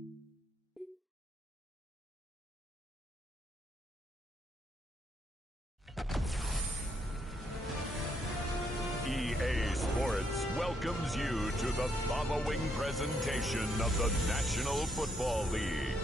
EA Sports welcomes you to the following presentation of the National Football League.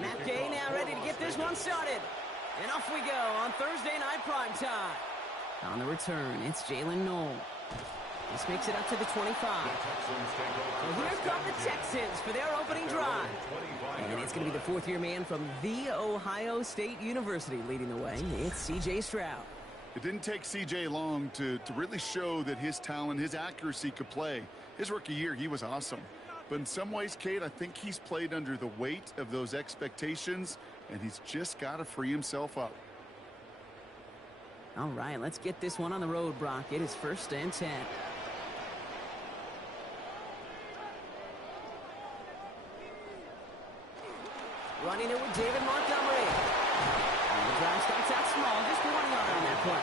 Matt Gay now ready to get this one started. And off we go on Thursday night prime time. On the return, it's Jalen Knoll. This makes it up to the 25. So here come the Texans for their opening drive. And it's going to be the fourth-year man from The Ohio State University leading the way. It's C.J. Stroud. It didn't take C.J. long to really show that his talent, his accuracy could play. His rookie year, he was awesome. But in some ways, Kate, I think he's played under the weight of those expectations, and he's just got to free himself up. All right, let's get this one on the road, Brock. It is 1st and 10. Running it with David Montgomery. And the drive starts out small, just 1 yard on that play.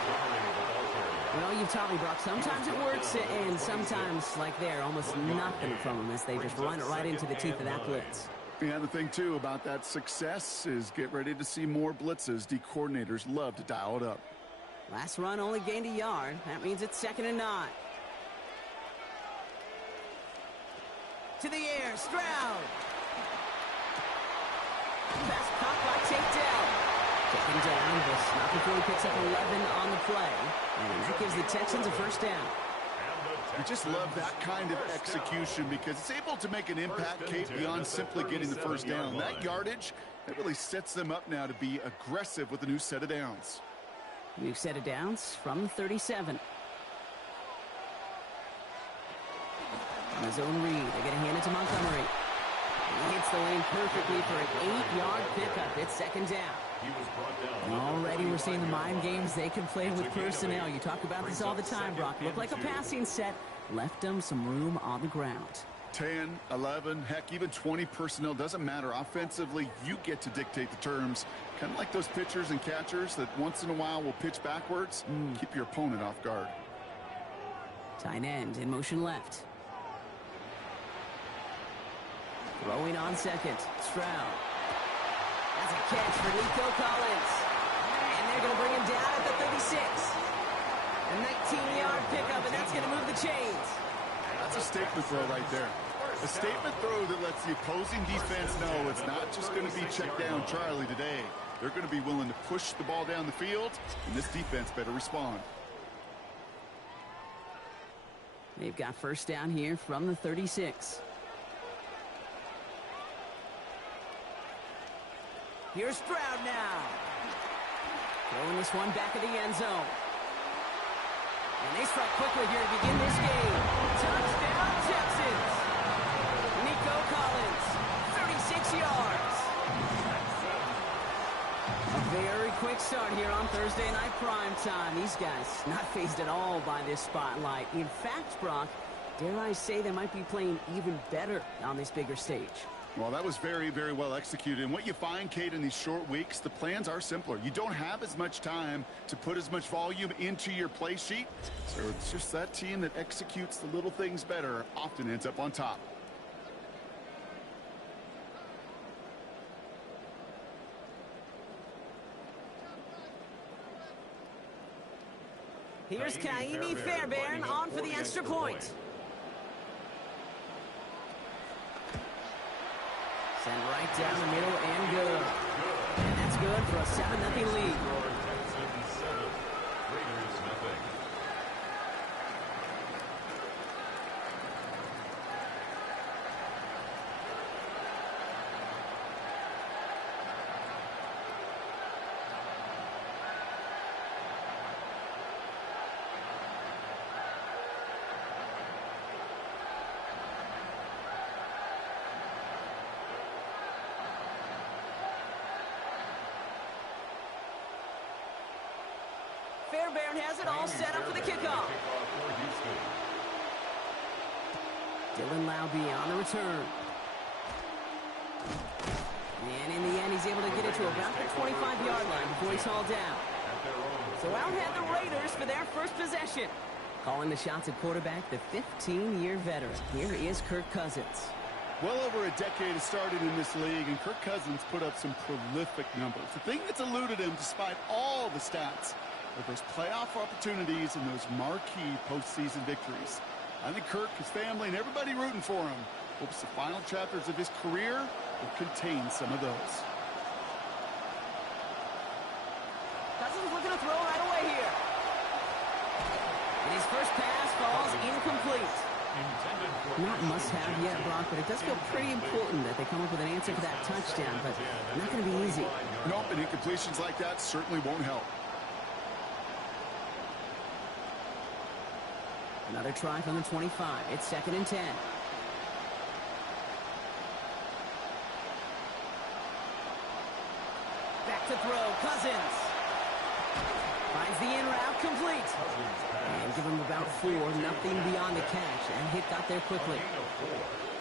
Well, you've taught me, Brock, sometimes it works, and sometimes, like there, almost nothing from them as they just run it right into the teeth of that blitz. Yeah, the thing, too, about that success is get ready to see more blitzes. D coordinators love to dial it up. Last run only gained a yard. That means it's 2nd and 9. To the air, Stroud. Best pop by takedown. Taken down, but not before he picks up 11 on the play. And that gives the Texans a 1st down. I just love that kind of execution because it's able to make an impact, Kate, beyond simply getting the 1st down. That yardage, that really sets them up now to be aggressive with a new set of downs. New set of downs from the 37. On his own read, they're going to hand it to Montgomery. He hits the lane perfectly for an 8-yard pickup. It's 2nd down. And already we're seeing the mind games they can play with personnel. You talk about this all the time, Brock. Looked like a passing set. Left them some room on the ground. 10, 11, heck, even 20 personnel. Doesn't matter. Offensively, you get to dictate the terms. Kind of like those pitchers and catchers that once in a while will pitch backwards. Keep your opponent off guard. Tight end in motion left. Throwing on second, Stroud. That's a catch for Nico Collins. And they're going to bring him down at the 36. A 19-yard pickup, and that's going to move the chains. That's a statement throw right there. A statement throw that lets the opposing defense know it's not just going to be check down Charlie today. They're going to be willing to push the ball down the field, and this defense better respond. They've got 1st down here from the 36. Here's Stroud now. Throwing this one back of the end zone. And they strike quickly here to begin this game. Touchdown, Texans. Nico Collins, 36 yards. A very quick start here on Thursday night prime time. These guys not fazed at all by this spotlight. In fact, Brock, dare I say they might be playing even better on this bigger stage. Well, that was very, very well executed. And what you find, Kate, in these short weeks, the plans are simpler. You don't have as much time to put as much volume into your play sheet. So it's just that team that executes the little things better often ends up on top. Here's Kaimi Fairbairn on for the extra point. Send right down the middle and good. And that's good for a 7-0 lead. Fairbairn has it all set up for the kickoff. Dylan Laube on the return. And in the end, he's able to get it to about the 25-yard line before he's hauled down. So out head the Raiders for their first possession. Calling the shots at quarterback, the 15-year veteran. Here is Kirk Cousins. Well over a decade has started in this league, and Kirk Cousins put up some prolific numbers. The thing that's eluded him, despite all the stats, are those playoff opportunities and those marquee postseason victories. I think Kirk, his family, and everybody rooting for him hopes the final chapters of his career will contain some of those. Cousins looking to throw right away here. And his first pass falls incomplete. Not must-have yet, Brock, but it does feel pretty important that they come up with an answer for that touchdown, but not going to be easy. Nope, and incompletions like that certainly won't help. Another try from the 25. It's 2nd and 10. Back to throw. Cousins. Finds the in route complete. And give him about 4. Nothing beyond the catch. And hit got there quickly.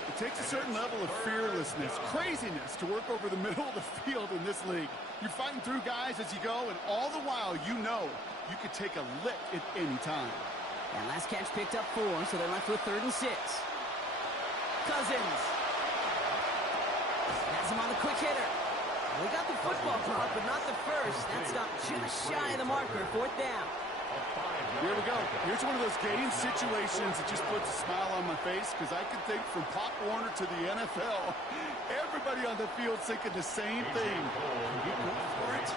It takes a certain level of fearlessness, craziness to work over the middle of the field in this league. You're fighting through guys as you go, and all the while you know you could take a lick at any time. And last catch picked up 4, so they're left with 3rd and 6. Cousins. Has him on the quick hitter. We got the football drop, but not the first. That's not just shy of the marker. 4th down. Here we go. Here's one of those game situations that just puts a smile on my face, because I can think from Pop Warner to the NFL, everybody on the field thinking the same thing. Can we go for it?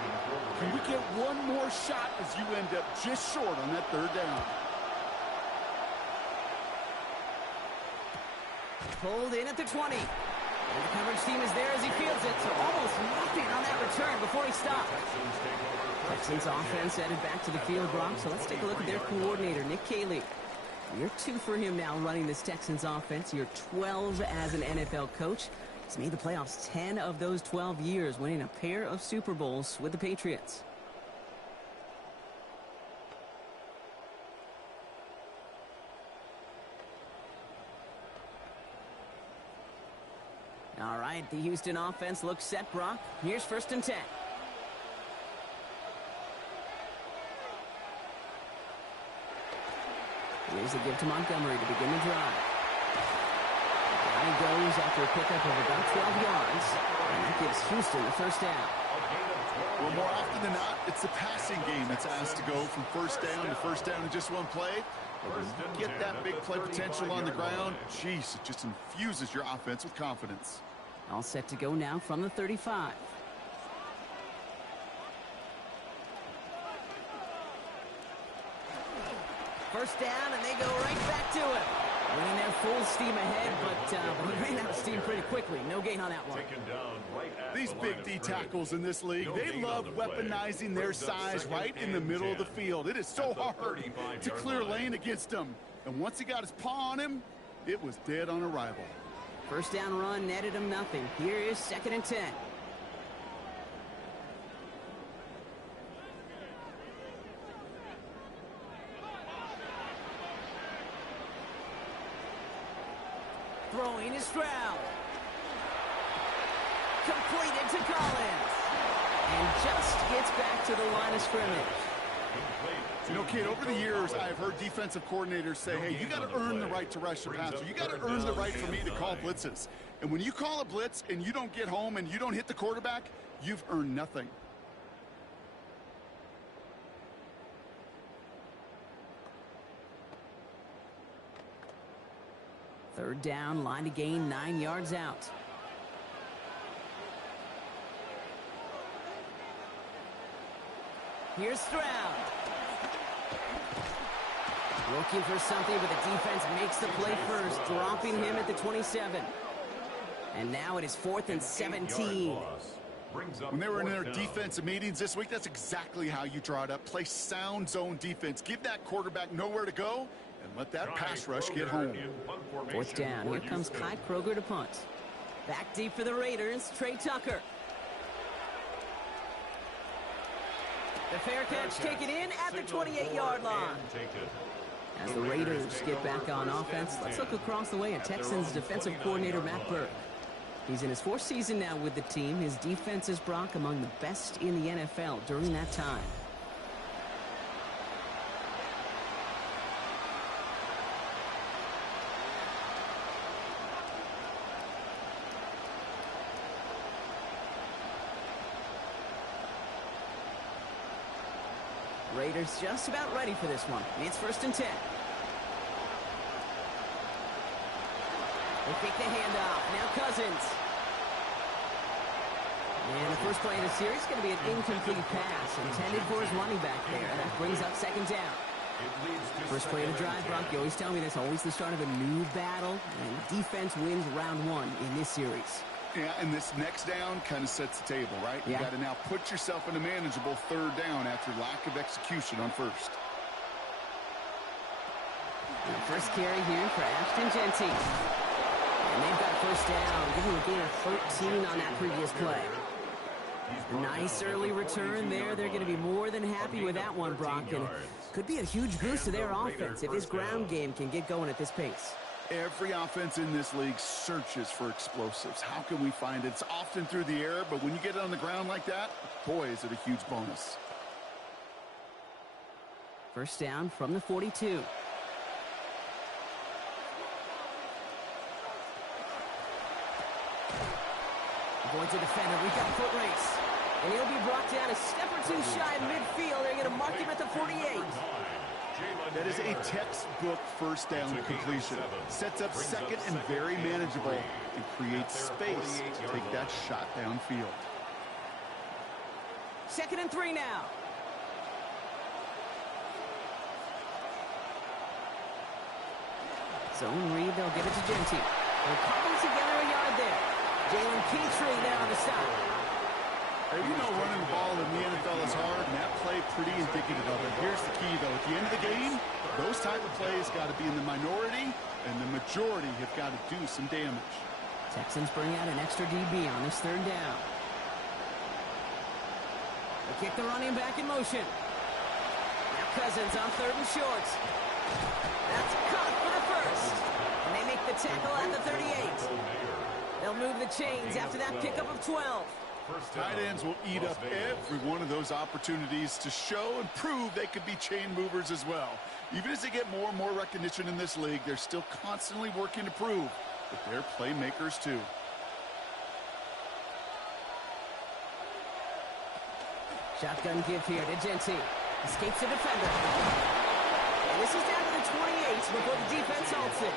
Can we get one more shot as you end up just short on that 3rd down? Pulled in at the 20. And the coverage team is there as he fields it, so almost nothing on that return before he stopped. Texans offense headed back to the field, Brock, so let's take a look at their coordinator, Nick Caley. You're 2 for him now running this Texans offense. You're 12 as an NFL coach. He's made the playoffs 10 of those 12 years, winning a pair of Super Bowls with the Patriots. All right, the Houston offense looks set, Brock. Here's 1st and 10. Here's the give to Montgomery to begin the drive. Down he goes after a pickup of about 12 yards, and that gives Houston the 1st down. Well, more often than not, it's the passing game that's asked to go from 1st down to 1st down in just one play. But when you get that big play potential on the ground, geez, it just infuses your offense with confidence. All set to go now from the 35. First down, and they go right back to him. Running there full steam ahead, but he ran out of steam pretty quickly. No gain on that one. These big D tackles in this league, they love weaponizing their size right in the middle of the field. It is so hard to clear lane against them. And once he got his paw on him, it was dead on arrival. First down run netted him nothing. Here is 2nd and 10. Throwing is Stroud. Completed to Collins. And just gets back to the line of scrimmage. You know, kid, over the years, I've heard defensive coordinators say, hey, you got to earn the right to rush the passer. You got to earn the right for me to call blitzes. And when you call a blitz and you don't get home and you don't hit the quarterback, you've earned nothing. Third down, line to gain, 9 yards out. Here's Stroud. Looking for something, but the defense makes the play first, dropping him at the 27. And now it is 4th and 17. When they were in their defensive meetings this week, that's exactly how you draw it up. Play sound zone defense. Give that quarterback nowhere to go, and let that pass rush get home. 4th down. Here comes Kai Kroger to punt. Back deep for the Raiders, Trey Tucker. The fair catch taken in at the 28-yard line. As the Raiders get back on offense, let's look across the way at Texans defensive coordinator Matt Burke. He's in his 4th season now with the team. His defense is, Brock, among the best in the NFL during that time. Raiders just about ready for this one. It's 1st and 10. They fake the handoff. Now Cousins. And the first play of the series is going to be an incomplete pass intended for his running back there. That brings up 2nd down. First play of the drive, Brock, you always tell me this, always the start of a new battle, and defense wins round 1 in this series. Yeah, and this next down kind of sets the table, right? You got to now put yourself in a manageable 3rd down after lack of execution on 1st. First carry here for Ashton Genty. And they've got 1st down, giving a gain of 13 on that previous play. Nice early return there. They're going to be more than happy with that one, Brock. And could be a huge boost to their offense if this ground game can get going at this pace. Every offense in this league searches for explosives. How can we find it? It's often through the air, but when you get it on the ground like that, boy, is it a huge bonus. 1st down from the 42. Avoids a defender. We've got a foot race. And he'll be brought down a step or 2 shy of midfield. They're going to mark him at the 48. That is a textbook 1st down completion. Sets up 2nd and very manageable and creates space to take that shot downfield. 2nd and 3 now. Zone read, they'll give it to Genty. They're cobbled together a yard there. Jalen Petrie there on the stop. Hey, you know running the ball in the NFL is hard, and that play pretty indicative of it. Here's the key, though. At the end of the game, those type of plays got to be in the minority, and the majority have got to do some damage. Texans bring out an extra DB on this 3rd down. They kick the running back in motion. Now Cousins on 3rd and short. That's caught for the 1st. And they make the tackle at the 38. They'll move the chains after that pickup of 12. Tight ends will eat up every one of those opportunities to show and prove they could be chain movers as well. Even as they get more and more recognition in this league, they're still constantly working to prove that they're playmakers too. Shotgun give here to Genty. Escapes the defender. And this is down to the 28 before the defense halts it.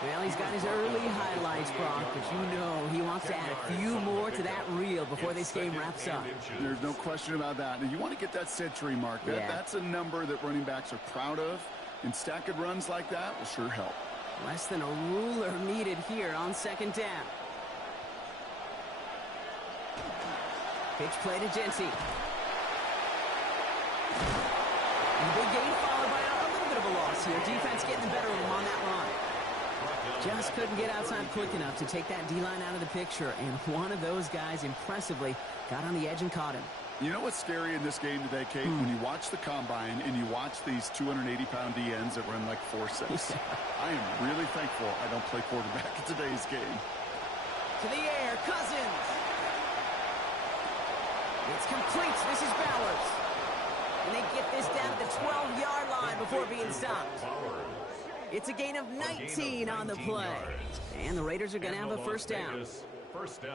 Well, he's got his early highlights, Brock, but you know he wants to add a few more to that reel before this game wraps up. There's no question about that. And you want to get that century mark. That's a number that running backs are proud of, and stacking runs like that will sure help. Less than a ruler needed here on 2nd down. Pitch play to Genty. And big gain followed by a little bit of a loss here. Defense getting the better of him on that run. Just couldn't get outside quick enough to take that D-line out of the picture, and one of those guys impressively got on the edge and caught him. You know what's scary in this game today, Kate? When you watch the combine and you watch these 280-pound DNs that run like 4.6. I am really thankful I don't play quarterback in today's game. To the air, Cousins. It's complete. This is Bowers. And they get this down to the 12-yard line before being stopped. It's a gain of 19 on the play. And the Raiders are going to have a 1st down.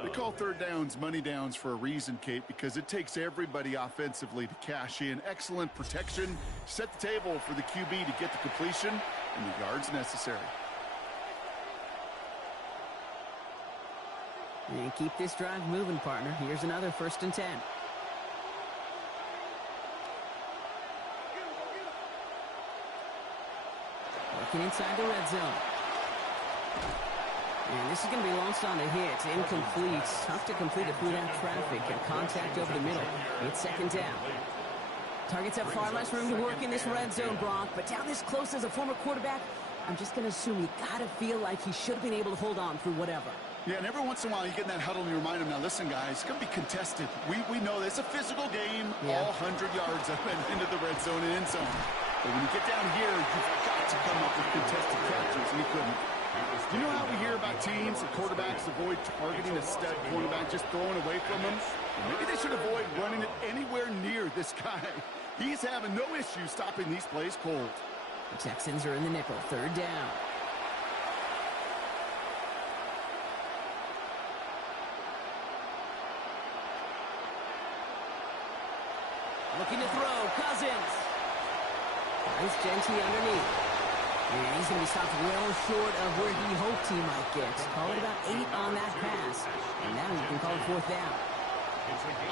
They call 3rd downs money downs for a reason, Kate, because it takes everybody offensively to cash in. Excellent protection, set the table for the QB to get the completion and the yards necessary. And keep this drive moving, partner. Here's another 1st and 10. Looking inside the red zone. And this is going to be lost on the hit. Incomplete. Tough to complete it through that traffic. And contact over the middle. It's 2nd down. Targets have far less room to work in this red zone, Brock. But down this close as a former quarterback, I'm just going to assume you got to feel like he should have been able to hold on through whatever. Yeah, and every once in a while you get in that huddle and you remind him, now listen, guys, it's going to be contested. We know this. It's a physical game, all 100 yards up and into the red zone and end zone. But when you get down here, you've got to come up with contested catches, and he couldn't. You know how we hear about teams and quarterbacks avoid targeting a stud cornerback, just throwing away from him? Maybe they should avoid running it anywhere near this guy. He's having no issue stopping these plays cold. The Texans are in the nickel, 3rd down. Looking to throw, Cousins. Nice Genty underneath. And he's going to be stopped well short of where he hoped he might get. Call it about 8 on that pass. And now you can call it 4th down.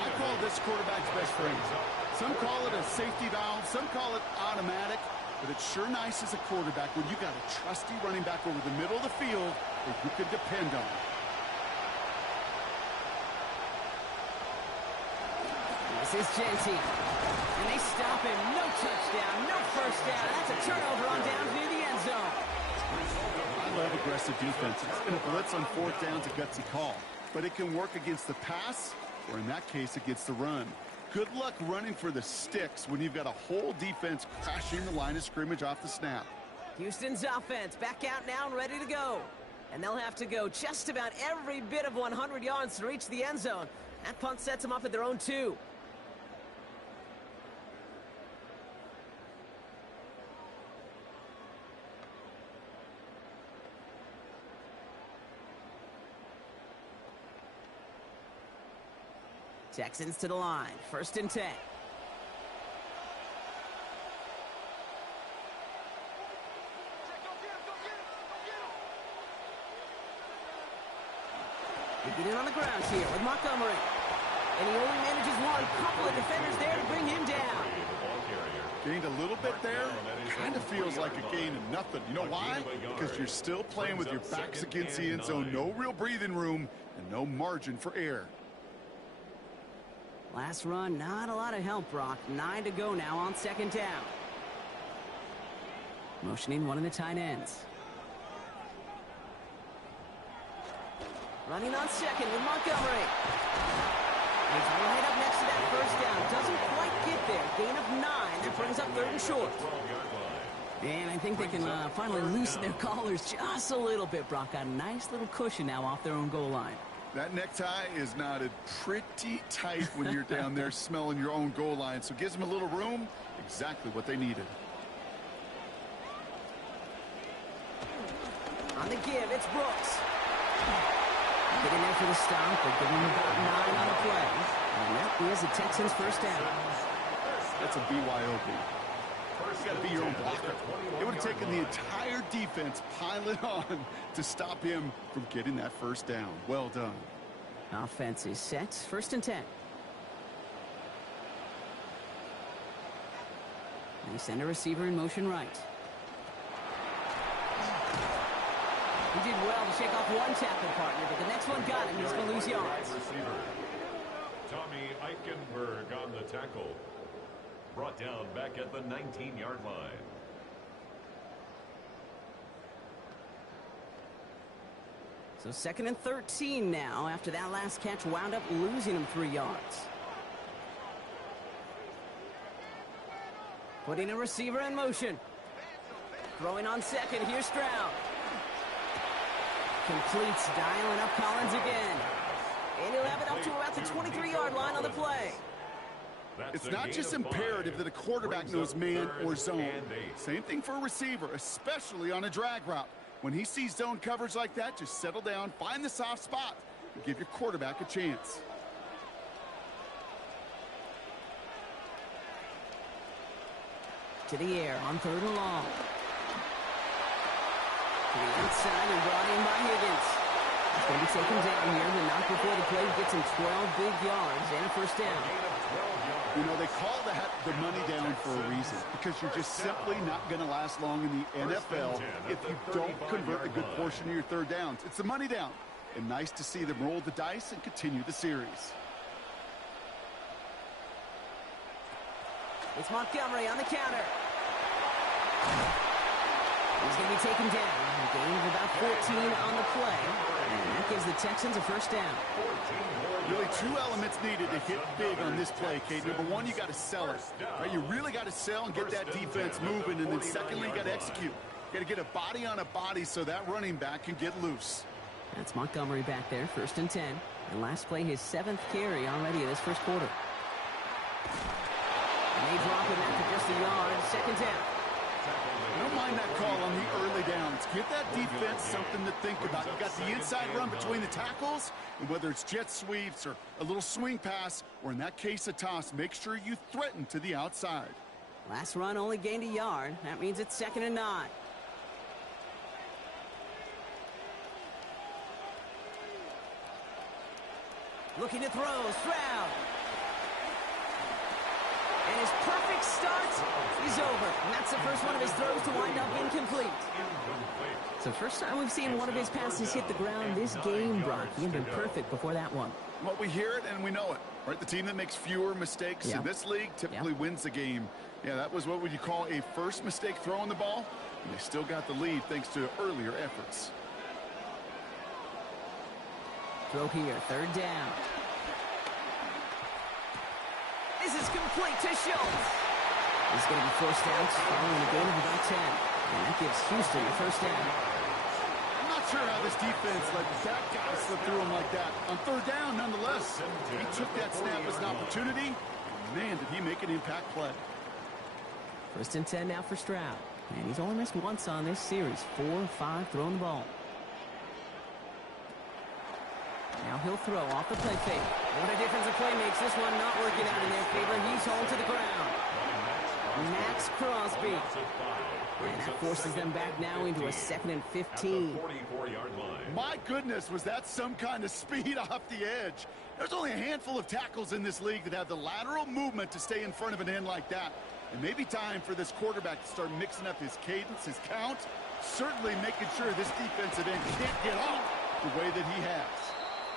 I call this quarterback's best friend. Some call it a safety valve, some call it automatic, but it's sure nice as a quarterback when you got a trusty running back over the middle of the field that you can depend on. This is Genty. And they stop him. No touchdown, no 1st down. That's a turnover on downs near the end zone. I love aggressive defenses, and a blitz on 4th down's a gutsy call. But it can work against the pass, or in that case, against the run. Good luck running for the sticks when you've got a whole defense crashing the line of scrimmage off the snap. Houston's offense back out now and ready to go. And they'll have to go just about every bit of 100 yards to reach the end zone. That punt sets them up at their own 2. Texans to the line. 1st and 10. They get in on the ground here with Montgomery. And he only manages one. Couple of defenders there to bring him down. Gained a little bit there. Kind of feels like a gain of nothing. You know why? Because you're still playing with your backs against the end zone. No real breathing room and no margin for error. Last run, not a lot of help, Brock. 9 to go now on 2nd down. Motioning one of the tight ends. Running on 2nd with Montgomery. He's right up next to that 1st down. Doesn't quite get there. Gain of 9. That brings up 3rd and short. And I think they can finally loosen their collars just a little bit, Brock. Got a nice little cushion now off their own goal line. That necktie is knotted pretty tight when you're down there smelling your own goal line. So it gives them a little room. Exactly what they needed. On the give, it's Brooks. Getting there for the stop. They're giving him about 9 on the play. And that is the Texans' 1st down. That's a BYOB. You got to be your own blocker. It would have taken the entire defense piling on to stop him from getting that 1st down. Well done. Offense is set. 1st and 10. They send a receiver in motion right. He did well to shake off one tackle partner, but the next one got him. He's going to lose yards. Receiver Tommy Eichenberg on the tackle. Brought down back at the 19-yard line. So 2nd and 13 now after that last catch wound up losing him 3 yards. Putting a receiver in motion. Throwing on 2nd. Here's Stroud. Completes, dialing up Collins again. And he'll have it up to about the 23-yard line on the play. It's not just imperative that a quarterback knows man or zone. Same thing for a receiver, especially on a drag route. When he sees zone coverage like that, just settle down, find the soft spot, and give your quarterback a chance. To the air on 3rd and long. To the outside and brought in by Higgins. He's going to be taken down here, but not before the play gets him 12 big yards and a first down. You know, they call that the money down for a reason, because you're just simply not going to last long in the NFL if you don't convert a good portion of your third downs. It's the money down. And nice to see them roll the dice and continue the series. It's Montgomery on the counter. He's going to be taken down. A gain of about 14 on the play. And that gives the Texans a first down. Really, two elements needed to hit big on this play, Kate. Number one, you got to sell it. Right? You really got to sell and get that defense moving. And then secondly, you got to execute. You got to get a body on a body so that running back can get loose. That's Montgomery back there, 1st and 10. And last play, his 7th carry already in this first quarter. And they drop him after just a yard. 2nd down. I don't mind that call on the early downs. Give that defense something to think about. You got the inside run between the tackles, and whether it's jet sweeps or a little swing pass, or in that case a toss, make sure you threaten to the outside. Last run only gained a yard. That means it's 2nd and 9. Looking to throw, Stroud. And his perfect start is over. And that's the first one of his throws to wind up incomplete. It's the first time we've seen one of his passes hit the ground this game, Brock. He had been perfect before that one. Well, we hear it and we know it, right? The team that makes fewer mistakes in this league typically wins the game. Yeah, that was what would you call a first mistake throwing the ball. And they still got the lead thanks to earlier efforts. Throw here, 3rd down. This is complete to Schultz. He's going to be forced out following a gain of about 10. And that gives Houston the first down. I'm not sure how this defense let that guy slip through him like that. On 3rd down, nonetheless, he took that snap as an opportunity. Man, did he make an impact play. 1st and 10 now for Stroud. And he's only missed once on this series. 4-5 throwing the ball. Now he'll throw off the play fake. What a difference a play makes. This one not working out in their favor. He's home to the ground. Max Crosby. And that forces them back now into a 2nd and 15. My goodness, was that some kind of speed off the edge. There's only a handful of tackles in this league that have the lateral movement to stay in front of an end like that. And maybe time for this quarterback to start mixing up his cadence, his count. Certainly making sure this defensive end can't get off the way that he has.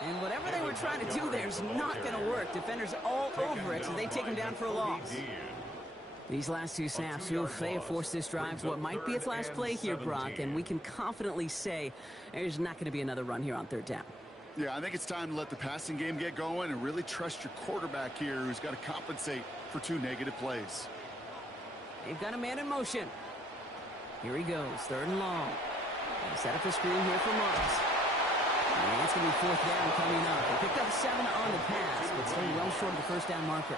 And whatever they were trying to do there is not going to work. Defenders all over it, so they take him down for a loss. These last two snaps, they have forced this drive to what might be its last play here, Brock, and we can confidently say there's not going to be another run here on 3rd down. Yeah, I think it's time to let the passing game get going and really trust your quarterback here, who's got to compensate for 2 negative plays. They've got a man in motion. Here he goes, 3rd and long. They set up a screen here for Marks. And it's going to be 4th down coming up. They picked up 7 on the pass, but still well short of the first down marker.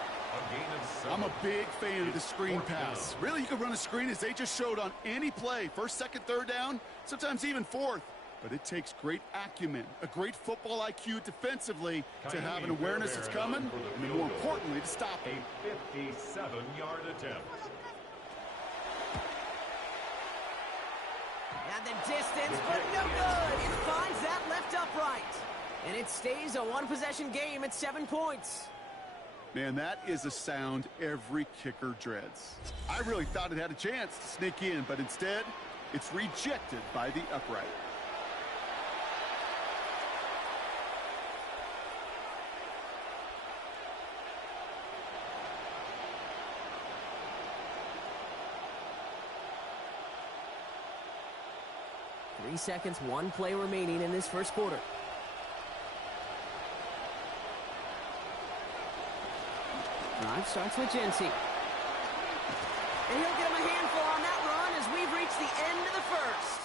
I'm a big fan of the screen pass. Really, you can run a screen as they just showed on any play. 1st, 2nd, 3rd down, sometimes even 4th. But it takes great acumen, a great football IQ defensively to have an awareness it's coming, and more importantly, to stop it. A 57-yard attempt. At the distance, but no good. It finds that left upright. And it stays a one-possession game at 7 points. Man, that is a sound every kicker dreads. I really thought it had a chance to sneak in, but instead, it's rejected by the upright. Three seconds, 1 play remaining in this first quarter. Drive starts with Jency. And he'll get him a handful on that run as we've reached the end of the first.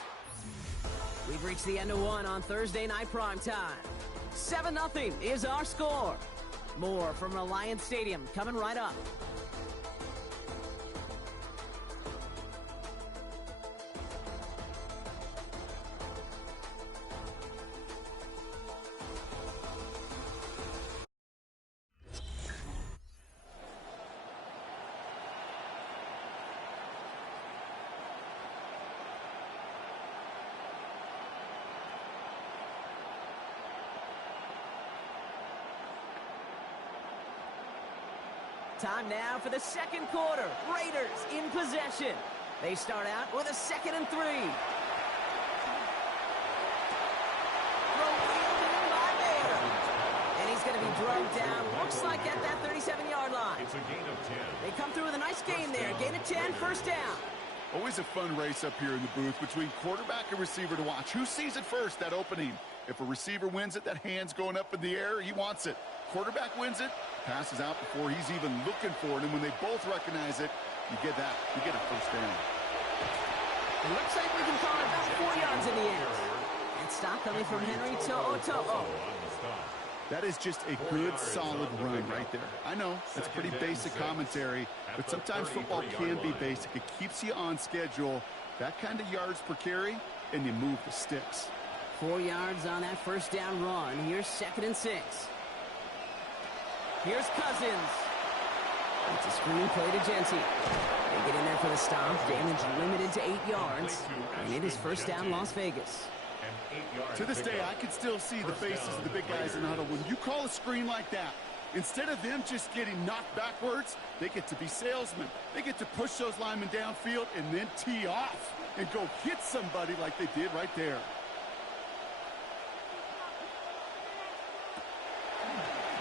We've reached the end of one on Thursday night primetime. 7-0 is our score. More from Reliance Stadium coming right up. Time now for the second quarter. Raiders in possession. They start out with a 2nd and 3. Throw wheeled in by Bayer. And he's going to be drugged down. Looks like at that 37-yard line. It's a gain of 10. They come through with a nice gain there. Gain of 10, first down. Always a fun race up here in the booth between quarterback and receiver to watch. Who sees it first, that opening? If a receiver wins it, that hand's going up in the air, he wants it. Quarterback wins it, passes out before he's even looking for it, and when they both recognize it, you get that. You get a first down. It looks like we can call it about 4 yards in the end. And stop coming from Henry To'o. That is just a good, solid run right there. I know, that's pretty basic commentary, but sometimes football can be basic. It keeps you on schedule, that kind of yards per carry, and you move the sticks. 4 yards on that first down run. Here's 2nd and 6. Here's Cousins. It's a screen play to Genty. They get in there for the stop. Damage limited to 8 yards. And it is first down, Las Vegas. To this day, I can still see the faces of the big guys in the huddle. When you call a screen like that, instead of them just getting knocked backwards, they get to be salesmen. They get to push those linemen downfield and then tee off and go hit somebody like they did right there.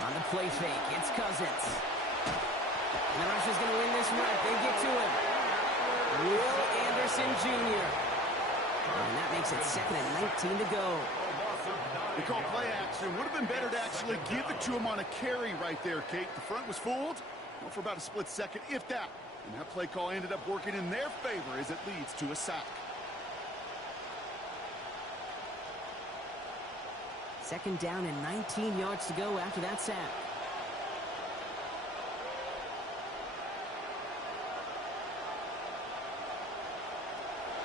On the play fake, it's Cousins. And the rusher's going to win this rep. They get to him. Will Anderson Jr. And that makes it 2nd and 19 to go. They call play action. Would have been better to actually give it to him on a carry right there, Kate. The front was fooled for about a split second, if that. And that play call ended up working in their favor as it leads to a sack. 2nd down and 19 yards to go after that sack.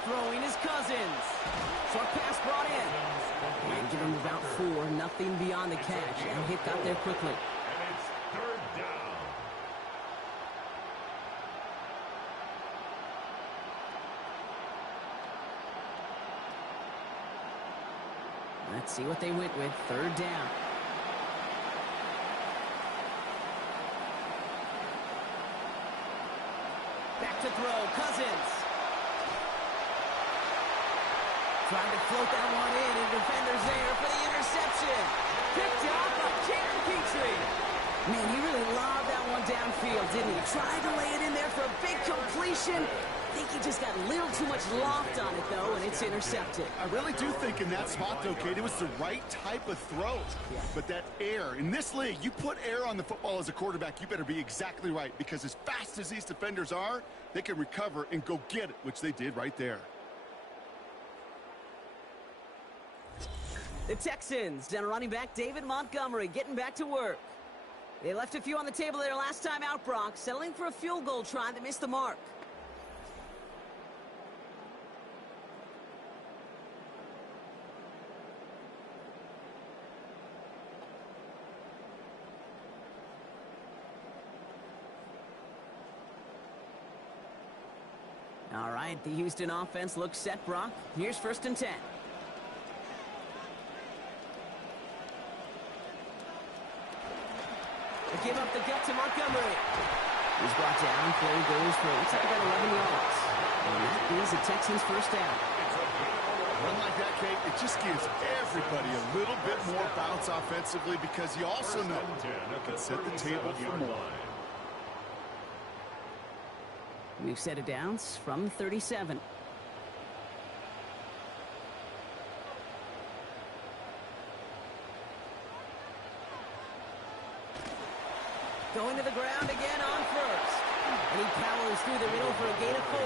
Throwing his Cousins. Short pass brought in. And give him about 4, nothing beyond the catch. And hit got there quickly. And it's 3rd down. Let's see what they went with. 3rd down. Back to throw. Cousins. Trying to float that one in, and defenders there for the interception. Picked up by Jaron Petrie. Man, he really lobbed that one downfield, didn't he? Tried to lay it in there for a big completion. I think he just got a little too much loft on it, though, and it's intercepted. I really do think in that spot, though, Kate, it was the right type of throw. Yeah. But that air, in this league, you put air on the football as a quarterback, you better be exactly right. Because as fast as these defenders are, they can recover and go get it, which they did right there. The Texans and running back David Montgomery getting back to work. They left a few on the table there last time out, Brock, settling for a field goal try that missed the mark. All right, the Houston offense looks set, Brock. Here's 1st and 10. They give up the gut to Montgomery. He's brought down. Play goes for, looks like about 11 yards. And that is the Texans' first down. Run like that, Kate, it just gives everybody a little bit more bounce offensively because you also know you can set the table for more. We've set it down from 37. Going to the ground again on 1st. And he powers through the middle for a gain of 4.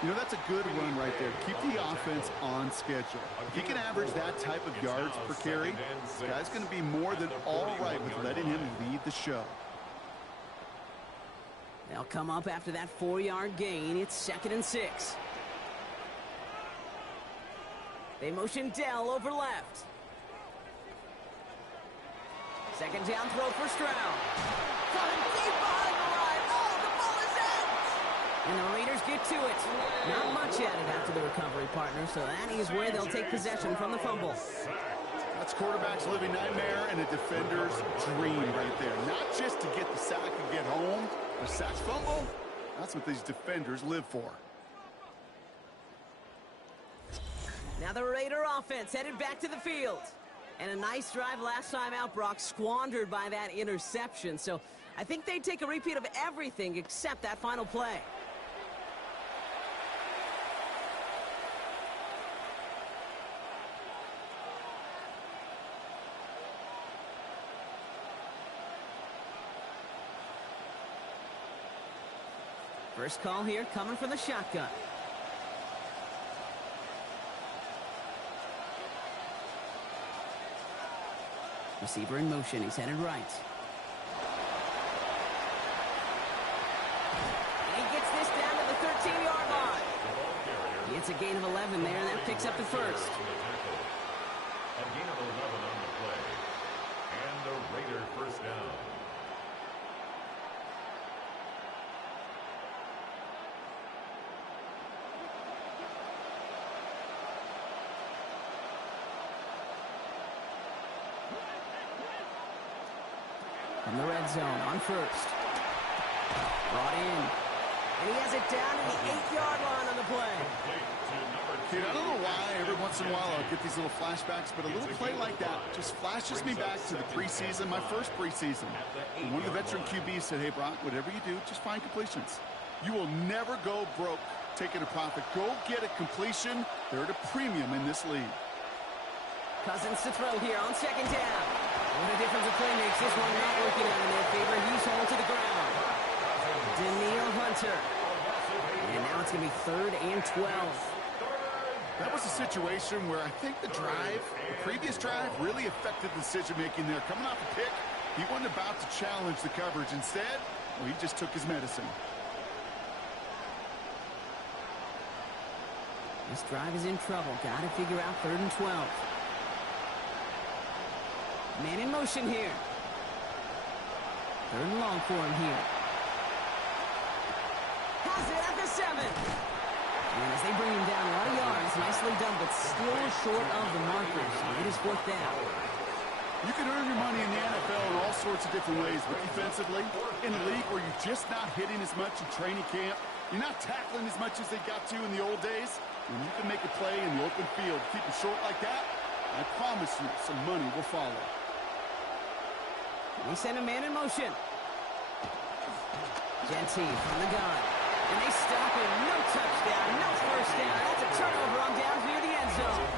You know, that's a good run right there. Keep the offense on schedule. If he can average that type of yards per carry, this guy's going to be more than all right with letting him lead the show. They'll come up after that 4-yard gain. It's 2nd and 6. They motion Dell over left. 2nd down throw for Stroud. Coming deep behind the line. Oh, the ball is out! And the Raiders get to it. Not much added after the recovery, partner, so that is where they'll take possession from the fumble. That's quarterback's living nightmare and a defender's dream right there. Not just to get the sack and get home, but sack fumble, that's what these defenders live for. Now the Raider offense headed back to the field. And a nice drive last time out, Brock, squandered by that interception. So I think they'd take a repeat of everything except that final play. First call here coming from the shotgun. Receiver in motion. He's headed right. And he gets this down to the 13-yard line. He gets a gain of 11 there, and that picks up the first. A gain of 11 on the play. And the Raider first down. From the red zone on first. Brought in. And he has it down to the 8-yard line on the play. Dude, I don't know why every once in a while I'll get these little flashbacks, but a little play like that just flashes me back to the preseason, my first preseason. And one of the veteran QBs said, hey, Brock, whatever you do, just find completions. You will never go broke taking a profit. Go get a completion. They're at a premium in this league. Cousins to throw here on second down. What a difference a play makes. This one not working out in their favor. He's home to the ground. Daniil Hunter. And now it's going to be 3rd and 12. That was a situation where I think the previous drive, really affected the decision-making there. Coming off a pick, he wasn't about to challenge the coverage. Instead, well, he just took his medicine. This drive is in trouble. Got to figure out 3rd and 12. Man in motion here. 3rd and long for him here. Has it at the 7. And as they bring him down, a lot of yards. Nicely done, but still short of the markers. It is 4th down. You can earn your money in the NFL in all sorts of different ways, but defensively, in a league where you're just not hitting as much in training camp, you're not tackling as much as they got to in the old days, when you can make a play in the open field, keep it short like that, I promise you some money will follow. They send a man in motion. Genty from the gun. And they stop him. No touchdown, no first down. That's a turnover on downs near the end zone.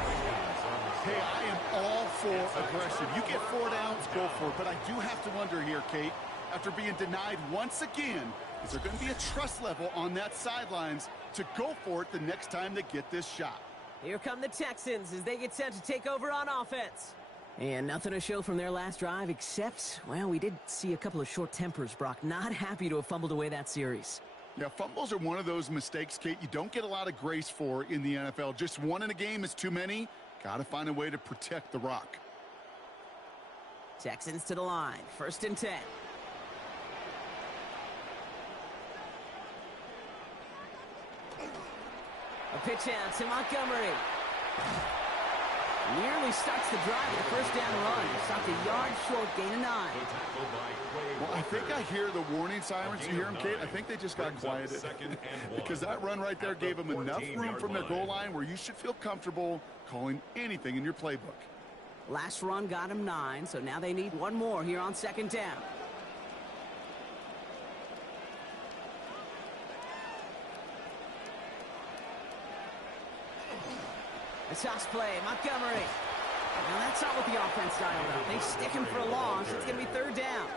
Hey, I am all for aggression. You get 4 downs, go for it. But I do have to wonder here, Kate, after being denied once again, is there going to be a trust level on that sidelines to go for it the next time they get this shot? Here come the Texans as they get set to take over on offense. And nothing to show from their last drive except, well, we did see a couple of short tempers, Brock. Not happy to have fumbled away that series. Yeah, fumbles are one of those mistakes, Kate, you don't get a lot of grace for in the NFL. Just one in a game is too many. Got to find a way to protect the rock. Texans to the line. 1st and 10. A pitch out to Montgomery. Nearly starts the drive with a first down run. Stopped a yard short, gain of 9. Well, I think I hear the warning sirens. You hear them, Kate? I think they just got quieted. Because that run right there gave them enough room from their goal line where you should feel comfortable calling anything in your playbook. Last run got him 9, so now they need one more here on 2nd down. A toss play, Montgomery. Now that's not what the offense dialed up. They stick him for a loss. It's going to be 3rd down.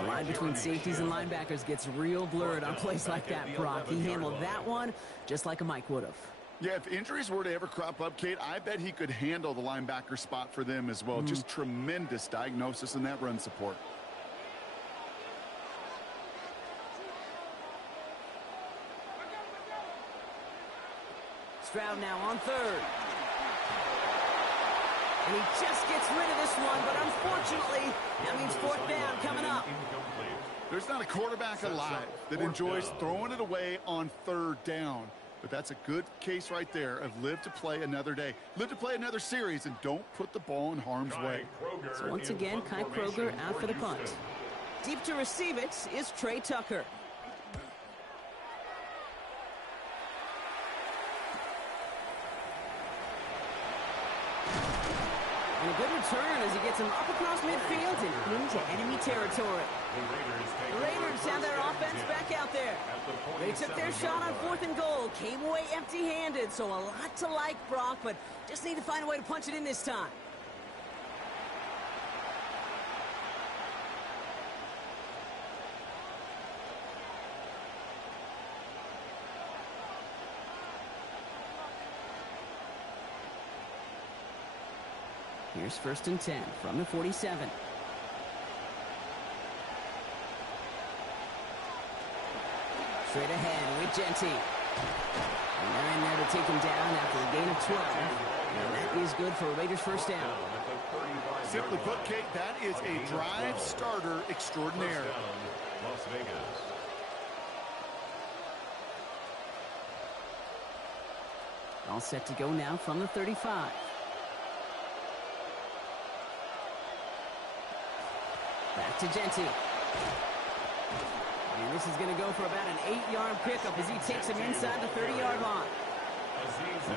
The line between safeties and linebackers gets real blurred on plays like that, Brock. He handled that one just like a Mike would have. Yeah, if injuries were to ever crop up, Kate, I bet he could handle the linebacker spot for them as well. Just tremendous diagnosis in that run support. Stroud now on 3rd. And he just gets rid of this one, but unfortunately, that means 4th down coming up. There's not a quarterback alive that enjoys throwing it away on 3rd down. But that's a good case right there of live to play another day. Live to play another series and don't put the ball in harm's way. So once again, Kai Kroger out for the punt. Deep to receive it is Trey Tucker. And a good return as he gets him up across midfield and into enemy territory. The Raiders have their offense back out there. They took their shot on 4th and goal, came away empty-handed, so a lot to like, Brock, but just need to find a way to punch it in this time. Here's 1st and 10 from the 47. Straight ahead with Genty. And they're in there to take him down after a gain of 12. And that is good for a Raiders first down. Simply put, Kate, that is a drive starter extraordinaire. Las Vegas. All set to go now from the 35. Back to Genty. And this is going to go for about an 8-yard pickup as he takes him inside the 30-yard line.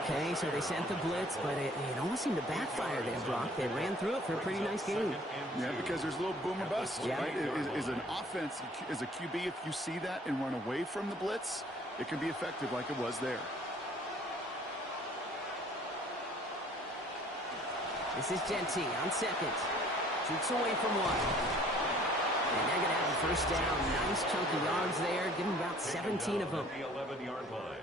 Okay, so they sent the blitz, but it almost seemed to backfire there, Brock. They ran through it for a pretty nice gain. Yeah, because there's a little boom or bust, yeah. Right? Is an offense, as a QB, if you see that and run away from the blitz, it can be effective like it was there. This is Genty on 2nd. Shoots away from one. And they're going to have a first down. Nice chunk of yards there. Give him about 17 of them.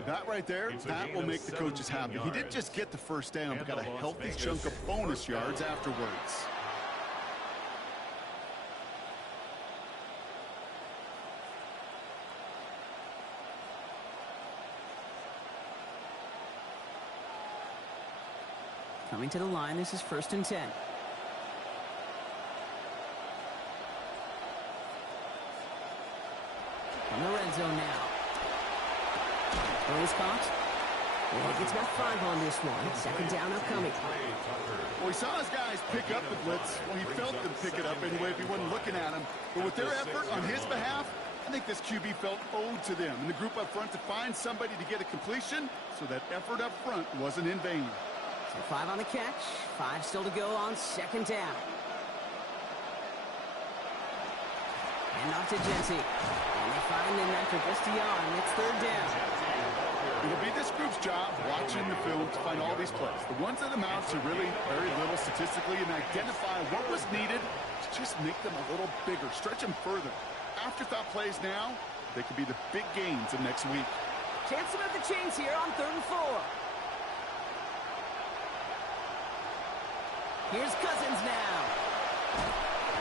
That right there, that will make the coaches happy. He didn't just get the first down, but got a healthy chunk of bonus yards afterwards. Coming to the line, this is 1st and 10. From the red zone now. Throws caught. And he gets about 5 on this one. 2nd down upcoming. Well, he saw his guys pick up the blitz. Well, he felt them pick it up anyway if he wasn't looking at him. But with their effort on his behalf, I think this QB felt owed to them and the group up front to find somebody to get a completion, so that effort up front wasn't in vain. So 5 on the catch. 5 still to go on 2nd down. And off to Genty. And they find him after just a yard, and it's 3rd down. It'll be this group's job watching the film to find all these plays. The ones that amount to really very little statistically and identify what was needed to just make them a little bigger, stretch them further. Afterthought plays now, they could be the big gains of next week. Chance to move the chains here on 3rd and 4. Here's Cousins now.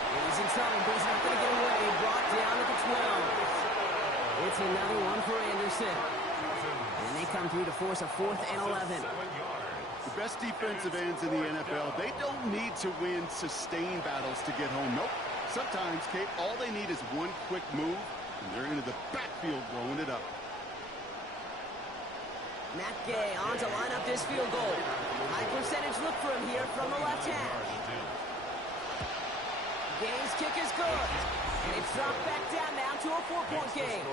He's in trouble, but he's not going to get away. Brought down at the 12. It's another one for Anderson. And they come through to force a 4th and 11. The best defensive ends in the NFL, they don't need to win sustained battles to get home. Nope. Sometimes, Kate, all they need is one quick move, and they're into the backfield blowing it up. Matt Gay on to line up this field goal. High percentage look for him here from the left hash. Gay's kick is good. And it's dropped back down now to a 4-point game.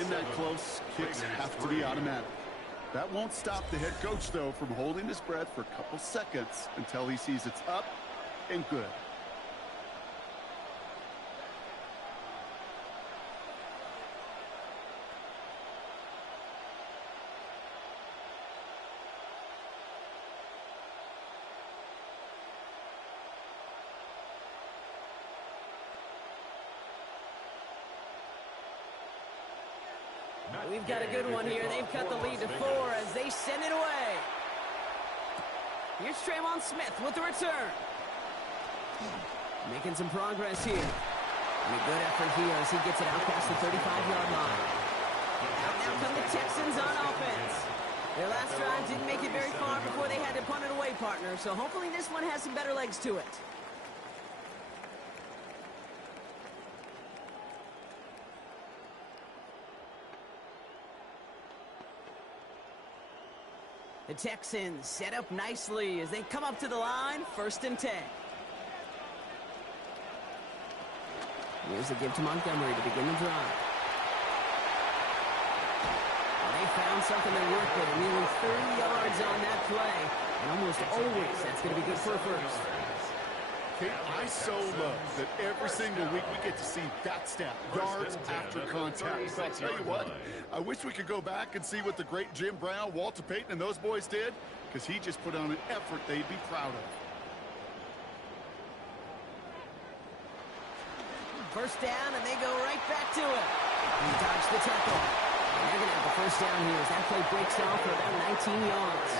In that close, kicks have to be automatic. That won't stop the head coach, though, from holding his breath for a couple seconds until he sees it's up and good. We've got a good one here. They've cut the lead to 4 as they send it away. Here's Tremont Smith with the return. Making some progress here. And a good effort here as he gets it out past the 35-yard line. Out now come the Texans on offense. Their last drive didn't make it very far before they had to punt it away, partner. So hopefully this one has some better legs to it. The Texans set up nicely as they come up to the line, 1st and 10. Here's the give to Montgomery to begin the drive. They found something to work with, nearly 30 yards on that play. And almost always, that's going to be good for a first. Kate, I so love that every single week we get to see that stat, yards after contact. But I'll tell you what, I wish we could go back and see what the great Jim Brown, Walter Payton, and those boys did, because he just put on an effort they'd be proud of. First down, and they go right back to it. He dodged the tackle. And they're going to have the first down here as that play breaks off for about 19 yards.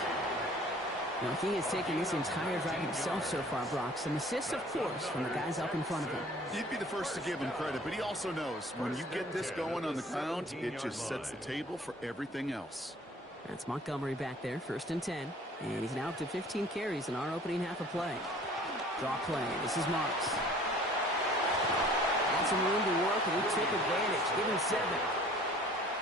Now, he has taken this entire drive himself so far, Brock. Some assists, of course, from the guys up in front of him. You'd be the first to give him credit, but he also knows when you get this going on the ground, it just sets the table for everything else. That's Montgomery back there, 1st and 10. And he's now up to 15 carries in our opening half of play. Draw play. This is Marks. Had some room to work, and he took advantage. Give him 7.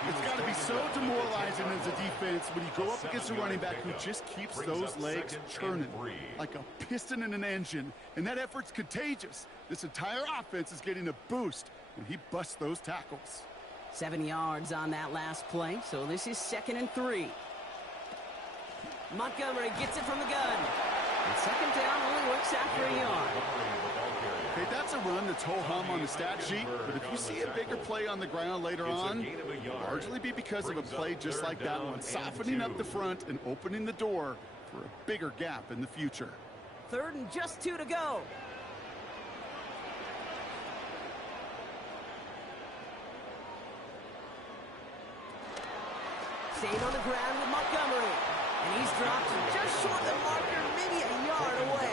It's got to be so demoralizing as a defense when you go up against a running back who just keeps those legs churning like a piston in an engine, and that effort's contagious. This entire offense is getting a boost when he busts those tackles. 7 yards on that last play, so this is 2nd and 3. Montgomery gets it from the gun. And 2nd down only works out for a yard. Okay, that's a run that's ho-hum on the stat sheet, but if you see a bigger play on the ground later on, it'll largely be because of a play just like that one, softening up the front and opening the door for a bigger gap in the future. 3rd and just 2 to go. Staying on the ground with Montgomery. And he's dropped just short of the marker, maybe a yard away.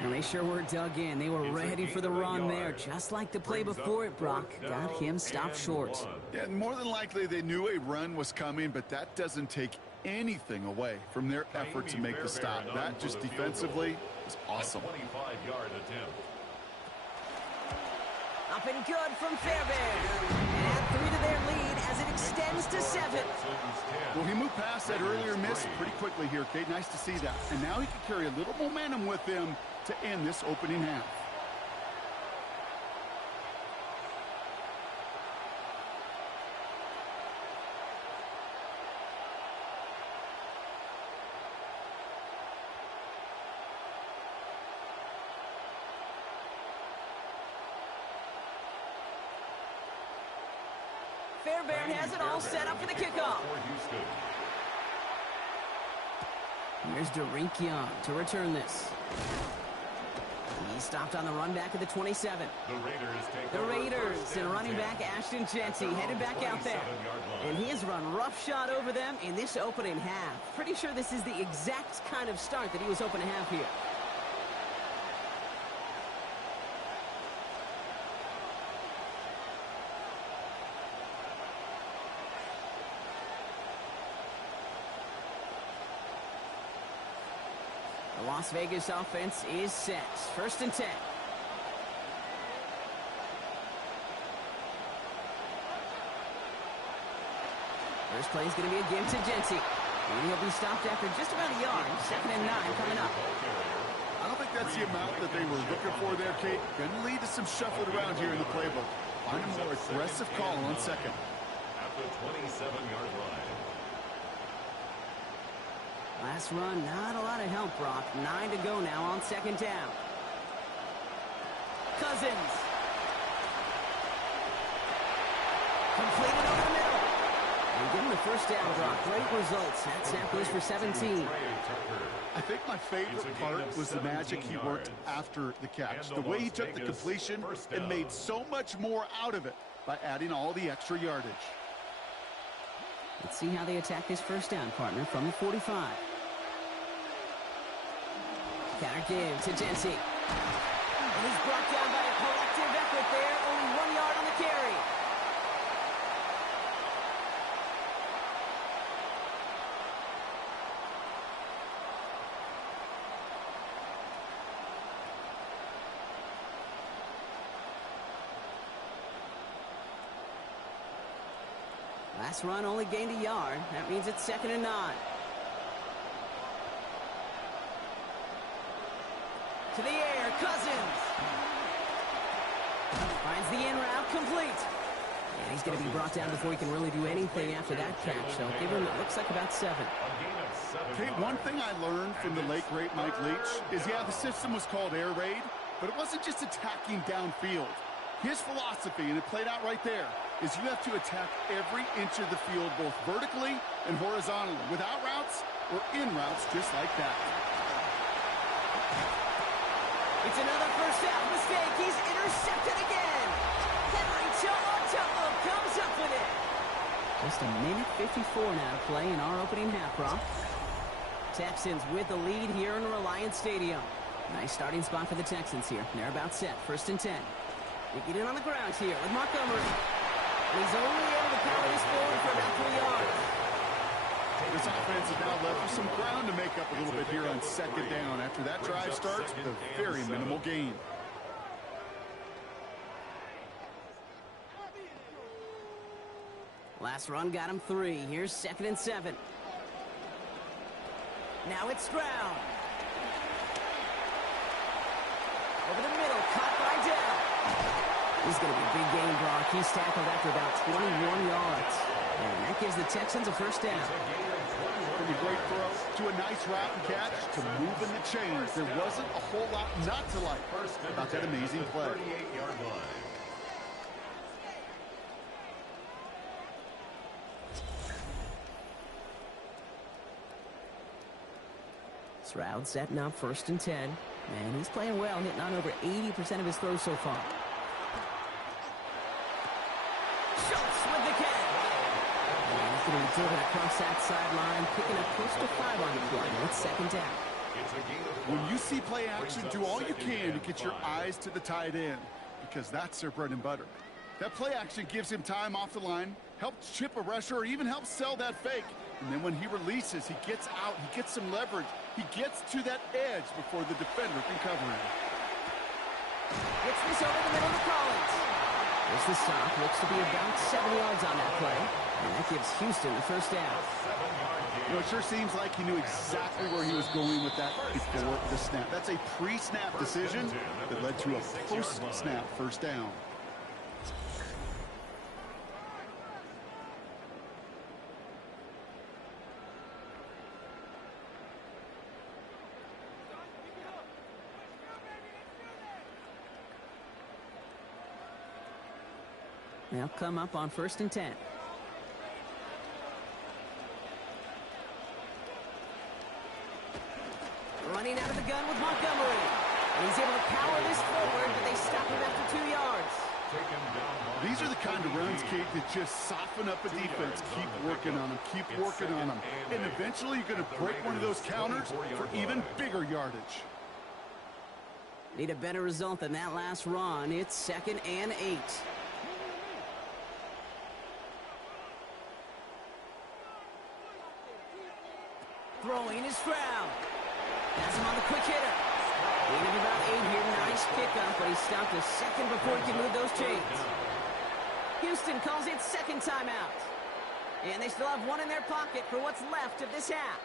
And they sure were dug in. They were ready for the run there, just like the play before it, Brock. Got him stopped short. Yeah, more than likely they knew a run was coming, but that doesn't take anything away from their effort to make the stop. That just defensively is awesome. Up and good from Fairbairn. And add 3 to their lead as it extends to 7. Well, he moved past that earlier miss pretty quickly here, Kate. Nice to see that. And now he can carry a little momentum with him to end this opening half. Fairbairn has it all set up for the kickoff. Here's Derink Young to return this. He stopped on the run back at the 27. The Raiders and running back Ashton Jenty headed back out there. And he has run roughshod over them in this opening half. Pretty sure this is the exact kind of start that he was hoping to have here. The Las Vegas offense is set. 1st and 10. First play is going to be a give to Jenty. And he'll be stopped after just about a yard. 2nd and 9 coming up. I don't think that's the amount that they were looking for there, Kate. Going to lead to some shuffling around here in the playbook. Find a more aggressive call on 2nd. At the 27-yard line. Last run, not a lot of help, Brock. 9 to go now on 2nd down. Cousins. Completed over the middle. And give him the first down, Brock. Great results. That snap goes for 17. I think my favorite part was the magic he worked after the catch. The way he took the completion and made so much more out of it by adding all the extra yardage. Let's see how they attack this first down, partner, from the 45. Counter give to Jenty. And he's brought down by a collective effort there. Only 1 yard on the carry. Last run only gained a yard. That means it's 2nd and 9. To the air, Cousins. Finds the in route, complete. And he's going to be brought down before he can really do anything after that catch. So give him, it looks like about 7. Okay, one thing I learned from the late, great Mike Leach is, yeah, the system was called air raid, but it wasn't just attacking downfield. His philosophy, and it played out right there, is you have to attack every inch of the field, both vertically and horizontally, without routes or in routes, just like that. It's another first half mistake. He's intercepted again. Henry To'o comes up with it. Just a minute 54 now to play in our opening half, Rob. Texans with the lead here in Reliant Stadium. Nice starting spot for the Texans here. They're about set. 1st and 10. They get in on the ground here with Montgomery. And he's only able to power this forward for about 3 yards. This offense is now left with some ground to make up a little bit here on 2nd down after that drive starts with a very minimal gain. Last run got him 3. Here's 2nd and 7. Now it's Stroud. Over the middle, caught by Dell. This is going to be a big game, Brock. He's tackled after about 21 yards. And that gives the Texans a 1st down. From a great throw to a nice route and catch to moving the chains. There wasn't a whole lot not to like about that amazing play. Stroud setting up 1st and 10. And he's playing well, hitting on over 80% of his throws so far. Schultz with the catch. And he's going to be driven across that sideline, picking up close to 5 on the play. Now it's 2nd down. When you see play action, do all you can to get your eyes to the tight end, because that's their bread and butter. That play action gives him time off the line, helps chip a rusher, or even helps sell that fake. And then when he releases, he gets out, he gets some leverage. He gets to that edge before the defender can cover him. Gets this over the middle to Collins. There's the stop. Looks to be about 7 yards on that play. And that gives Houston the 1st down. You know, it sure seems like he knew exactly where he was going with that before the snap. That's a pre-snap decision that led to a post-snap 1st down. They'll come up on 1st and 10. Running out of the gun with Montgomery. And he's able to power this forward, but they stop him after 2 yards. These are the kind of runs, Kate, that just soften up a defense. Keep working on them, keep working on them. And eventually you're going to break one of those counters for even bigger yardage. Need a better result than that last run. It's 2nd and 8. Throwing is Stroud. That's him on the quick hitter. Gain of about 8 here. Nice pickup, but he stopped a second before he could move those chains. Houston calls it 2nd timeout. And they still have 1 in their pocket for what's left of this half.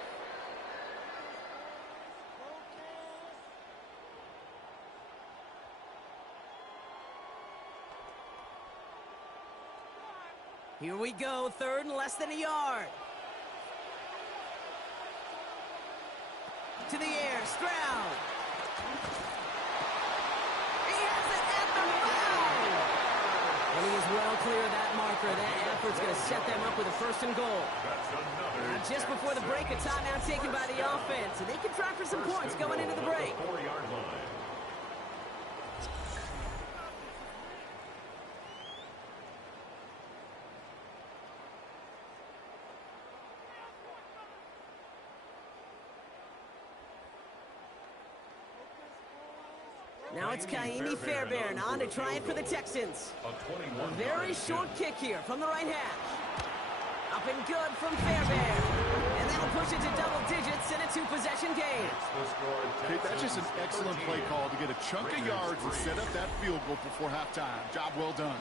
Here we go, 3rd and less than a yard. To the air, Stroud. He has it at the 5. And he is well clear of that marker. That effort's going to set them up with a 1st and goal. Now, just before the break, a timeout taken by the offense. And they can try for some points going into the break. Now it's Kaimi Fairbairn on to try it for the Texans. A very short kick here from the right hash. Up and good from Fairbairn. And that'll push it to double digits in a 2-possession game. Okay, that's just an excellent play call to get a chunk of yards and set up that field goal before halftime. Job well done.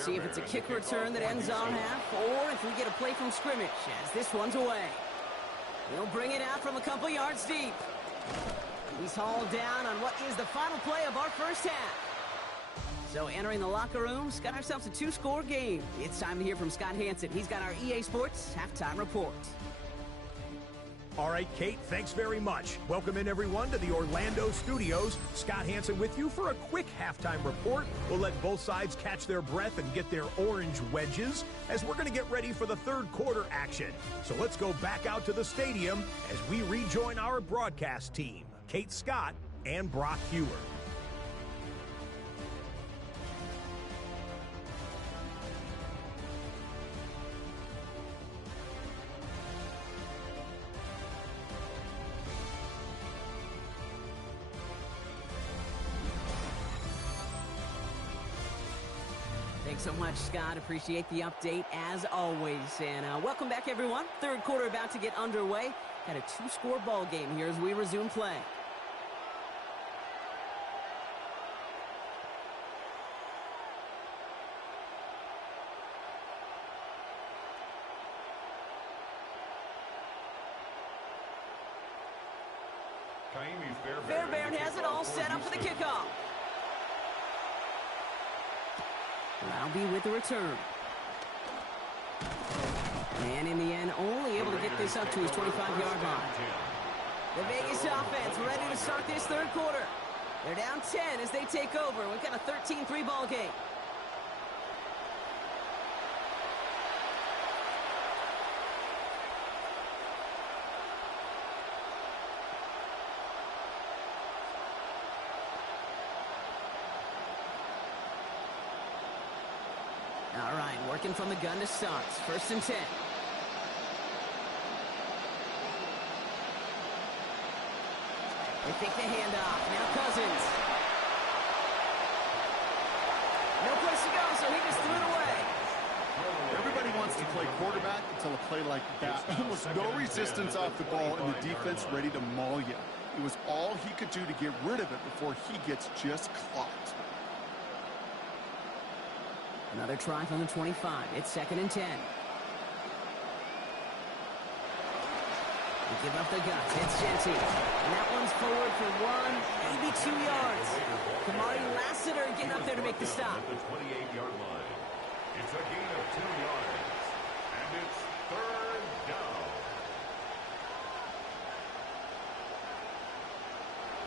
Let's see if it's a kick return that ends on half, or if we get a play from scrimmage, as this one's away. He'll bring it out from a couple yards deep. He's hauled down on what is the final play of our first half. So entering the locker room, got ourselves a 2-score game. It's time to hear from Scott Hansen. He's got our EA Sports halftime report. All right, Kate, thanks very much. Welcome in, everyone, to the Orlando studios. Scott Hansen with you for a quick halftime report. We'll let both sides catch their breath and get their orange wedges as we're going to get ready for the third quarter action. So let's go back out to the stadium as we rejoin our broadcast team, Kate Scott and Brock Hewer. Thanks so much, Scott. Appreciate the update as always. And welcome back, everyone. Third quarter about to get underway. Got a 2-score ball game here as we resume play. Fairbairn has it all set up for the kickoff. Laube with the return. And in the end, only able to get this up to his 25-yard line. The Vegas offense ready to start this third quarter. They're down 10 as they take over. We've got a 13-3 ball game. All right, working from the gun to start. First and 10. They take the handoff. Now Cousins. No place to go, so he just threw it away. Everybody wants to play quarterback until a play like that. Almost no resistance off the ball and the defense ready to maul you. It was all he could do to get rid of it before he gets just clocked. Another try from the 25. It's second and 10. They give up the guts. It's Genty. And that one's forward for 1, maybe 2 yards. Kamari Lassiter getting up there to make the stop. At the 28-yard line. It's a gain of 2 yards. And it's third down.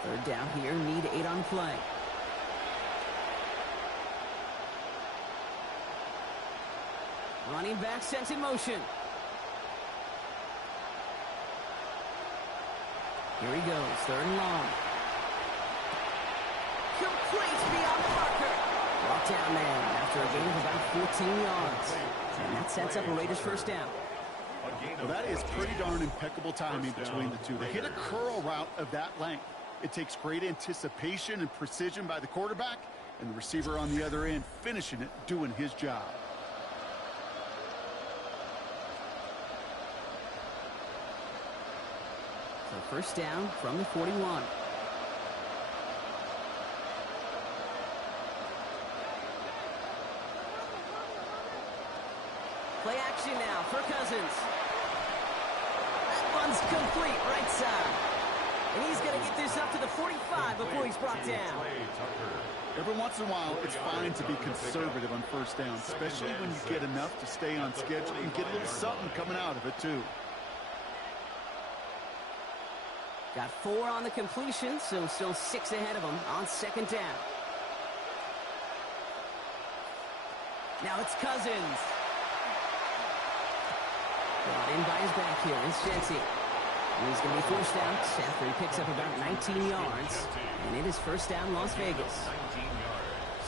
Third down here. Need 8 on play. Running back sent in motion. Here he goes, third and long. Complete beyond the marker. Brought down there after a gain of about 14 yards. And that sets up a Raiders first down. Well, that is pretty darn impeccable timing between the two. They hit a curl route of that length. It takes great anticipation and precision by the quarterback, and the receiver on the other end finishing it, doing his job. So first down from the 41. Play action now for Cousins. That one's complete, right side. And he's going to get this up to the 45 before he's brought down. Every once in a while, it's fine to be conservative on first down, especially when you get enough to stay on schedule and get a little something coming out of it, too. Got 4 on the completion, so still 6 ahead of him on second down. Now it's Cousins. Brought in by his back here. It's Genty. And he's going to be forced out after he picks up about 19 yards. And it is first down, Las Vegas.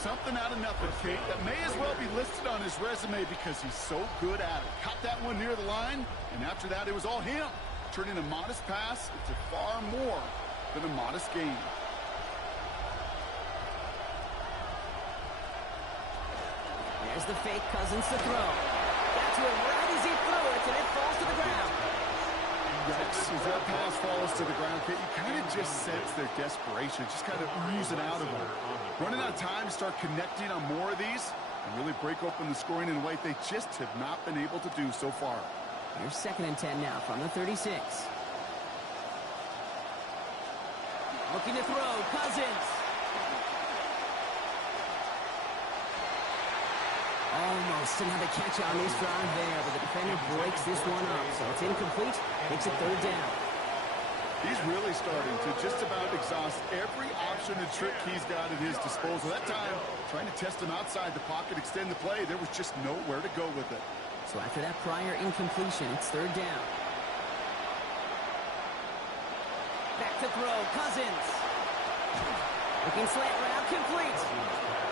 Something out of nothing, Kate, that may as well be listed on his resume because he's so good at it. Caught that one near the line, and after that, it was all him. Turning a modest pass into far more than a modest gain. There's the fake, Cousins to throw. Got to it right as he threw it, and it falls to the ground. Yikes, as that pass falls to the ground, Kate, you kind of just sense their desperation, just kind of oozing out of them. Running out of time to start connecting on more of these, and really break open the scoring in a way they just have not been able to do so far. Here's 2nd and 10 now from the 36. Looking to throw, Cousins. Almost another catch on this drive there, but the defender breaks this one up, so it's incomplete. Makes it 3rd down. He's really starting to just about exhaust every option and trick he's got at his disposal. That time, trying to test him outside the pocket, extend the play, there was just nowhere to go with it. So after that prior incompletion, it's 3rd down. Back to throw, Cousins. Looking slant route, complete.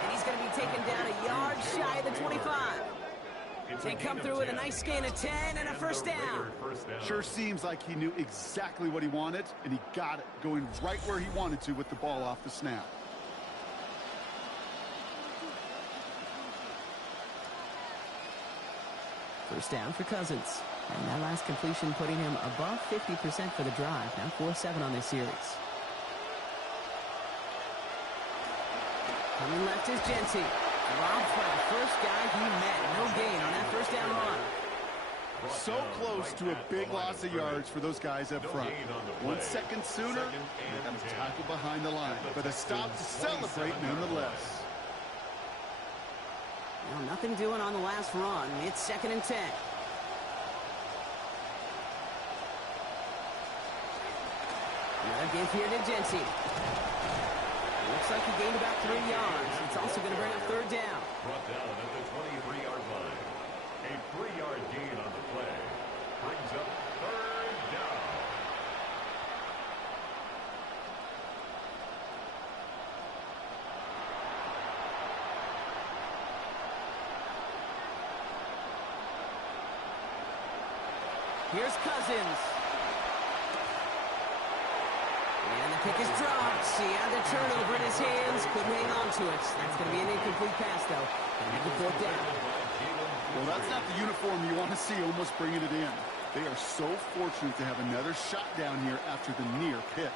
And he's going to be taken down a yard shy of the 25. They come through with a nice gain of 10 and a 1st down. Sure seems like he knew exactly what he wanted, and he got it, going right where he wanted to with the ball off the snap. First down for Cousins. And that last completion putting him above 50% for the drive. Now 4-7 on this series. Coming left is Genty. Robbed by the first guy he met. No gain on that 1st down run. So close to a big loss of yards for those guys up front. 1 second sooner, they're going to tackle behind the line. But a stop to celebrate nonetheless. Well, nothing doing on the last run. It's 2nd and 10. Another give here to Genty. Looks like he gained about 3 yards. It's also going to bring up 3rd down. Brought down at the 23-yard line. A 3-yard gain on the play. Brings up 3rd down. Here's Cousins. And the kick is dropped. He had the turnover in his hands. Couldn't hang on to it. That's going to be an incomplete pass, though. And make it 4th down. Well, that's not the uniform you want to see almost bringing it in. They are so fortunate to have another shot down here after the near pick.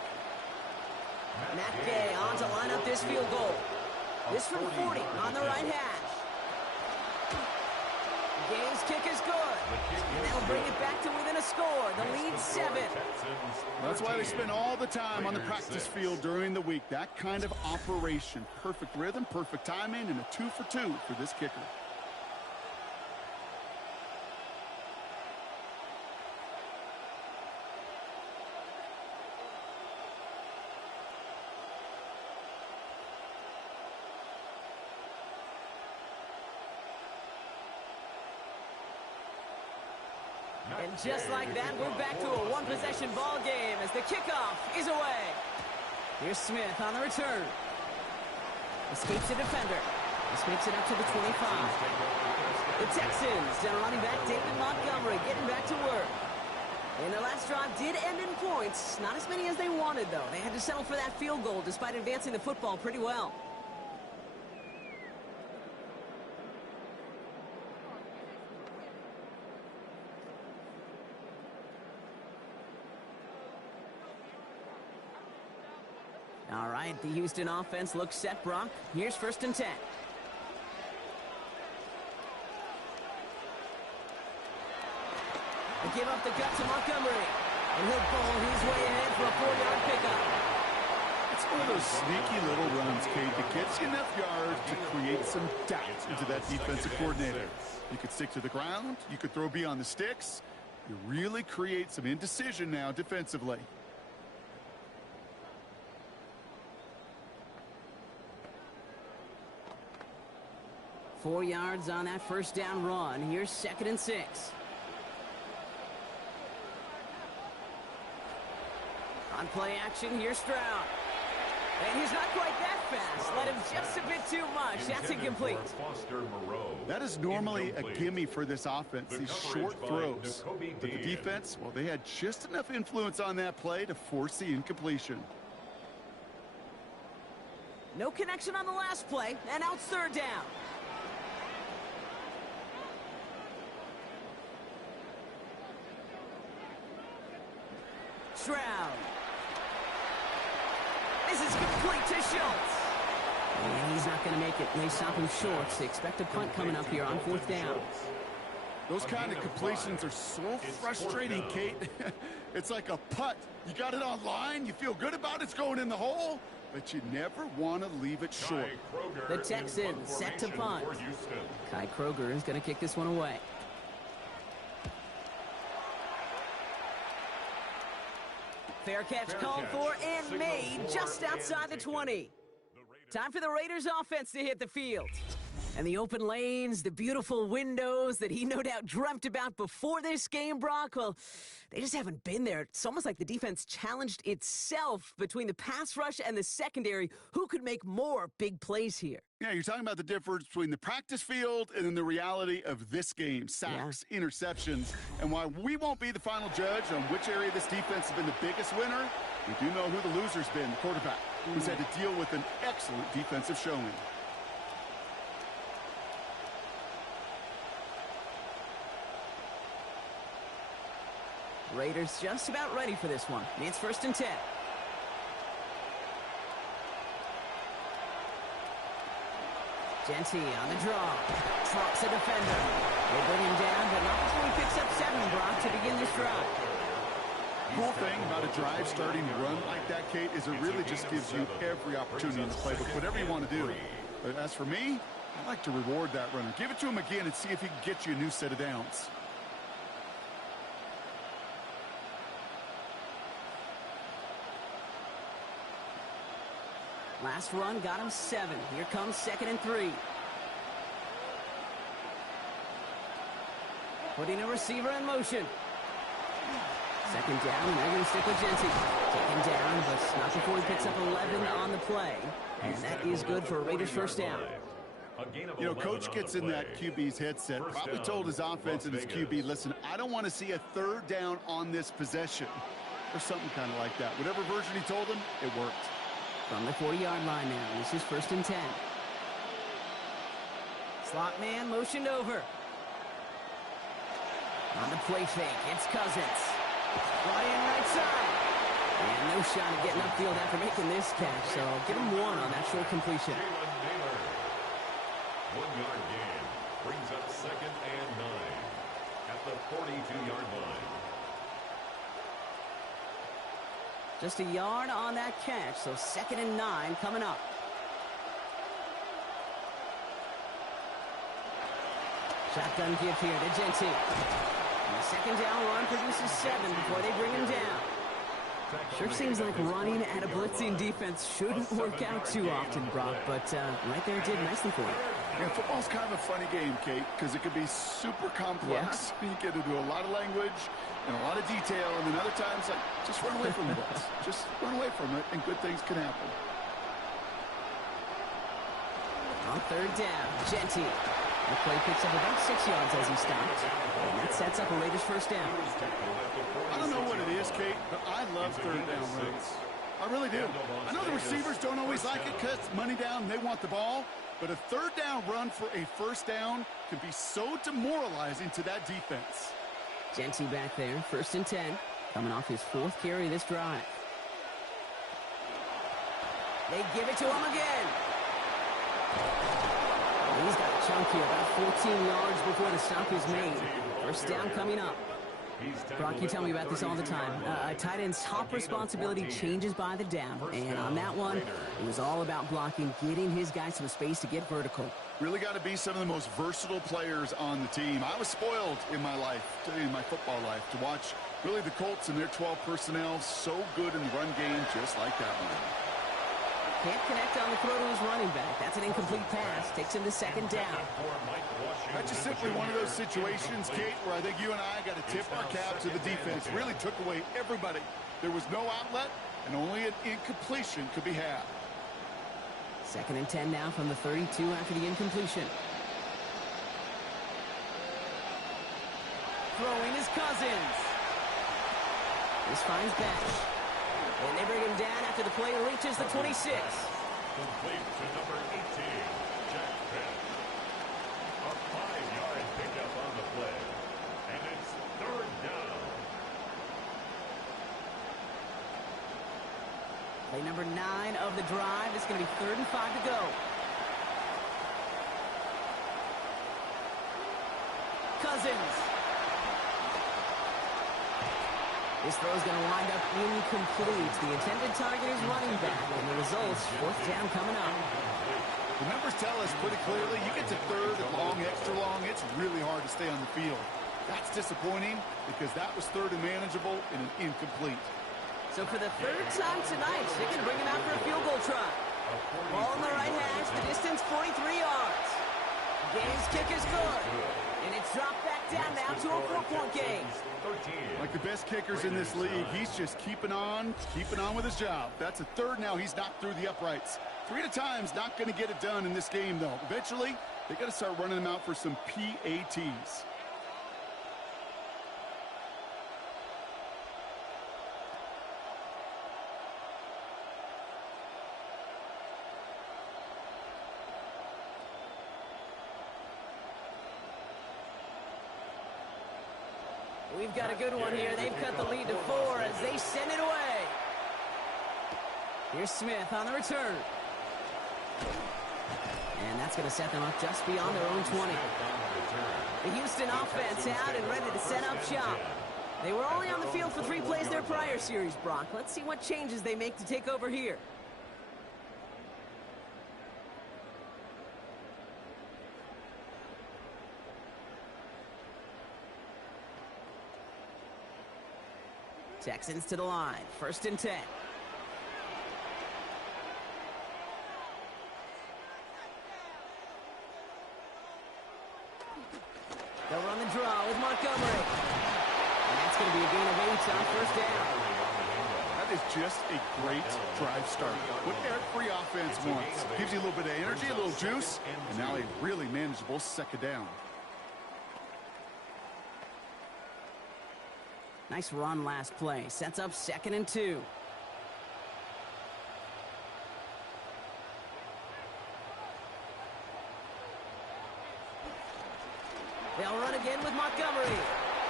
Matt Gay on to line up this field goal. This from 40 on the right hash. Gay's kick is good. And they'll bring it back to within a score. The lead 7. That's why they spend all the time on the practice field during the week. That kind of operation. Perfect rhythm, perfect timing, and a 2 for 2 for this kicker. And just like that, we're back to a one-possession ball game as the kickoff is away. Here's Smith on the return. Escapes the defender. This makes it up to the 25. The Texans down running back David Montgomery getting back to work. And their last drive did end in points. Not as many as they wanted, though. They had to settle for that field goal despite advancing the football pretty well. All right, the Houston offense looks set, Brock. Here's 1st and 10. They give up the gut to Montgomery. And he'll pull his way ahead for a 4-yard pickup. It's one of those sneaky little runs, Kate, that gets you enough yards to create some doubt into that defensive coordinator. You could stick to the ground. You could throw beyond the sticks. You really create some indecision now defensively. Four yards on that 1st down run. Here's 2nd and 6. On play action, here's Stroud. And he's not quite that fast. Let him just a bit too much. That's incomplete. That is normally a gimme for this offense, these short throws. But the defense, well, they had just enough influence on that play to force the incompletion. No connection on the last play, and now it's 3rd down. Stroud. This is complete to Schultz. And he's not going to make it. They stop him short. So they expect a punt coming up here on 4th down. Those kind of completions are so frustrating, Kate. It's like a putt. You got it on line. You feel good about it's going in the hole, but you never want to leave it short. The Texans set to punt. Kai Kroger is going to kick this one away. Fair catch called for and made just outside the 20. Time for the Raiders offense to hit the field. And the open lanes, the beautiful windows that he no doubt dreamt about before this game, Brock, well, they just haven't been there. It's almost like the defense challenged itself between the pass rush and the secondary. Who could make more big plays here? Yeah, you're talking about the difference between the practice field and then the reality of this game. Sacks, interceptions. And while we won't be the final judge on which area this defense has been the biggest winner, we do know who the loser's been, the quarterback, who's had to deal with an excellent defensive showing. Raiders just about ready for this one. It's 1st and 10. Genty on the draw. Trumps a defender. They bring him down, but not before he picks up 7, Brock, to begin this drive. Cool thing about a drive starting to run like that, Kate, is it really just gives you every opportunity in the playbook, whatever you want to do. But as for me, I like to reward that runner. Give it to him again and see if he can get you a new set of downs. Last run got him 7. Here comes 2nd and 3. Putting a receiver in motion. 2nd down, and they're going to stick with Genty. Taken down, but not before he picks up 11 on the play. And that is good for a Raiders 1st down. You know, coach gets in that QB's headset, probably told his offense and his QB, listen, I don't want to see a 3rd down on this possession. Or something kind of like that. Whatever version he told him, it worked. From the 40-yard line now, this is 1st and 10. Slot man motioned over. On the play fake, it's Cousins. Brought in right side. And no shot at getting upfield after making this catch, so give him 1 on that short completion. 1-yard gain brings up 2nd and 9 at the 42-yard line. Just a yard on that catch, so 2nd and 9 coming up. Shotgun give here to Genty. And the 2nd down run produces 7 before they bring him down. Sure seems like running at a blitzing defense shouldn't work out too often, Brock, but right there it did nicely for you. Yeah, football's kind of a funny game, Kate, because it can be super complex. Yeah. You get into a lot of language and a lot of detail, and then other times, like, just run away from the blitz. Just run away from it, and good things can happen. On 3rd down, Genty. The play picks up about 6 yards as he stops, and that sets up a Raiders 1st down. I don't know what it is, Kate, but I love 3rd down runs. I really do. I know the receivers don't always like it because it's money down and they want the ball, but a 3rd down run for a 1st down can be so demoralizing to that defense. Genty back there, 1st and 10, coming off his 4th carry of this drive. They give it to him again. He's got a chunk here, about 14 yards before the stop is made. 1st down coming up. Brock, you tell me about this all the time. A tight end's top responsibility changes by the down. And on that one, it was all about blocking, getting his guys some space to get vertical. Really got to be some of the most versatile players on the team. I was spoiled in my life, in my football life, to watch really the Colts and their 12 personnel so good in the run game, just like that one. Can't connect on the throw to his running back. That's an incomplete pass. Takes him to 2nd down. That's just simply one of those situations, Kate, where I think you and I got to tip our cap to the defense. Really took away everybody. There was no outlet, and only an incompletion could be had. 2nd and 10 now from the 32 after the incompletion. Throwing is Cousins. This finds Bench. And they bring him down after the play reaches the 26. Complete to number 18, Jack Bench. A 5-yard pickup on the play. And it's 3rd down. Play number 9 of the drive. It's going to be 3rd and 5 to go. Cousins. This throw is going to wind up incomplete. The intended target is running back, and the result's 4th down coming up. The numbers tell us pretty clearly, you get to 3rd and long, extra long, it's really hard to stay on the field. That's disappointing because that was 3rd and manageable and an incomplete. So for the 3rd time tonight, they're going to bring him out for a field goal try. Ball in the right hash, the distance 43 yards. Game's kick is good. And it's dropped back down now to a 4-point game. Like the best kickers in this league, he's just keeping on with his job. That's a 3rd now. He's knocked through the uprights. 3 at a time's not going to get it done in this game, though. Eventually, they got to start running them out for some PATs. We've got a good one here. They've cut the lead to 4 as they send it away. Here's Smith on the return. And that's going to set them up just beyond their own 20. The Houston offense out and ready to set up shop. They were only on the field for 3 plays their prior series, Brock. Let's see what changes they make to take over here. Texans to the line. 1st and 10. They'll run the draw with Montgomery. And that's going to be a gain of 8 on 1st down. That is just a great drive start. What every offense wants. Gives you a little bit of energy, a little juice, and now a really manageable 2nd down. Nice run last play. Sets up 2nd and 2. They'll run again with Montgomery.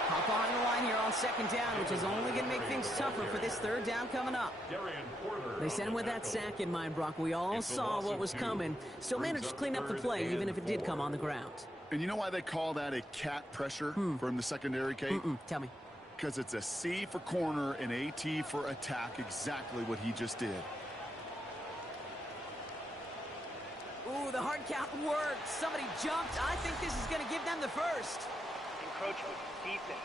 Hop behind the line here on 2nd down, which is only going to make things tougher for this 3rd down coming up. They sent him with that sack in mind, Brock. We all saw what was coming. Still managed to clean up the play, even if it did come on the ground. And you know why they call that a cat pressure from the secondary, Kate? Tell me. Because it's a C for corner and a T for attack, exactly what he just did. Ooh, the hard count worked. Somebody jumped. I think this is going to give them the 1st. Encroachment defense.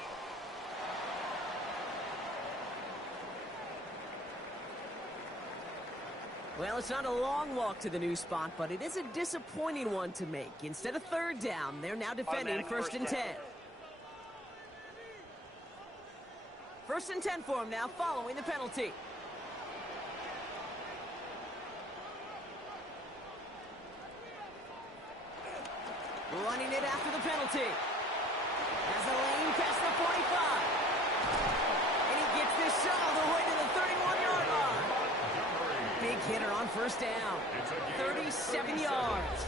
Well, it's not a long walk to the new spot, but it is a disappointing one to make. Instead of 3rd down, they're now defending 1st and 10. 1st and 10 for him now, following the penalty. Running it after the penalty. As the lane past the 45. And he gets this shot all the way to the 31-yard line. Big hitter on 1st down. 37 yards.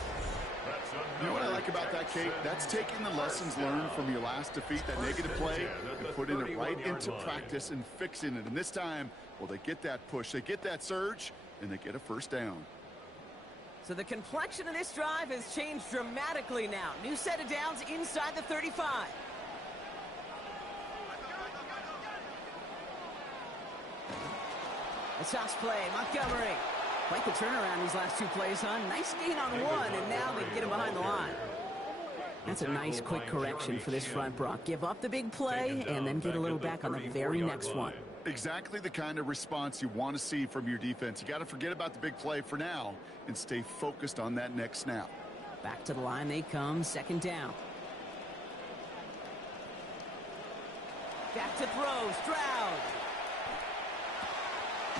You know what I like about that, Kate? That's taking the lessons learned from your last defeat, that negative play, and putting it right into practice and fixing it. And this time, well, they get that push, they get that surge, and they get a 1st down. So the complexion of this drive has changed dramatically now. New set of downs inside the 35. A toss play, Montgomery. Quite the turnaround these last 2 plays, huh? Nice gain on 1, and now they get him behind the line. That's a nice quick correction for this front, Brock. Give up the big play, and then get a little back on the very next one. Exactly the kind of response you want to see from your defense. You got to forget about the big play for now and stay focused on that next snap. Back to the line they come, 2nd down. Back to throw, Stroud.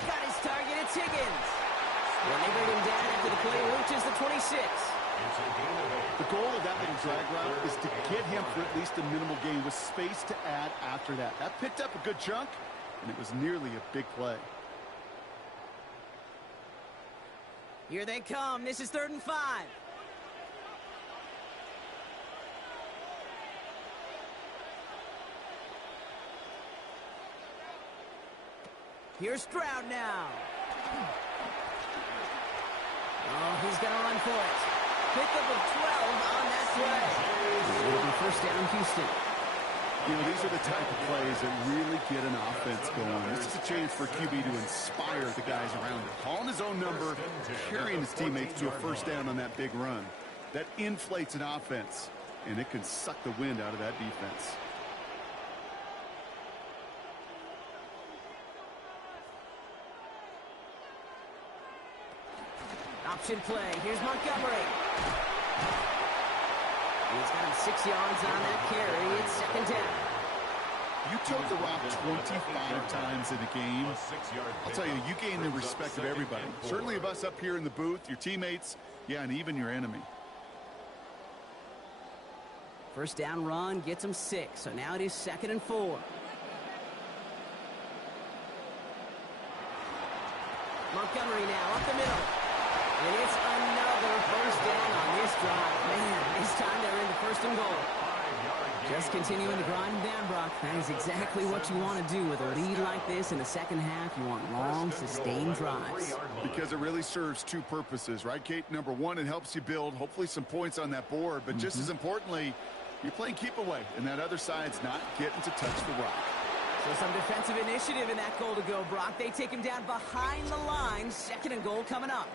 Got his target, it's Higgins. When they bring him down after the play reaches the 26. The goal of that little drag route is to get him for at least a minimal gain with space to add after that. That picked up a good chunk, and it was nearly a big play. Here they come. This is 3rd and 5. Here's Stroud now. Oh, he's going to run for it. Pickup of 12 on that play. It'll be first down, Houston. You know, these are the type of plays that really get an offense going. This is a chance for QB to inspire the guys around him. Calling his own number, carrying his teammates to a first down on that big run. That inflates an offense, and it can suck the wind out of that defense. Option play. Here's Montgomery. He's got him 6 yards on that carry. It's second down. You took the rock 25 times in a game. I'll tell you, you gain the respect of everybody. Certainly of us up here in the booth, your teammates, yeah, and even your enemy. First down run gets him 6. So now it is 2nd and 4. Montgomery now up the middle. And it's another first down on this drive. Man, this time they're in the 1st and goal. Just continuing to grind them down, Brock. That is exactly what you want to do with a lead like this in the second half. You want long, sustained drives. Because it really serves two purposes, right, Kate? Number one, it helps you build, hopefully, some points on that board. But just as importantly, you're playing keep away, and that other side's not getting to touch the rock. So some defensive initiative in that goal to go, Brock. They take him down behind the line. 2nd and goal coming up.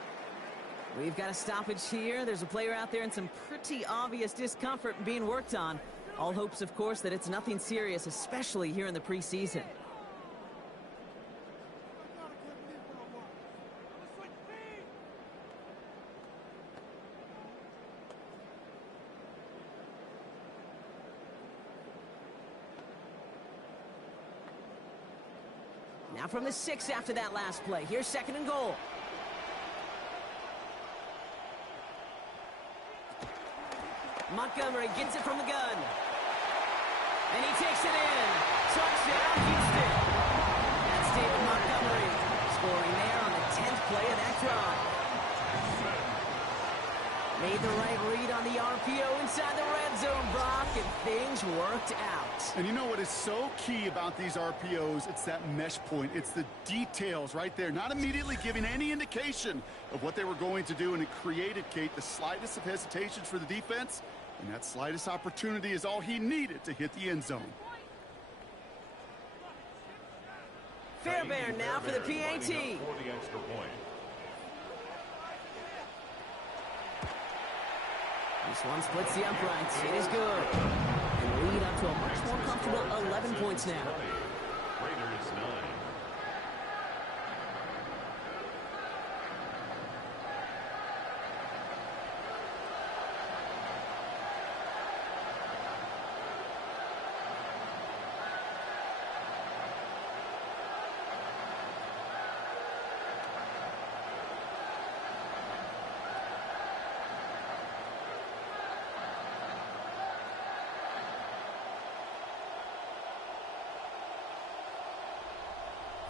We've got a stoppage here. There's a player out there in some pretty obvious discomfort being worked on. All hopes, of course, that it's nothing serious, especially here in the preseason. Now from the 6 after that last play. Here's 2nd and goal. Montgomery gets it from the gun. And he takes it in. Touchdown, Houston. That's David Montgomery scoring there on the 10th play of that drive. Made the right read on the RPO inside the red zone, Brock, and things worked out. And you know what is so key about these RPOs? It's that mesh point. It's the details right there. Not immediately giving any indication of what they were going to do, and it created, Kate, the slightest of hesitations for the defense. And that slightest opportunity is all he needed to hit the end zone. Fairbairn now for the PAT. This one splits the uprights. It is good. And lead up to a much more comfortable 11 points now. Raiders 9.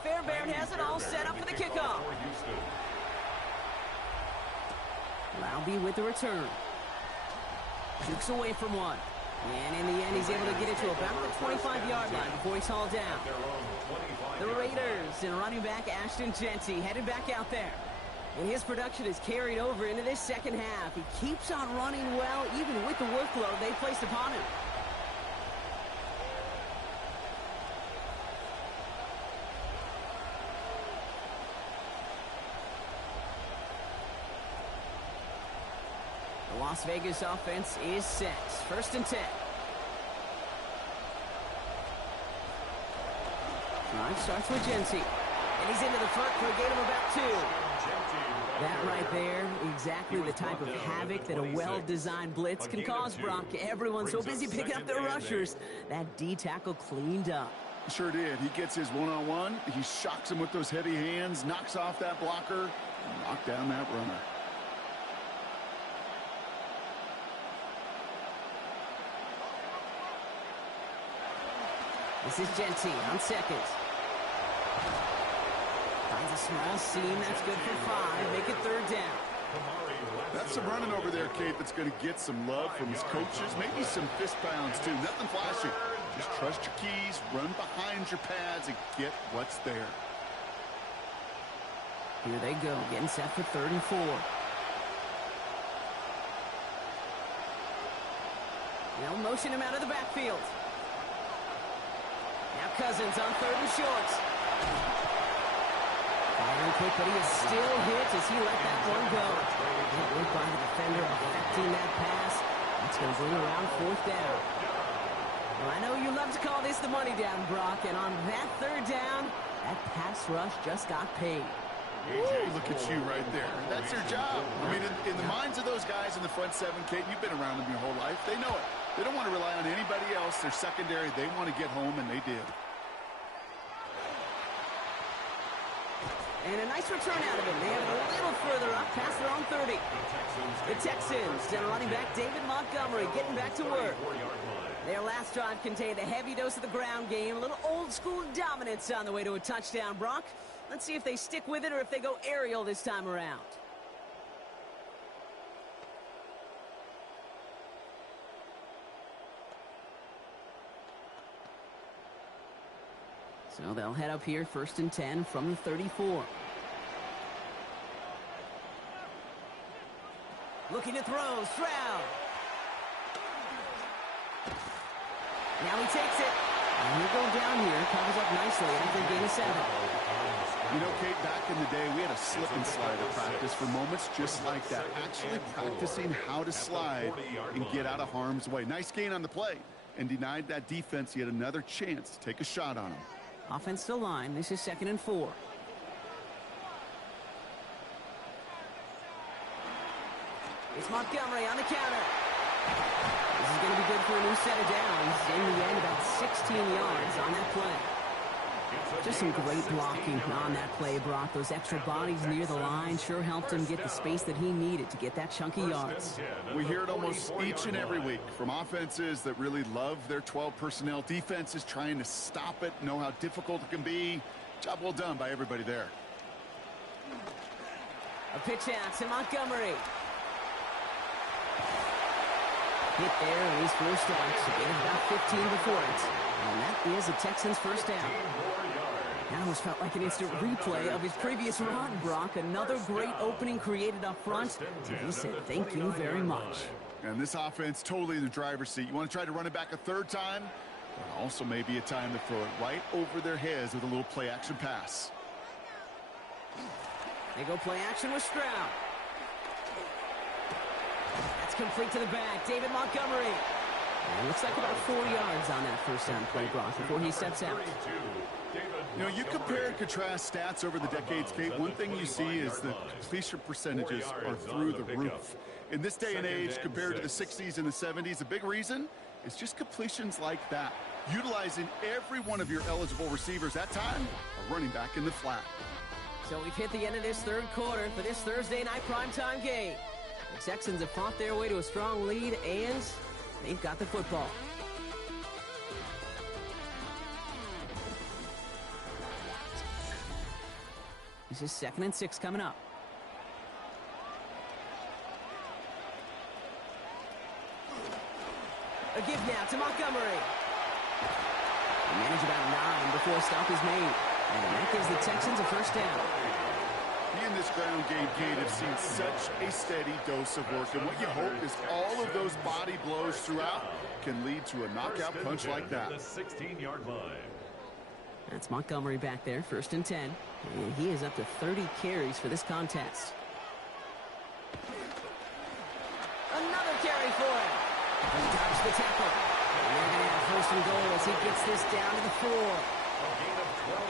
Fairbairn has it all set up for the kickoff. Laube with the return. Jukes away from one. And in the end, he's able to get it to about the 25-yard line before he's hauled down. The Raiders and running back Ashton Jeanty headed back out there. And his production is carried over into this second half. He keeps on running well, even with the workload they placed upon him. The Las Vegas offense is set. 1st and 10. Drive starts with Jeanty. And he's into the front for a gain of about 2. That right there, exactly the type of havoc that a well-designed blitz can cause, Brock. Everyone's so busy picking up their rushers. That D tackle cleaned up. Sure did. He gets his one-on-one. He shocks him with those heavy hands, knocks off that blocker, and knocked down that runner. This is Jeanty on 2nd. Finds a small seam. That's good for 5. Make it 3rd down. That's some running over there, Kate, that's going to get some love from his coaches. Maybe some fist pounds, too. Nothing flashy. Just trust your keys, run behind your pads, and get what's there. Here they go, getting set for 3rd and 4. They'll motion him out of the backfield. Now Cousins on 3rd and short. Firing quick, but he is still hit as he let that one go. Great work by the defender affecting that pass. That's going to bring around 4th down. Well, I know you love to call this the money down, Brock, and on that 3rd down, that pass rush just got paid. Ooh, look at you right there. That's their job. I mean, in the minds of those guys in the front 7, Kate, you've been around them your whole life. They know it. They don't want to rely on anybody else. They're secondary. They want to get home, and they did. And a nice return out of him. They have it a little further up past their own 30. The Texans, down running back David Montgomery, getting back to work. Their last drive contained a heavy dose of the ground game, a little old-school dominance on the way to a touchdown, Brock. Let's see if they stick with it or if they go aerial this time around. So they'll head up here, 1st and 10 from the 34. Looking to throw, Stroud. Now he takes it. And he'll go down here, covers up nicely after gain of 7. You know, Kate, back in the day, we had a slip and slide at practice for moments just like that. Actually practicing how to slide and get out of harm's way. Nice gain on the play, and denied that defense yet another chance to take a shot on him. Offense to line. This is 2nd and 4. It's Montgomery on the counter. This is going to be good for a new set of downs. In the end, about 16 yards on that play. Just some great blocking on that play, Brock. Those extra bodies near the line sure helped him get the space that he needed to get that chunky yards. We hear it almost each and every week from offenses that really love their 12 personnel. Defenses trying to stop it, know how difficult it can be. Job well done by everybody there. A pitch out to Montgomery. Hit there, and he's forced out. So gain of about 15 before it. And that is a Texans first down. That almost felt like an instant replay of his previous run, Brock. Another great opening created up front. And he said, thank you very much. And this offense totally in the driver's seat. You want to try to run it back a 3rd time, but also maybe a time to throw it right over their heads with a little play-action pass. They go play action with Stroud. That's complete to the back. David Montgomery. And it looks like about 4 yards on that first down play, Brock, before he steps out. You know, you compare and contrast stats over the decades, Kate. One thing you see is the completion percentages are through the roof. In this day and age, compared to the 60s and the 70s, a big reason is just completions like that. Utilizing every one of your eligible receivers that time, a running back in the flat. So we've hit the end of this 3rd quarter for this Thursday night primetime game. The Texans have fought their way to a strong lead, and they've got the football. This is 2nd and 6 coming up. A give now to Montgomery. They manage about 9 before a stop is made. And that gives the Texans a first down. He in this ground game, Kate, have seen such a steady dose of work. And what you hope is all of those body blows throughout can lead to a knockout punch like that. The 16-yard line. That's Montgomery back there, 1st and 10. And he is up to 30 carries for this contest. Another carry for him. He dodged the tackle. And they're going to have 1st and goal as he gets this down to the 4.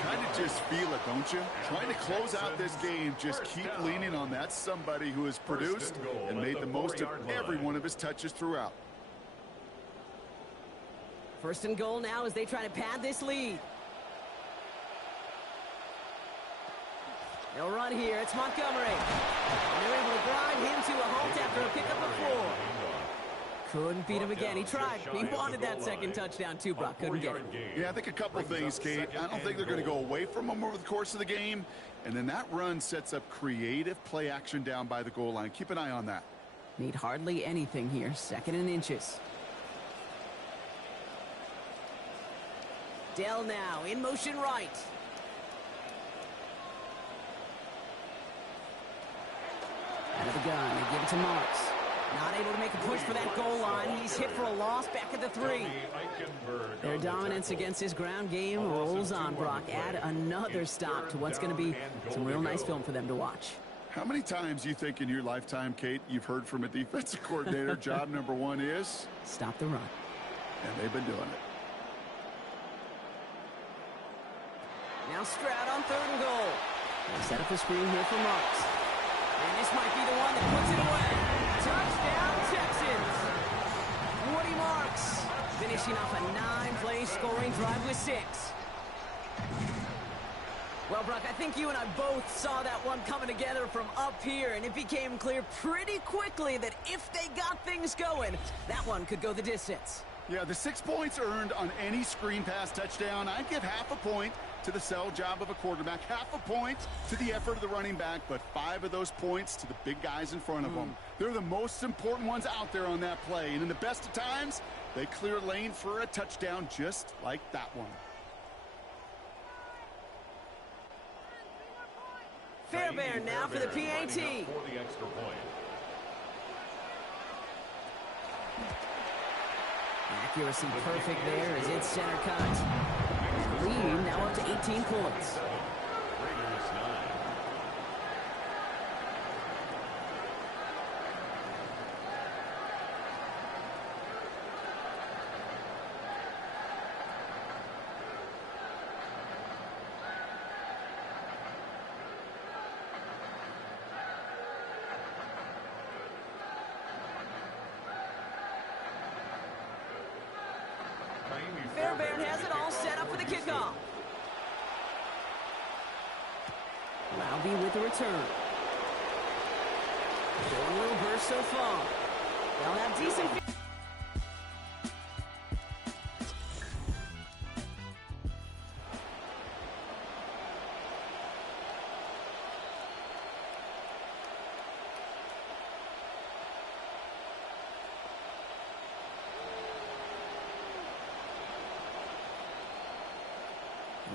Kind of just feel it, don't you? Trying to close out this game, just keep leaning on that somebody who has produced and made the most of every one of his touches throughout. 1st and goal now as they try to pad this lead. They'll run here. It's Montgomery. And they're able to grind him to a halt after a pickup of 4. Couldn't beat him again. He tried. He wanted that 2nd touchdown too, Brock. Couldn't get it. Yeah, I think a couple things, Kate. I don't think they're going to go away from him over the course of the game. And then that run sets up creative play action down by the goal line. Keep an eye on that. Need hardly anything here. 2nd and inches. Dell now in motion right. Out of the gun, they give it to Marks. Not able to make a push for that goal line. He's hit for a loss back at the 3. Their dominance against his ground game rolls on, Brock. Add another stop to what's going to be some real nice film for them to watch. How many times you think in your lifetime, Kate, you've heard from a defensive coordinator, job number 1 is? Stop the run. And they've been doing it. Now Stroud on 3rd and goal. They set up a screen here for Marks. And this might be the one that puts it away. Touchdown, Texans. Woody Marks finishing off a 9-play scoring drive with 6. Well, Brock, I think you and I both saw that one coming together from up here, and it became clear pretty quickly that if they got things going, that one could go the distance. Yeah, the 6 points earned on any screen pass touchdown, I'd give half a point to the sell job of a quarterback, half a point to the effort of the running back, but 5 of those points to the big guys in front of them. They're the most important ones out there on that play, and in the best of times, they clear lane for a touchdown just like that one. Fairbairn now for the PAT. For the extra point. Accuracy perfect there as it's center cut. Lead now up to 18 points. Raiders 9. Fairbairn has it all set up for the kickoff. Laube with the return. Showing a little burst so far. They'll have decent...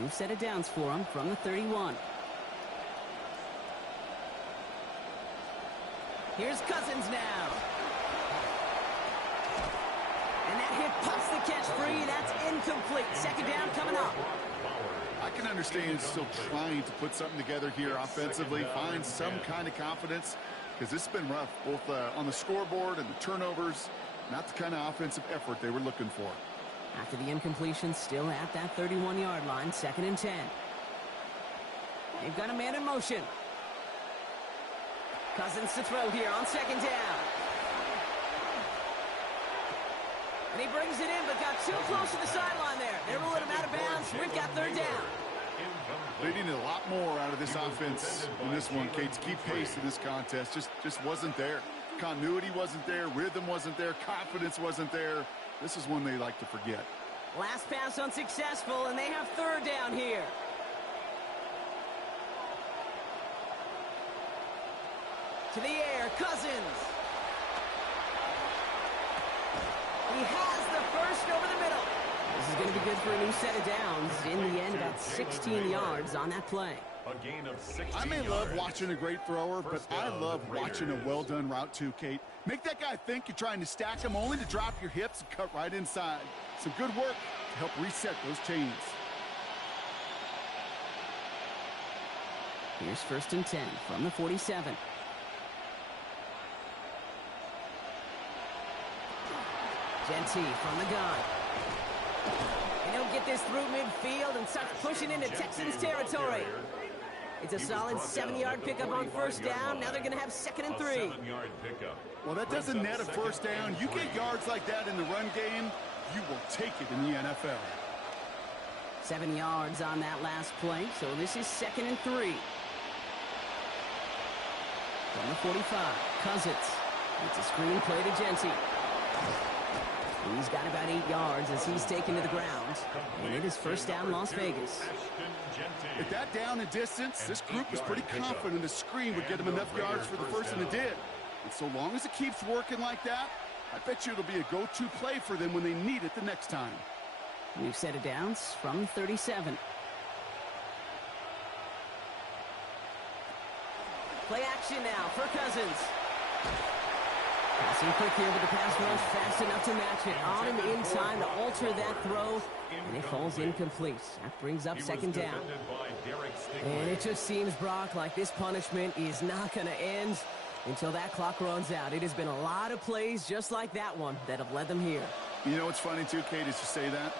New set of downs for him from the 31. Here's Cousins now. And that hit pops the catch free. That's incomplete. Second down coming up. I can understand still trying to put something together here offensively, find some kind of confidence, because this has been rough, both on the scoreboard and the turnovers. Not the kind of offensive effort they were looking for. After the incompletion, still at that 31-yard line, 2nd and 10. They've got a man in motion. Cousins to throw here on 2nd down. And he brings it in, but got too close to the sideline there. They ruled him out of bounds. We've got 3rd down. They needed a lot more out of this offense in this one, Kate, to keep pace in this contest. Just wasn't there. Continuity wasn't there. Rhythm wasn't there. Confidence wasn't there. This is one they like to forget. Last pass unsuccessful, and they have 3rd down here. To the air, Cousins. He has the first over the middle. This is going to be good for a new set of downs. In the end, about 16 yards on that play. A gain of 16 I may love watching a great thrower, but I love watching a well-done route too, Kate. Make that guy think you're trying to stack him, only to drop your hips and cut right inside. Some good work to help reset those chains. Here's 1st and 10 from the 47. Genty from the gun. And he'll get this through midfield and starts pushing into Texans territory. It's a solid 7-yard pickup on 1st down. Now they're going to have 2nd and 3. 7-yard pickup. Well, that doesn't net a 1st down. You get yards like that in the run game, you will take it in the NFL. 7 yards on that last play, so this is 2nd and 3. From the 45, Cousins. It's a screen play to Genty. He's got about 8 yards as he's taken to the ground. And it is 1st down, Las Vegas. At that down and distance, this group was pretty confident the screen would get them enough yards for the first, and it did. And so long as it keeps working like that, I bet you it'll be a go-to play for them when they need it the next time. We've set it downs from 37. Play action now for Cousins. Passing quick here, but the pass rush fast enough to match it. On him in time to alter that throw, and it falls incomplete. That brings up second down. And it just seems, Brock, like this punishment is not going to end until that clock runs out. It has been a lot of plays just like that one that have led them here. You know what's funny, too, Kate, as you say that?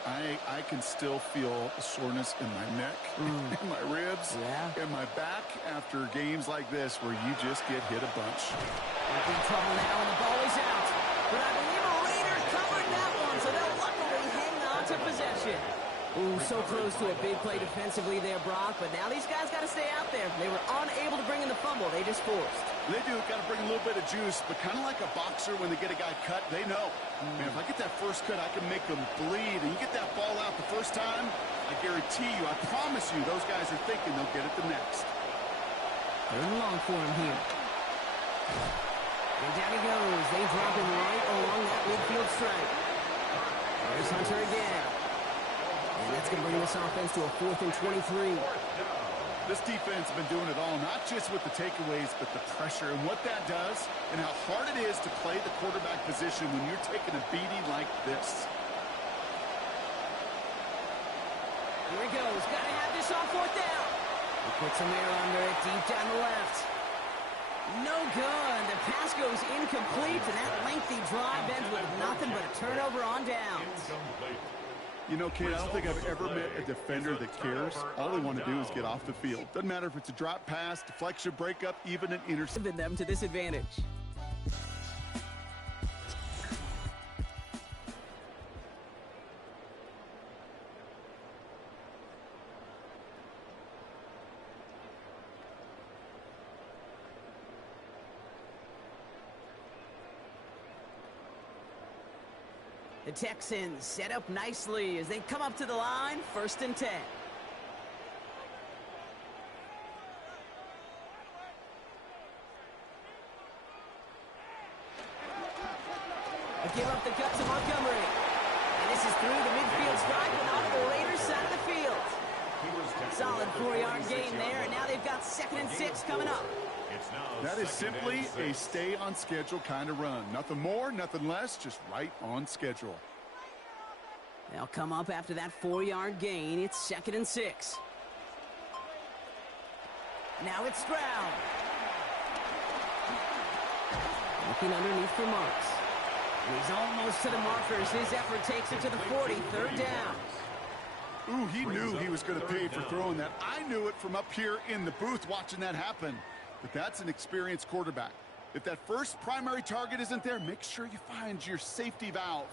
I can still feel a soreness in my neck, in my ribs, in my back after games like this where you just get hit a bunch. In trouble now, and the ball is out. But I believe a Raider covered that one, so they'll luckily hang on to possession. Ooh, so close to a big play defensively there, Brock, but now these guys got to stay out there. They were unable to bring in the fumble. They just forced. They do. Got to bring a little bit of juice, but kind of like a boxer when they get a guy cut, they know. Man, if I get that first cut, I can make them bleed. And you get that ball out the first time, I guarantee you, I promise you, those guys are thinking they'll get it the next. Third and long for him here. And down he goes. They drop him right along that midfield stripe. There's Hunter again. And that's going to bring this offense to a 4th and 23. This defense has been doing it all, not just with the takeaways, but the pressure and what that does and how hard it is to play the quarterback position when you're taking a beating like this. Here he goes. Got to have this on 4th down. He puts some air under it deep down the left. No good. The pass goes incomplete, and that lengthy drive ends with nothing but a turnover on downs. You know, Kate, I don't think I've ever met a defender that cares. All they want to do is get off the field. Doesn't matter if it's a drop pass, deflection, breakup, even an interception. Them to this advantage. The Texans set up nicely as they come up to the line, 1st and 10. They give up the gut to Montgomery. And this is through the midfield stripe and off the Raiders side of the field. Solid 4-yard gain there, and now they've got 2nd and 6 coming up. That is simply a stay-on-schedule kind of run. Nothing more, nothing less, just right on schedule. They'll come up after that 4-yard gain. It's 2nd and 6. Now it's Stroud. Looking underneath for Marks. And he's almost to the markers. His effort takes it to the 40, 3rd down. Ooh, he knew he was going to pay for throwing that. I knew it from up here in the booth watching that happen. But that's an experienced quarterback. If that first primary target isn't there, make sure you find your safety valve.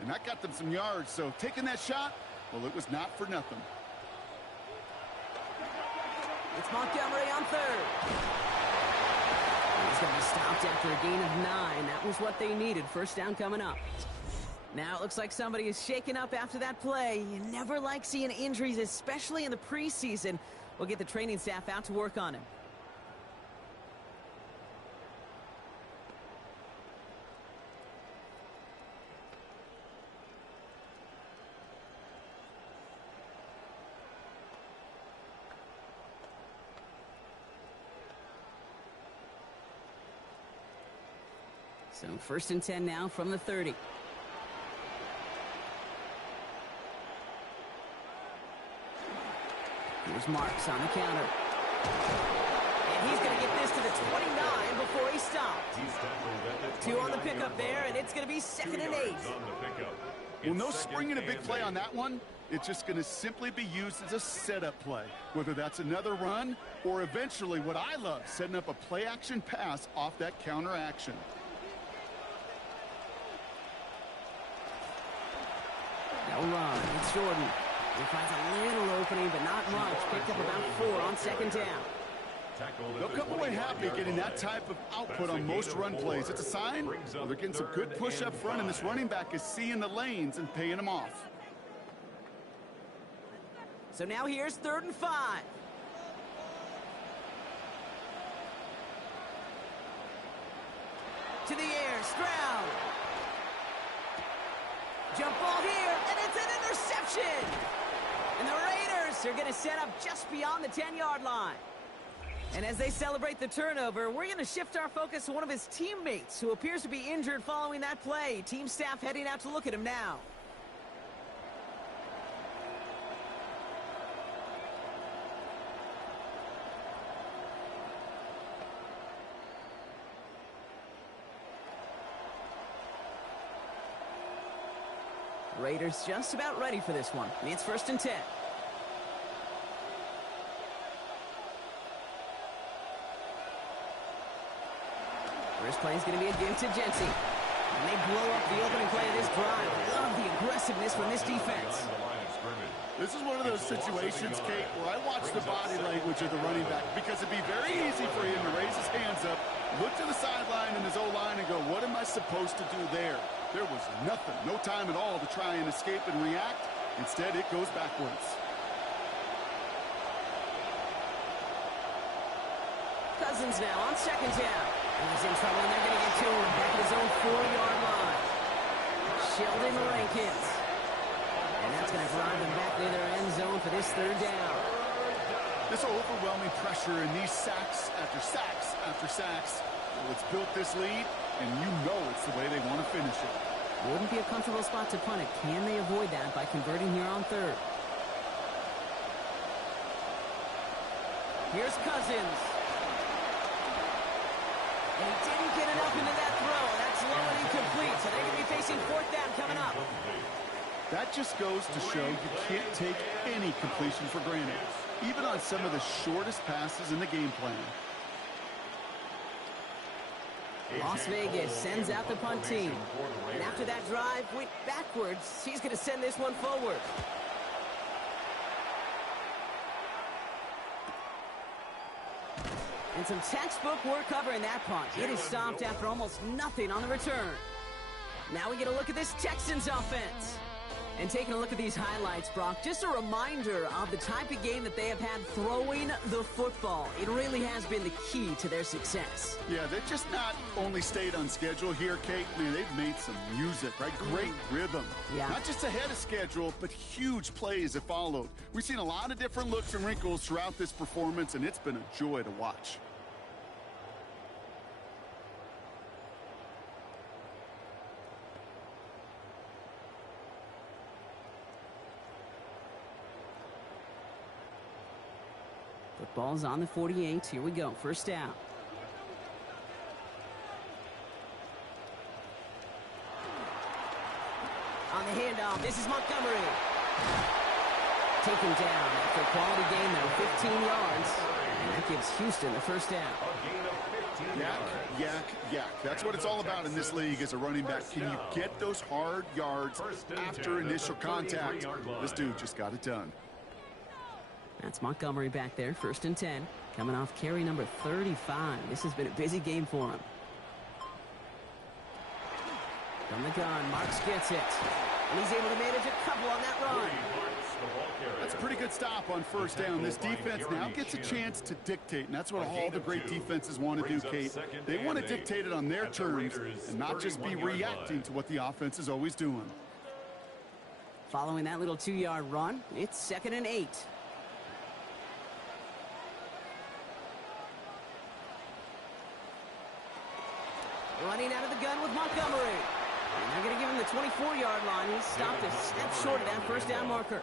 And that got them some yards, so taking that shot, well, it was not for nothing. It's Montgomery on 3rd. He's going to be stopped after a gain of 9. That was what they needed. 1st down coming up. Now it looks like somebody is shaken up after that play. You never like seeing injuries, especially in the preseason. We'll get the training staff out to work on him. So 1st and 10 now from the 30. Here's Marks on the counter. And he's going to get this to the 29 before he stopped. 2 on the pickup there, and it's going to be 2nd and 8. Well, no springing a big play on that one. It's just going to simply be used as a setup play, whether that's another run or eventually what I love, setting up a play-action pass off that counter action. They'll run. It's Jordan. He finds a little opening, but not much. Picked up about 4 on 2nd down. They'll come away happy getting that type of output on most run plays. It's a sign well, they're getting some good push up front, and this running back is seeing the lanes and paying them off. So now here's 3rd and 5. To the air, Stroud. Jump ball here, and it's an interception! And the Raiders are going to set up just beyond the 10-yard line. And as they celebrate the turnover, we're going to shift our focus to one of his teammates who appears to be injured following that play. Team staff heading out to look at him now. Raiders just about ready for this one. It's 1st and 10. First play is going to be a give to Jency. And they blow up the opening play of this drive. Love the aggressiveness from this defense. This is one of those situations, Kate, where I watch the body language of the running back because it'd be very easy for him to raise his hands up, look to the sideline and his O-line and go, what am I supposed to do there? There was nothing, no time at all to try and escape and react. Instead, it goes backwards. Cousins now on 2nd down. He's in trouble, and they're going to get to him back at his own 4-yard line. Sheldon Rankins. And that's going to drive them back near their end zone for this 3rd down. This overwhelming pressure and these sacks after sacks after sacks, well, it's built this lead, and you know it's the way they want to finish it. Wouldn't be a comfortable spot to punt it. Can they avoid that by converting here on 3rd? Here's Cousins. And he didn't get enough into that throw. That's low and incomplete. So they're going to be facing 4th down coming up. That just goes to show you can't take any completion for granted, even on some of the shortest passes in the game plan. Las Vegas sends out the punt team. And after that drive went backwards, he's going to send this one forward. And some textbook work covering that punt. It is stopped after almost nothing on the return. Now we get a look at this Texans offense. And taking a look at these highlights, Brock, just a reminder of the type of game that they have had throwing the football. It really has been the key to their success. Yeah, they've just not only stayed on schedule here, Kate. Man, they've made some music, right? Great rhythm. Yeah. Not just ahead of schedule, but huge plays have followed. We've seen a lot of different looks and wrinkles throughout this performance, and it's been a joy to watch. Football's on the 48. Here we go. 1st down. On the handoff, this is Montgomery. Taken down after a quality gain, though, 15 yards. And that gives Houston the 1st down. Yak, yak, yak. That's what it's all about in this league as a running back. Can you get those hard yards after initial contact? This dude just got it done. That's Montgomery back there, 1st and 10. Coming off carry number 35. This has been a busy game for him. From the gun, Marks gets it. And he's able to manage a couple on that run. That's a pretty good stop on 1st down. This defense now gets a chance to dictate, and that's what all the great defenses want to do, Kate. They want to dictate it on their terms and not just be reacting to what the offense is always doing. Following that little 2-yard run, it's 2nd and 8. Running out of the gun with Montgomery. And they're going to give him the 24-yard line. He stopped a step short of that 1st down marker.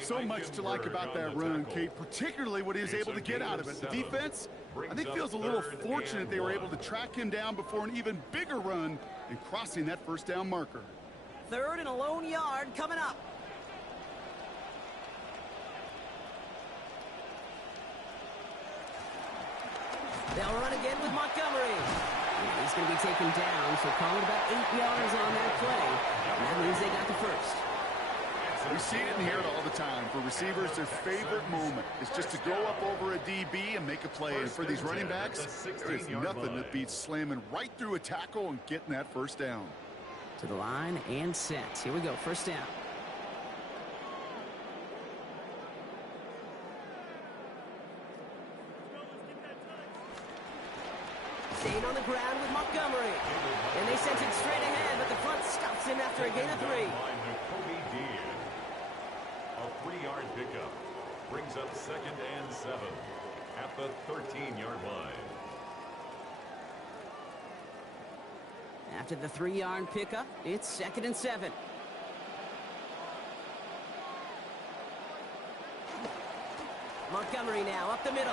So much to like about that run, Kate, particularly what he was able to get out of it. The defense, I think, feels a little fortunate they were able to track him down before an even bigger run and crossing that 1st down marker. 3rd and a lone yard coming up. They'll run again with Montgomery. And he's going to be taken down, so call it about 8 yards on that play. And that means they got the 1st. We see it and hear it all the time. For receivers, their favorite moment is just to go up over a DB and make a play. And for these running backs, there's nothing that beats slamming right through a tackle and getting that 1st down. To the line and set. Here we go, 1st down. Staying on the ground with Montgomery. And they sent it straight ahead, but the front stops him after a gain of 3. A 3-yard pickup brings up 2nd and 7. at the 13-yard line. After the 3-yard pickup, it's 2nd and 7. Montgomery now up the middle.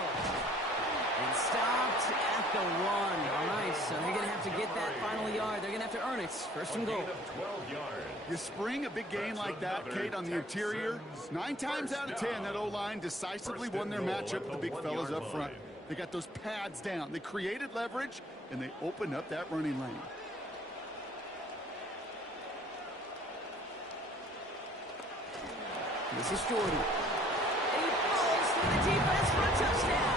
And stopped at the 1. All right, so they're going to have to get that final yard. They're going to have to earn it. 1st and goal. 12 yards. You spring a big gain like that, Kate, on the interior. 9 times out of 10, that O-line decisively won their matchup with the big fellas up front. They got those pads down. They created leverage, and they opened up that running lane. This is Jordan. And he falls through the defense for a touchdown.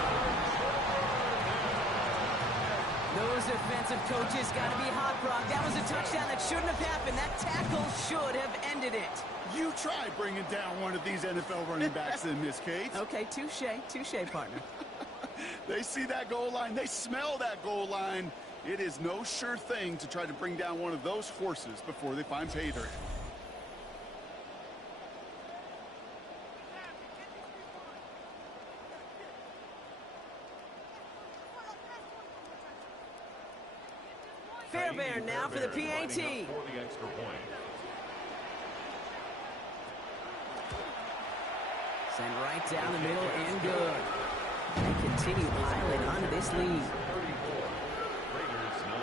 Those defensive coaches got to be hot, Brock. That was a touchdown that shouldn't have happened. That tackle should have ended it. You try bringing down one of these NFL running backs in this case. Okay, touche, partner. They see that goal line. They smell that goal line. It is no sure thing to try to bring down one of those horses before they find pay dirt. Fairbairn now for the PAT. For the extra point. Sent right down the middle and good. They continue piling onto this lead. 34. Raiders 9.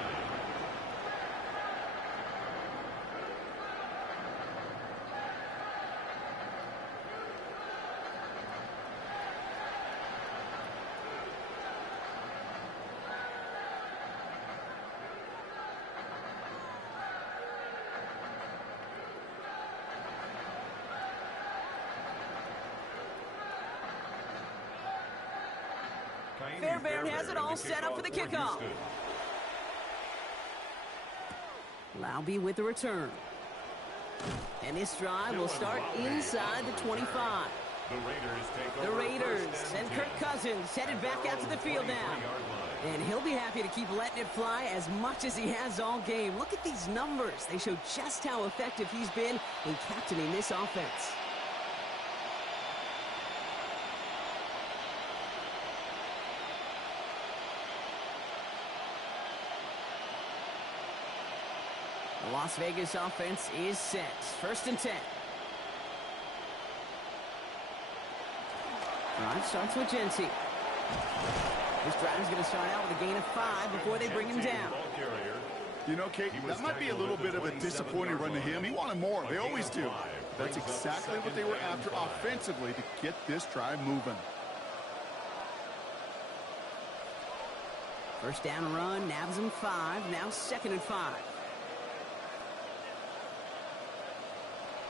Fairbairn has it all set up for the kickoff. Lowby with the return. And this drive will start inside the 25. The Raiders and Kirk Cousins headed back out to the field now. And he'll be happy to keep letting it fly as much as he has all game. Look at these numbers. They show just how effective he's been in captaining this offense. The Las Vegas offense is set. 1st and 10. Drive starts with Genty. This drive is going to start out with a gain of 5 before they bring him down. You know, Kate, that might be a little bit of a disappointing run to him. He wanted more. They always do. That's exactly what they were after offensively to get this drive moving. First down run, nabs him 5. Now 2nd and 5.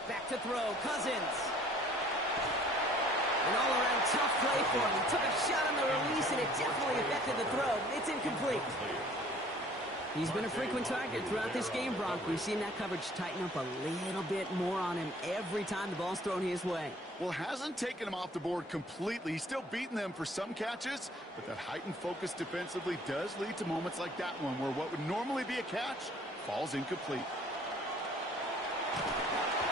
Back to throw, Cousins. An all-around tough play for him. He took a shot on the release, and it definitely affected the throw. It's incomplete. He's been a frequent target throughout this game, Brock. We've seen that coverage tighten up a little bit more on him every time the ball's thrown his way. Well, hasn't taken him off the board completely. He's still beating them for some catches, but that heightened focus defensively does lead to moments like that one where what would normally be a catch falls incomplete.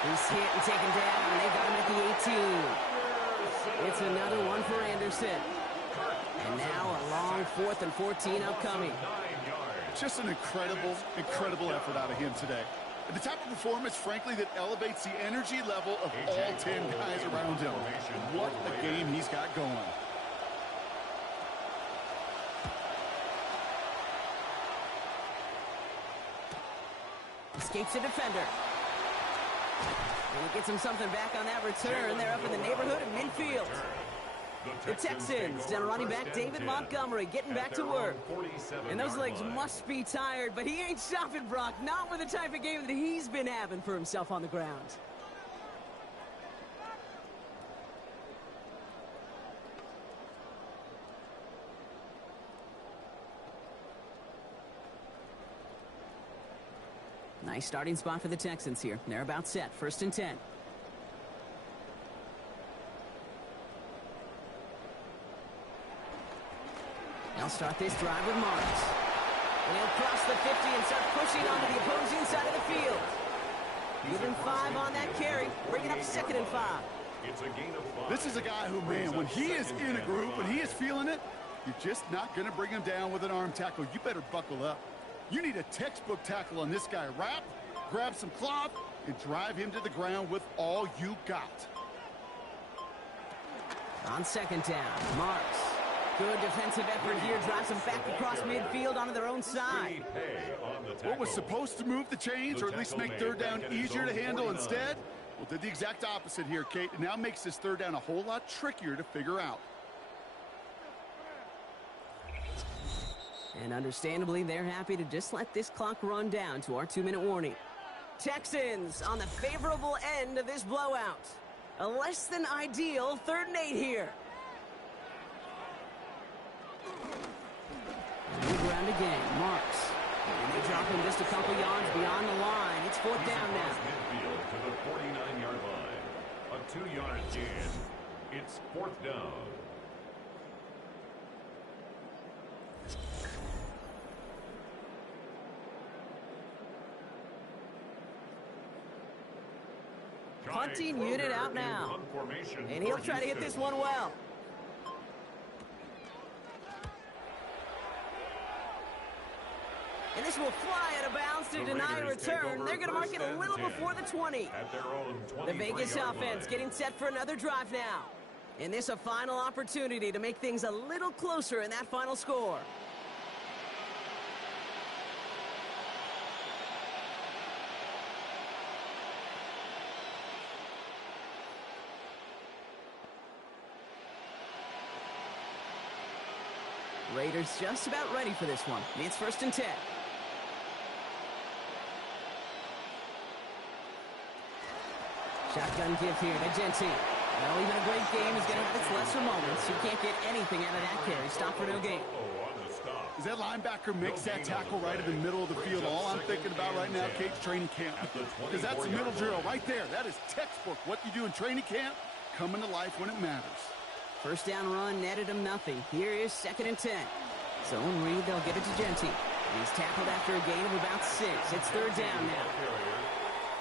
He's hit and taken down, and they got him at the 18. It's another one for Anderson. And now a long 4th and 14 upcoming. Just an incredible effort out of him today. The type of performance, frankly, that elevates the energy level of all 10 guys around him. What a game he's got going. Escapes the defender. And he gets him something back on that return. They're up in the neighborhood of midfield. The Texans, down running back David Montgomery, getting back to work. And those legs must be tired, but he ain't stopping, Brock. Not with the type of game that he's been having for himself on the ground. Nice starting spot for the Texans here. They're about set. 1st and 10. They'll start this drive with Marks. And he'll cross the 50 and start pushing onto the opposing side of the field. Give him 5 on that carry. Bring it up 2nd and 5. It's a gain of 5. This is a guy who, man, when he is in a group, when he is feeling it, you're just not going to bring him down with an arm tackle. You better buckle up. You need a textbook tackle on this guy. Wrap, grab some cloth, and drive him to the ground with all you got. On second down, Marks. Good defensive effort here. Drives them back across midfield onto their own side. What was supposed to move the chains, or at least make third down easier to handle instead? Well, did the exact opposite here, Kate. It now makes this third down a whole lot trickier to figure out. And understandably, they're happy to just let this clock run down to our 2-minute warning. Texans on the favorable end of this blowout. A less than ideal 3rd and 8 here. Move around again, Marks. And they drop him just a couple yards beyond the line. It's 4th down now. Midfield to the 49-yard line. A 2-yard gain. It's 4th down. Punting unit out now. And he'll try to hit this one well. And this will fly out of bounds to deny a return. They're going to mark it a little before the 20. The Vegas offense getting set for another drive now. And this a final opportunity to make things a little closer in that final score. Raiders just about ready for this one. It's 1st and 10. Shotgun give here to Genty. Well, even a great game is going to have its lesser moments. You can't get anything out of that carry. Stop for no gain. As that linebacker makes that tackle right in the middle of the field, all I'm thinking about right now, Kate's training camp. Because that's a middle drill right there. That is textbook. What you do in training camp, coming to life when it matters. 1st down run netted him nothing. Here is 2nd and 10. Zone read, they'll get it to Genty. He's tackled after a gain of about 6. It's 3rd down now.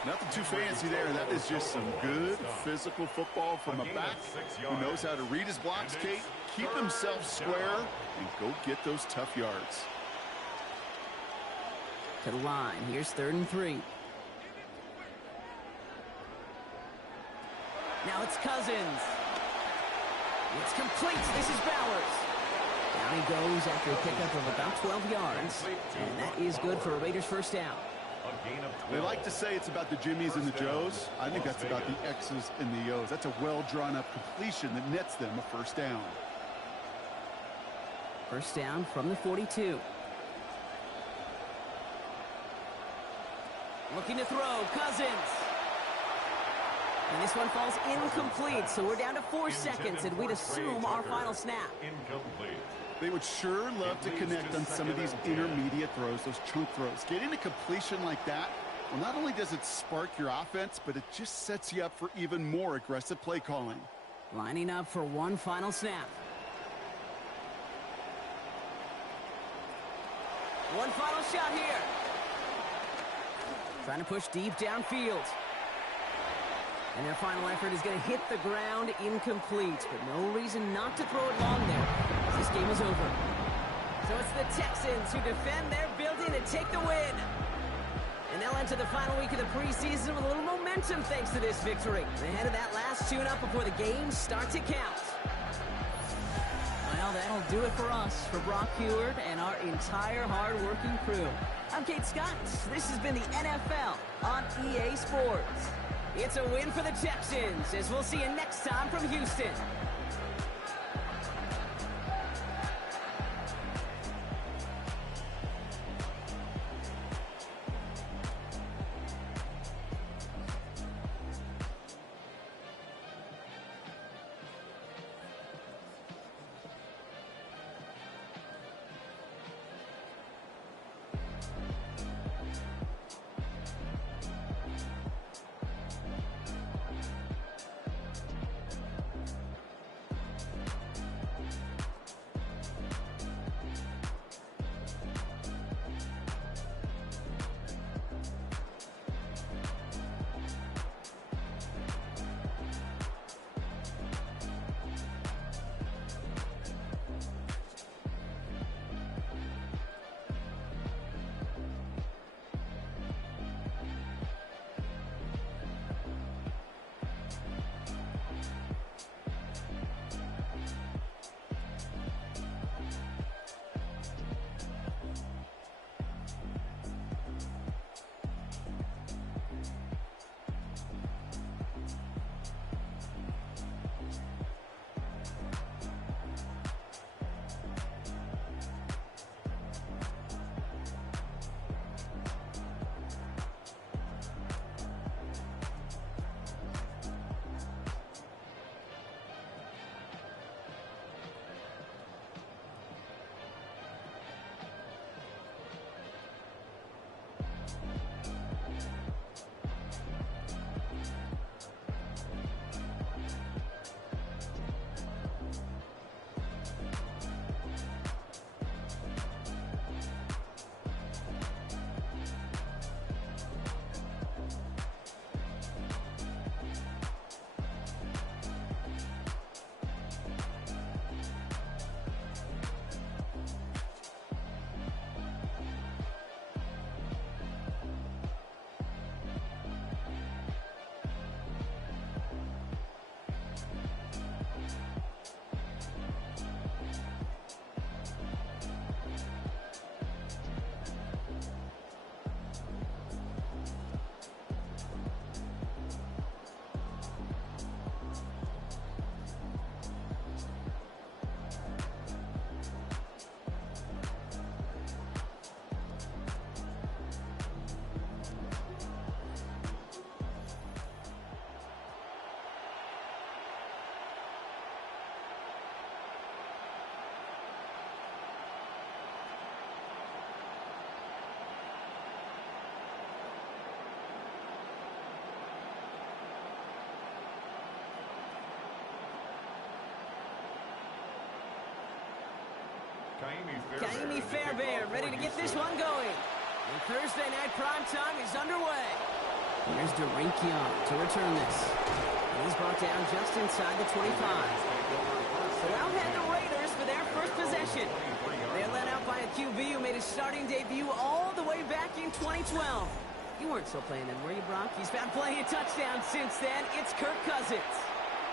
Nothing too fancy there. That is just some good physical football from a back who knows how to read his blocks, Kate, keep himself square, and go get those tough yards. To the line. Here's 3rd and 3. Now it's Cousins. It's complete. This is Bowers. Down he goes after a pickup of about 12 yards. And that is good for a Raiders 1st down. They like to say it's about the Jimmies and the Joes. I think that's about the X's and the O's. That's a well-drawn-up completion that nets them a 1st down. 1st down from the 42. Looking to throw. Cousins. And this one falls incomplete, so we're down to 4 seconds, and we'd assume our final snap. Incomplete. They would sure love to connect on some of these intermediate throws, those chunk throws. Getting a completion like that, well, not only does it spark your offense, but it just sets you up for even more aggressive play calling. Lining up for one final snap. One final shot here. Trying to push deep downfield. And their final effort is going to hit the ground incomplete, but no reason not to throw it long there. This game is over. So it's the Texans who defend their building and take the win. And they'll enter the final week of the preseason with a little momentum thanks to this victory. Ahead of that last tune-up before the games start to count. Well, that'll do it for us, for Brock Heward and our entire hard-working crew. I'm Kate Scott. This has been the NFL on EA Sports. It's a win for the Texans, as we'll see you next time from Houston. Kaimi Fairbairn ready to get this one going. And Thursday night primetime is underway. Here's Derink Young to return this. And he's brought down just inside the 25. So out head the Raiders for their first possession. They're led out by a QB who made his starting debut all the way back in 2012. You weren't still playing then, were you, Brock? He's found plenty of touchdowns since then. It's Kirk Cousins.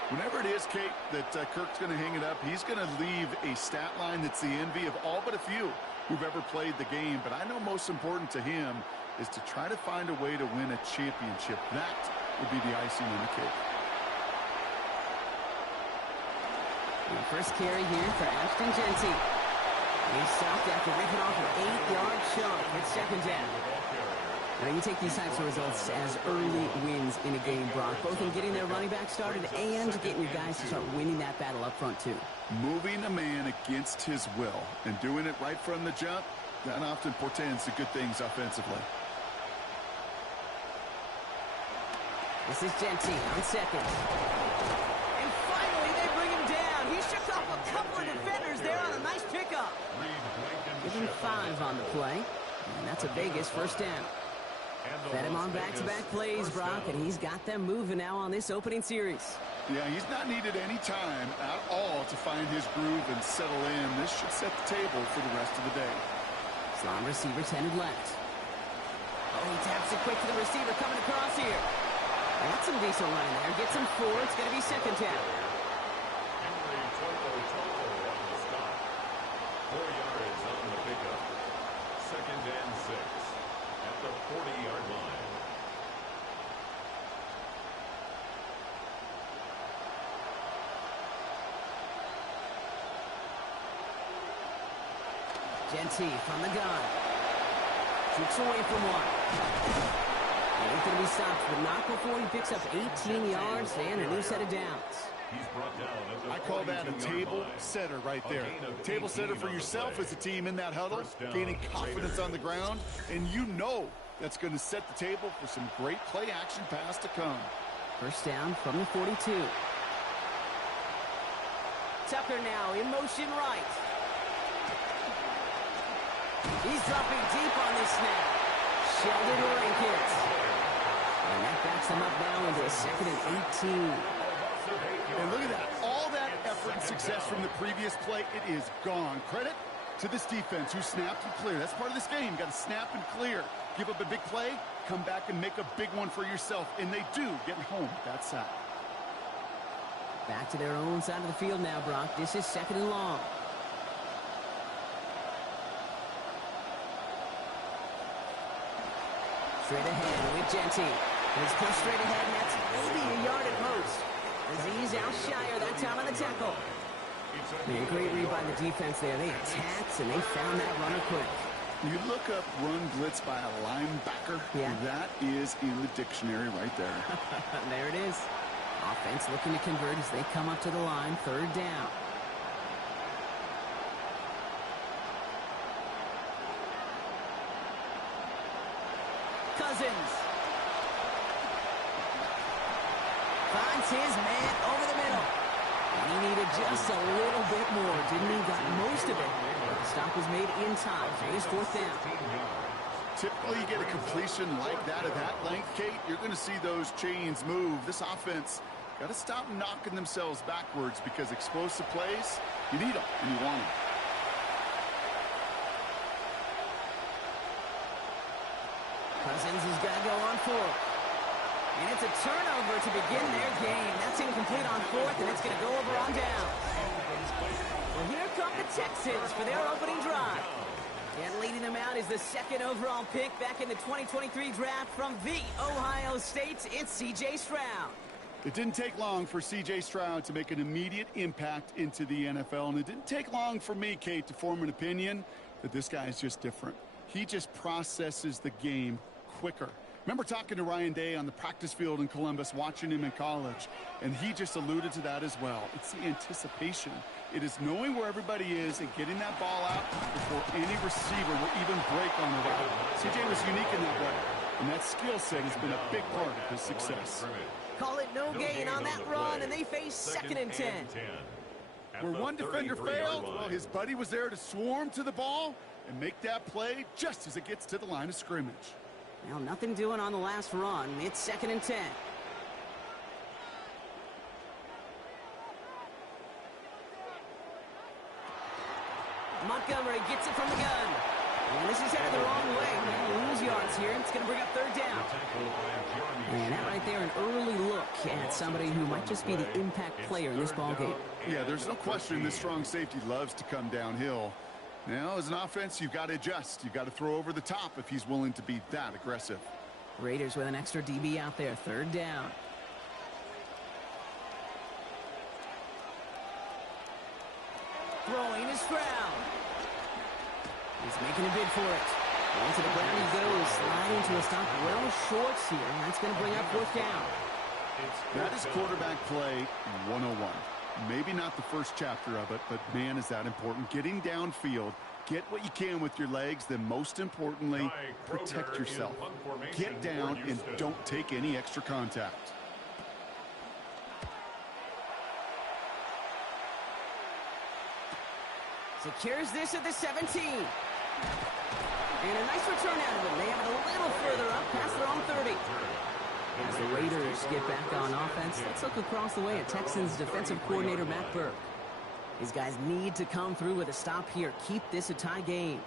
Whenever it is, Kate, that Kirk's going to hang it up, he's going to leave a stat line that's the envy of all but a few who've ever played the game. But I know most important to him is to try to find a way to win a championship. That would be the icing on the cake. And first carry here for Ashton Jeanty. He's stopped after ripping off an 8-yard chunk. It's second down. Now, you take these types of results as early wins in a game, Brock, both in getting their running back started and getting your guys to start winning that battle up front, too. Moving a man against his will and doing it right from the jump, that often portends to good things offensively. This is Jeanty on second. And finally, they bring him down. He shook off a couple of defenders there on a nice pickup. Give him 5 on the play, and that's a Vegas first down. Fed him on back-to-back plays, Brock, and he's got them moving now on this opening series. Yeah, he's not needed any time at all to find his groove and settle in. This should set the table for the rest of the day. Slot receiver tended left. Oh, he taps it quick to the receiver coming across here. That's some decent running there. Gets him 4. It's going to be second down. Henry Toto on the stop. 4 yards on the pickup. Second and 6 at the 40-yard line. Jeanty from the gun. Shoots away from one. And he's going to be stopped, but not before he picks up 18 yards and a new set of downs. He's brought down at the I call that a 42-yard table line. setter right there. Table setter for yourself as a team in that huddle, gaining confidence on the ground, and you know that's going to set the table for some great play action pass to come. First down from the 42. Tucker now in motion right. He's dropping deep on this snap. Sheldon Rankins. And that backs them up now into a second and 18. And look at that. All that effort and success from the previous play, it is gone. Credit to this defense who snapped and cleared. That's part of this game. You got to snap and clear. Give up a big play, come back and make a big one for yourself. And they do, getting home. That's that. Back to their own side of the field now, Brock. This is second and long. Straight ahead with Jeanty. He's pushed straight ahead, and that's maybe a yard at most. Aziz Al-Shire that time on the tackle. Man, great read by the defense there. They attacked, and they found that runner quick. You look up run blitz by a linebacker. Yeah. That is in the dictionary right there. There it is. Offense looking to convert as they come up to the line. Third down. Cousins. Finds his man over the middle. And he needed just a little bit more, didn't he? Got most of it. But the stop was made in time. So it is fourth down. Typically, you get a completion like that at that length, Kate, you're going to see those chains move. This offense got to stop knocking themselves backwards because explosive plays, you need them and you want them. Cousins is going to go on fourth. And it's a turnover to begin their game. That's incomplete on fourth, and it's going to go over on down. Well, here come the Texans for their opening drive. And leading them out is the second overall pick back in the 2023 draft from the Ohio State. It's C.J. Stroud. It didn't take long for C.J. Stroud to make an immediate impact into the NFL, and it didn't take long for me, Kate, to form an opinion that this guy is just different. He just processes the game quicker. Remember talking to Ryan Day on the practice field in Columbus, watching him in college, and he just alluded to that as well. It's the anticipation. It is knowing where everybody is and getting that ball out before any receiver will even break on the route. CJ was unique in that way, and that skill set has been a big part of his success. Call it no gain on that run, and they face second and 10. At Where the one defender 33-yard failed, line. well, his buddy was there to swarm to the ball and make that play just as it gets to the line of scrimmage. Well, nothing doing on the last run. It's 2nd and 10. Montgomery gets it from the gun. And this is headed the wrong way. They'll lose yards here. It's going to bring up 3rd down. And that right there, an early look at somebody who might just be the impact player in this ball game. Yeah, there's no question this strong safety loves to come downhill. Now, as an offense, you've got to adjust. You've got to throw over the top if he's willing to be that aggressive. Raiders with an extra DB out there. 3rd down. Throwing is Stroud. He's making a bid for it. Into the ground he goes, sliding to a stop well short here. That's going to bring up 4th down. That is quarterback play 101. Maybe not the first chapter of it, but man, is that important. Getting downfield, get what you can with your legs, then most importantly, protect yourself. Get down and don't take any extra contact. Secures this at the 17. And a nice return out of him. They have it a little further up past their own 30. As the Raiders get back on offense, let's look across the way at Texans defensive coordinator Matt Burke. These guys need to come through with a stop here. Keep this a tie game.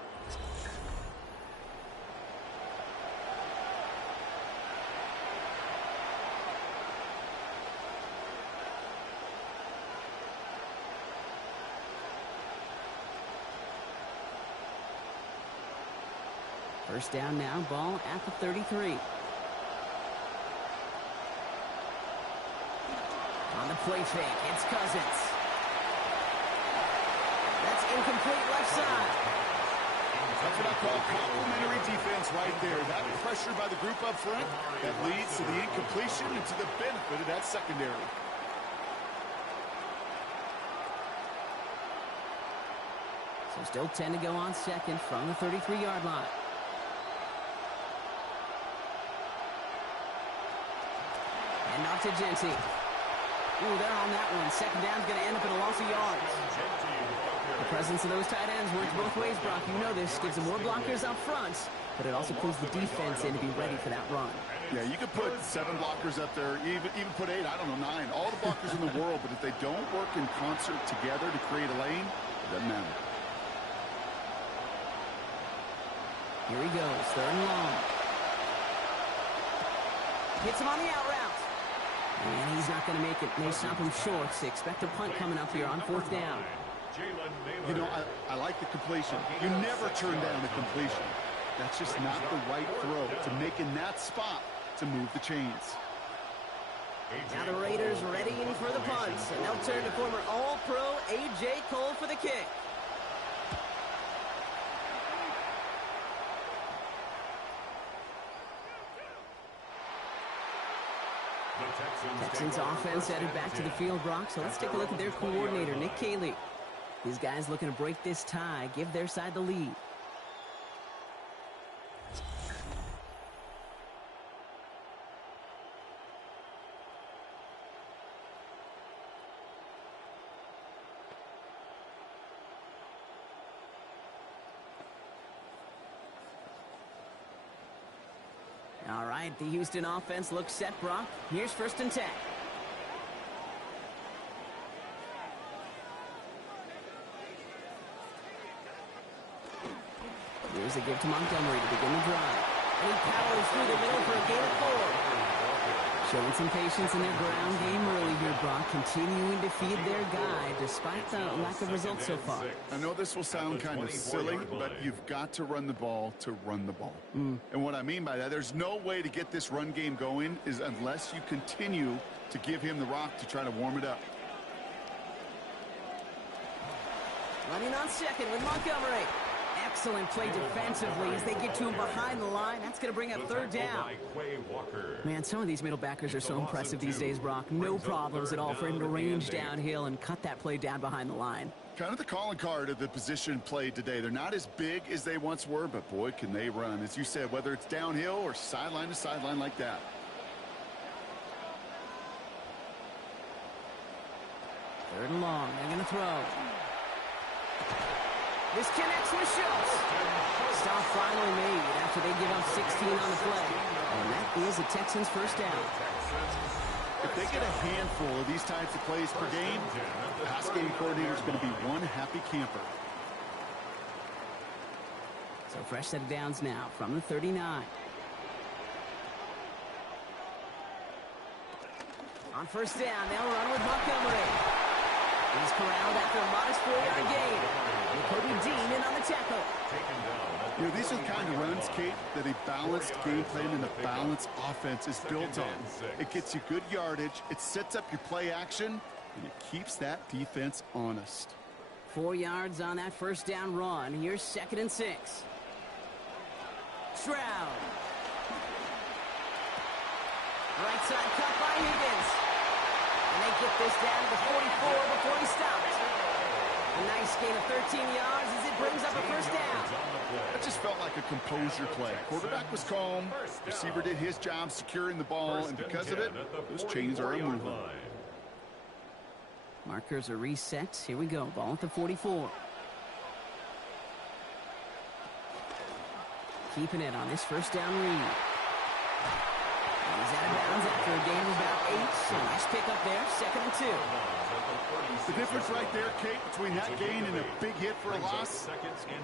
First down now, ball at the 33. On the play fake, it's Cousins. That's incomplete left side. That's what I call complimentary defense right there. That pressure by the group up front, that leads to the incompletion and to the benefit of that secondary. So still 10 to go on 2nd from the 33-yard line. And off to Genty. Ooh, they're on that one. 2nd down's going to end up in a loss of yards. The presence of those tight ends works both ways, Brock. You know this. Gives them more blockers up front, but it also pulls the defense in to be ready for that run. Yeah, you could put 7 blockers up there, even put 8, I don't know, 9. All the blockers in the world, but if they don't work in concert together to create a lane, it doesn't matter. Here he goes, 3rd and long. Hits him on the out route. And he's not going to make it. They stop him short. So expect a punt coming up here on 4th down. You know, I like the completion. You never turn down a completion. That's just not the right throw to make in that spot to move the chains. Now the Raiders ready in for the punts, and they'll turn to former All-Pro A.J. Cole for the kick. Texans offense headed back to the field, Brock, so let's take a look at their coordinator, Nick Caley. These guys looking to break this tie, give their side the lead. All right, the Houston offense looks set, Brock. Here's 1st and 10. Here's a give to Montgomery to begin the drive. And he powers through the middle for a gain of 4. Showing some patience in their ground game early here, Brock. Continuing to feed their guy despite the lack of results so far. I know this will sound kind of silly, but you've got to run the ball to run the ball. And what I mean by that, there's no way to get this run game going is unless you continue to give him the rock to try to warm it up. Running on 2nd with Montgomery. Excellent play defensively as they get to him behind the line. That's going to bring up 3rd down. Man, some of these middle backers are so impressive these days, Brock. No problems at all for him to range downhill and cut that play down behind the line. Kind of the calling card of the position played today. They're not as big as they once were, but boy, can they run. As you said, whether it's downhill or sideline to sideline like that. Third and long. They're going to throw. This connects with Schultz. Stop finally made after they give up 16 on the play. And that is a Texans first down. If they get a handful of these types of plays per game, the pass game coordinator is going to be one happy camper. So fresh set of downs now from the 39. On first down, they'll run with Montgomery. He's corralled after a modest 4-yard gain. And Kobe Dean in on the tackle. You know, these are the kind of runs, Kate, that a balanced game plan and a balanced offense is built on. It gets you good yardage, it sets up your play action, and it keeps that defense honest. 4 yards on that first down run. Here's 2nd and 6. Stroud. Right side cut by Higgins. And they get this down to the 44 before he stops. A nice gain of 13 yards as it brings up a first down. That just felt like a composure play. Quarterback was calm, receiver did his job securing the ball, and because of it, those chains are moving. Markers are reset. Here we go. Ball at the 44. Keeping it on this first down read. And he's out of bounds after a gain of about 8. So nice pick up there. 2nd and 2. The difference right there, Kate, between that gain and a big hit for a loss,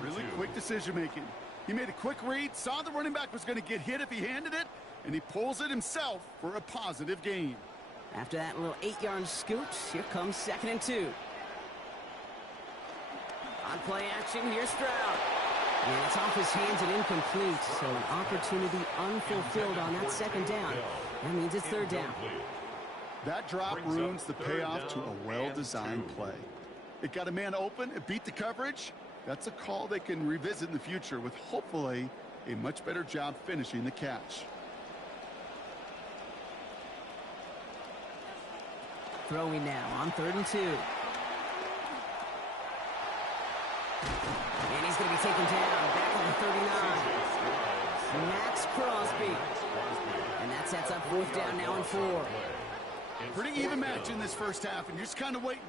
really quick decision-making. He made a quick read, saw the running back was going to get hit if he handed it, and he pulls it himself for a positive gain. After that little 8-yard scoot, here comes 2nd and 2. On play action, here's Stroud. And it's off his hands and incomplete, so an opportunity unfulfilled on that 2nd down. That means it's 3rd down. That drop ruins the payoff to a well-designed play. It got a man open, it beat the coverage. That's a call they can revisit in the future with hopefully a much better job finishing the catch. Throwing now on 3rd and 2. And he's going to be taken down back on the 39. Max Crosby. And that sets up 4th down now and 4. Pretty even match in this first half, and you're just kind of waiting,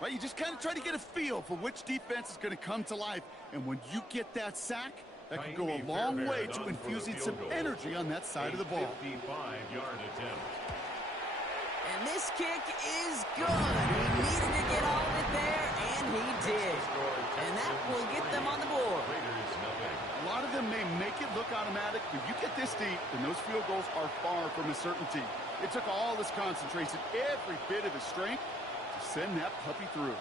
right? You just kind of try to get a feel for which defense is going to come to life. And when you get that sack, that could go a long way to infusing some energy on that side of the ball. 55-yard attempt. And this kick is good. He needed to get all of it there, and he did. And that will get them on the board. A lot of them may make it look automatic, but you get this deep, and those field goals are far from a certainty. It took all his concentration, every bit of his strength, to send that puppy through.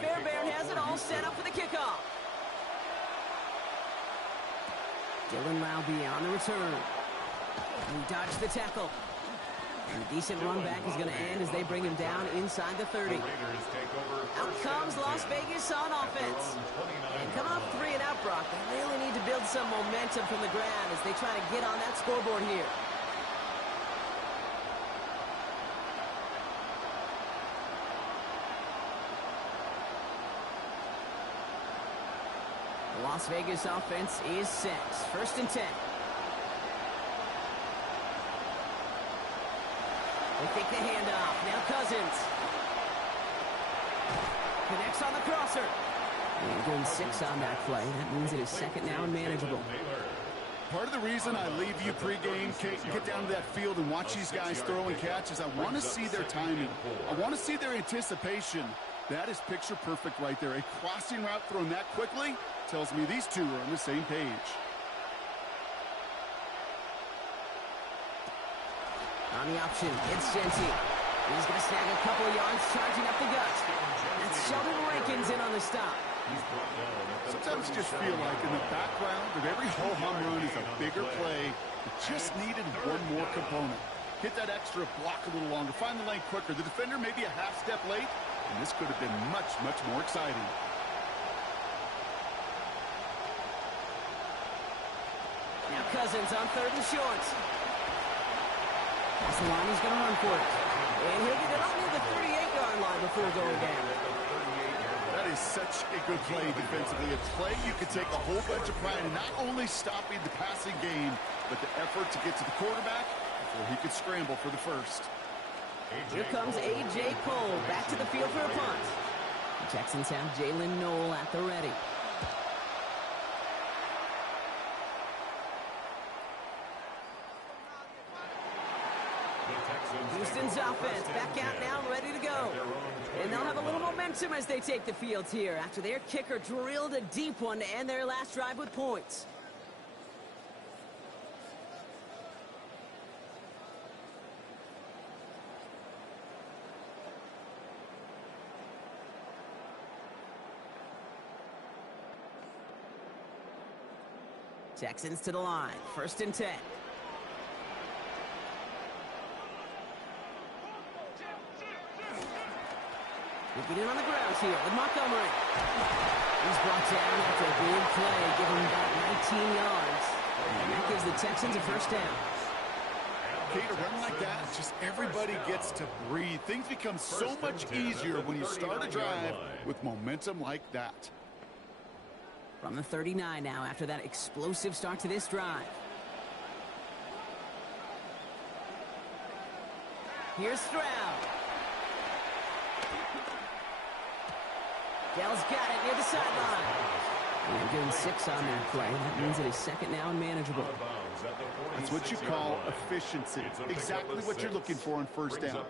Fairbairn has it all set up for the kickoff. Dylan Laube on the return. He dodged the tackle. And a decent run back is going to end as they bring him down inside the 30. Out comes Las Vegas on offense. And coming off 3 and out, Brock, they really need to build some momentum from the ground as they try to get on that scoreboard here. The Las Vegas offense is set. 1st and 10. They take the handoff. Now Cousins. Connects on the crosser. And doing 6 on that play. That means it is 2nd now and manageable. Part of the reason I leave you pregame, Kate, and get down to that field and watch these guys throw and catch is I want to see their timing. I want to see their anticipation. That is picture perfect right there. A crossing route thrown that quickly tells me these two are on the same page. On the option, it's Jency. He's going to snag a couple of yards, charging up the gut. That's Sheldon Rankins in on the stop. Sometimes you just feel like in the background of every ho-hum run is a bigger play. It just needed one more component. Hit that extra block a little longer, find the lane quicker. The defender may be a half step late, and this could have been much, much more exciting. Now Cousins on 3rd and short. That's the line he's going to run for it. And he'll get it on near the 38-yard line before going down. That is such a good play defensively. A play you could take a whole bunch of pride in not only stopping the passing game, but the effort to get to the quarterback before he could scramble for the first. Here comes A.J. Cole back to the field for a punt. The Texans have Jalen Noel at the ready. Houston's offense back out now, ready to go. And they'll have a little momentum as they take the field here after their kicker drilled a deep one to end their last drive with points. Texans to the line, 1st and 10. Looking in on the ground here with Montgomery. He's brought down after a big play, giving him about 19 yards. And that gives the Texans a 1st down. Okay, to run like that, just everybody gets to breathe. Things become so much easier when you start a drive with momentum like that. From the 39 now after that explosive start to this drive. Here's Stroud. Dell's got it near the sideline. And give him 6 on that play. That means it is 2nd now and manageable. That's what you call efficiency. Exactly what you're looking for on 1st down.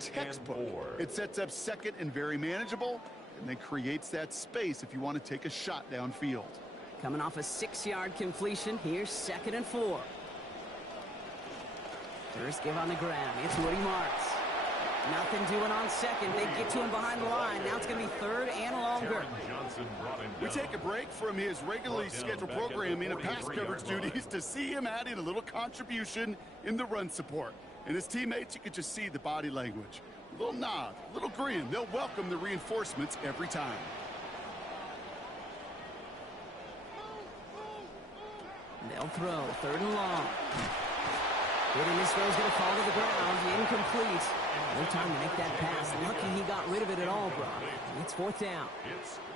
Textbook. It sets up 2nd and very manageable, and then creates that space if you want to take a shot downfield. Coming off a 6-yard completion, here's 2nd and 4. First give on the ground. It's Woody Marks. Nothing doing on 2nd. They get to him behind the line. Now it's going to be 3rd and longer. We take a break from his regularly scheduled programming and pass coverage duties to see him add in a little contribution in the run support. And his teammates, you could just see the body language. A little nod, a little grin. They'll welcome the reinforcements every time. They'll throw 3rd and long. Hitting this throw is going to fall to the ground. Incomplete. No time to make that pass. Lucky he got rid of it at all, Brock. It's 4th down.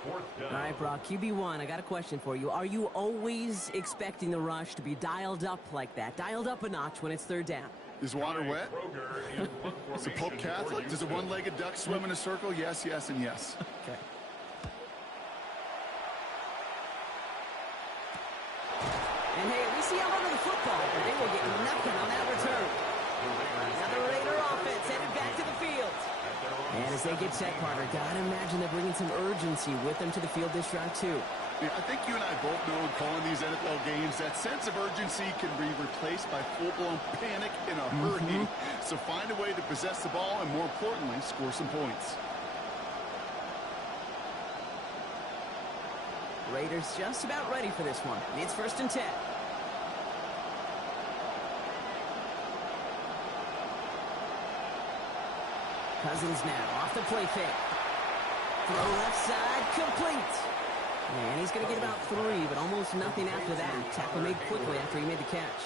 All right, Brock, QB1, I got a question for you. Are you always expecting the rush to be dialed up like that? Dialed up a notch when it's 3rd down? Is water wet? Is a Pope Catholic? Does a one-legged duck swim in a circle? Yes, yes, and yes. Okay. And hey, we see how under the football, but they will get nothing on that return. Another Raider offense headed back to the field. And as they get set, Carter, gotta imagine they're bringing some urgency with them to the field this drive, too. Yeah, I think you and I both know in calling these NFL games, that sense of urgency can be replaced by full-blown panic in a hurry. So find a way to possess the ball and, more importantly, score some points. Raiders just about ready for this one. It's 1st and 10. Cousins now off the play fake. Throw left side, complete. And he's going to get about 3, but almost nothing after that. Tackle made quickly after he made the catch.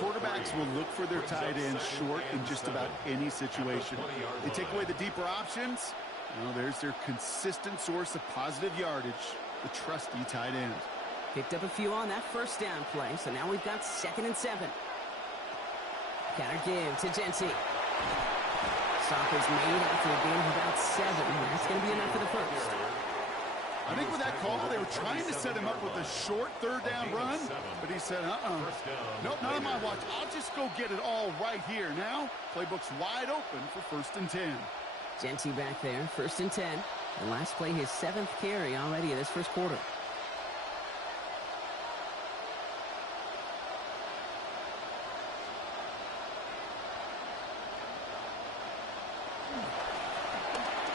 Quarterbacks will look for their tight ends short in just about any situation. They take away the deeper options. Well, there's their consistent source of positive yardage, the trusty tight end. Picked up a few on that 1st down play, so now we've got 2nd and 7. Counter give to Jency. Stoppers made after a gain of about 7. That's going to be enough for the 1st. I think with that call, they were trying to set him up with a short 3rd down run, but he said, nope, not on my watch. I'll just go get it all right here. Now, playbook's wide open for 1st and 10. Jency back there, 1st and 10. And last play, his 7th carry already in this 1st quarter.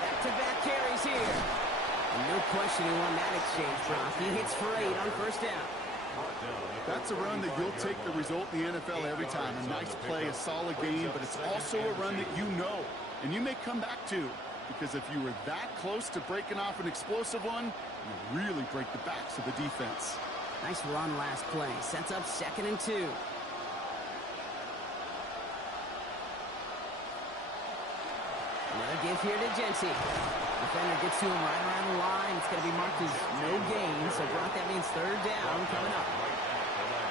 Back-to-back carries here. And no question he won that exchange, Brock. He hits for 8 on 1st down. That's a run that you'll take the result in the NFL every time. A nice play, a solid game, but it's also a run that you know, and you may come back to, because if you were that close to breaking off an explosive one, you really break the backs of the defense. Nice run last play. Sets up 2nd and 2. Another give here to Jency. Defender gets to him right around the line. It's going to be marked as no gain. So, Brock, that means third down coming up.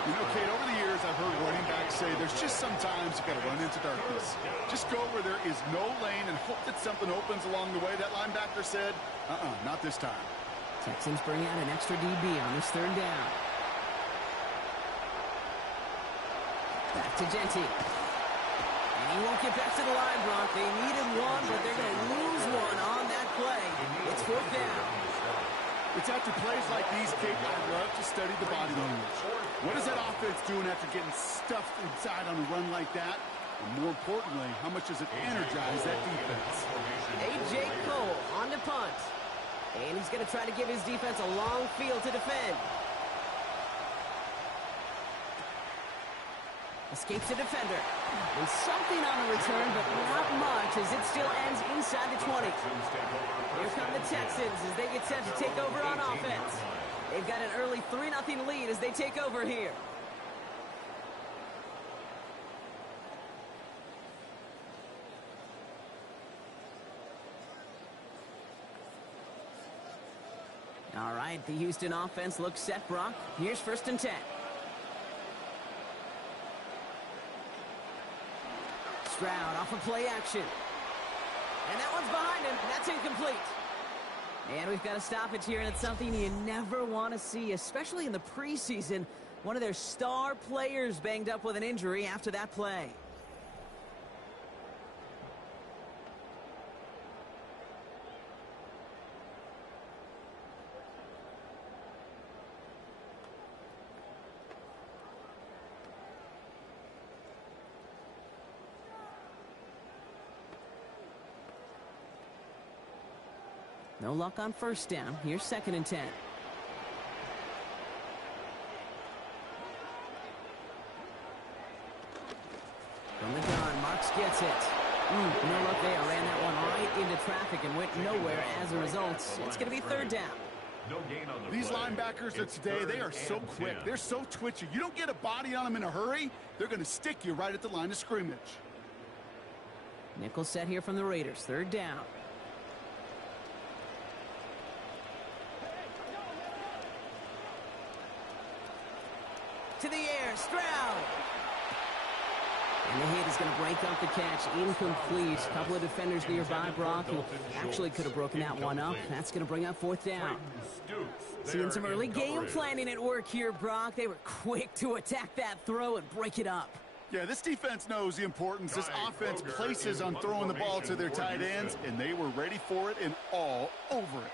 You know, Kate, over the years, I've heard running backs say there's just sometimes you got to run into darkness. Just go where there is no lane and hope that something opens along the way. That linebacker said, not this time. Texans bring out an extra DB on this third down. Back to Genty. And he won't get back to the line, Brock. They needed one, but they're going to lose one on that play. It's fourth down. It's after plays like these, Kate, I love to study the body language. What is that offense doing after getting stuffed inside on a run like that? And more importantly, how much does it energize that defense? A.J. Cole on the punt. And he's going to try to give his defense a long field to defend. Escapes the defender. And something on the return, but not much as it still ends inside the 20. Here come the Texans as they get set to take over on offense. They've got an early 3-0 lead as they take over here. All right, the Houston offense looks set, Brock. Here's 1st and 10. Stroud off of play action. And that one's behind him. That's incomplete. And we've got a stoppage here, and it's something you never want to see, especially in the preseason. One of their star players banged up with an injury after that play. No luck on 1st down. Here's 2nd and 10. From the gun, Marks gets it. No luck there. Ran that one right into traffic and went nowhere as a result. It's going to be 3rd down. These linebackers of today, they are so quick. They're so twitchy. You don't get a body on them in a hurry, they're going to stick you right at the line of scrimmage. Nickel set here from the Raiders. 3rd down. To the air, Stroud. And the hit is going to break up the catch. Incomplete. A couple of defenders nearby, Brock, who actually could have broken that one up. That's going to bring up 4th down. Seeing some early game planning at work here, Brock. They were quick to attack that throw and break it up. Yeah, this defense knows the importance this offense places on throwing the ball to their tight ends, and they were ready for it and all over it.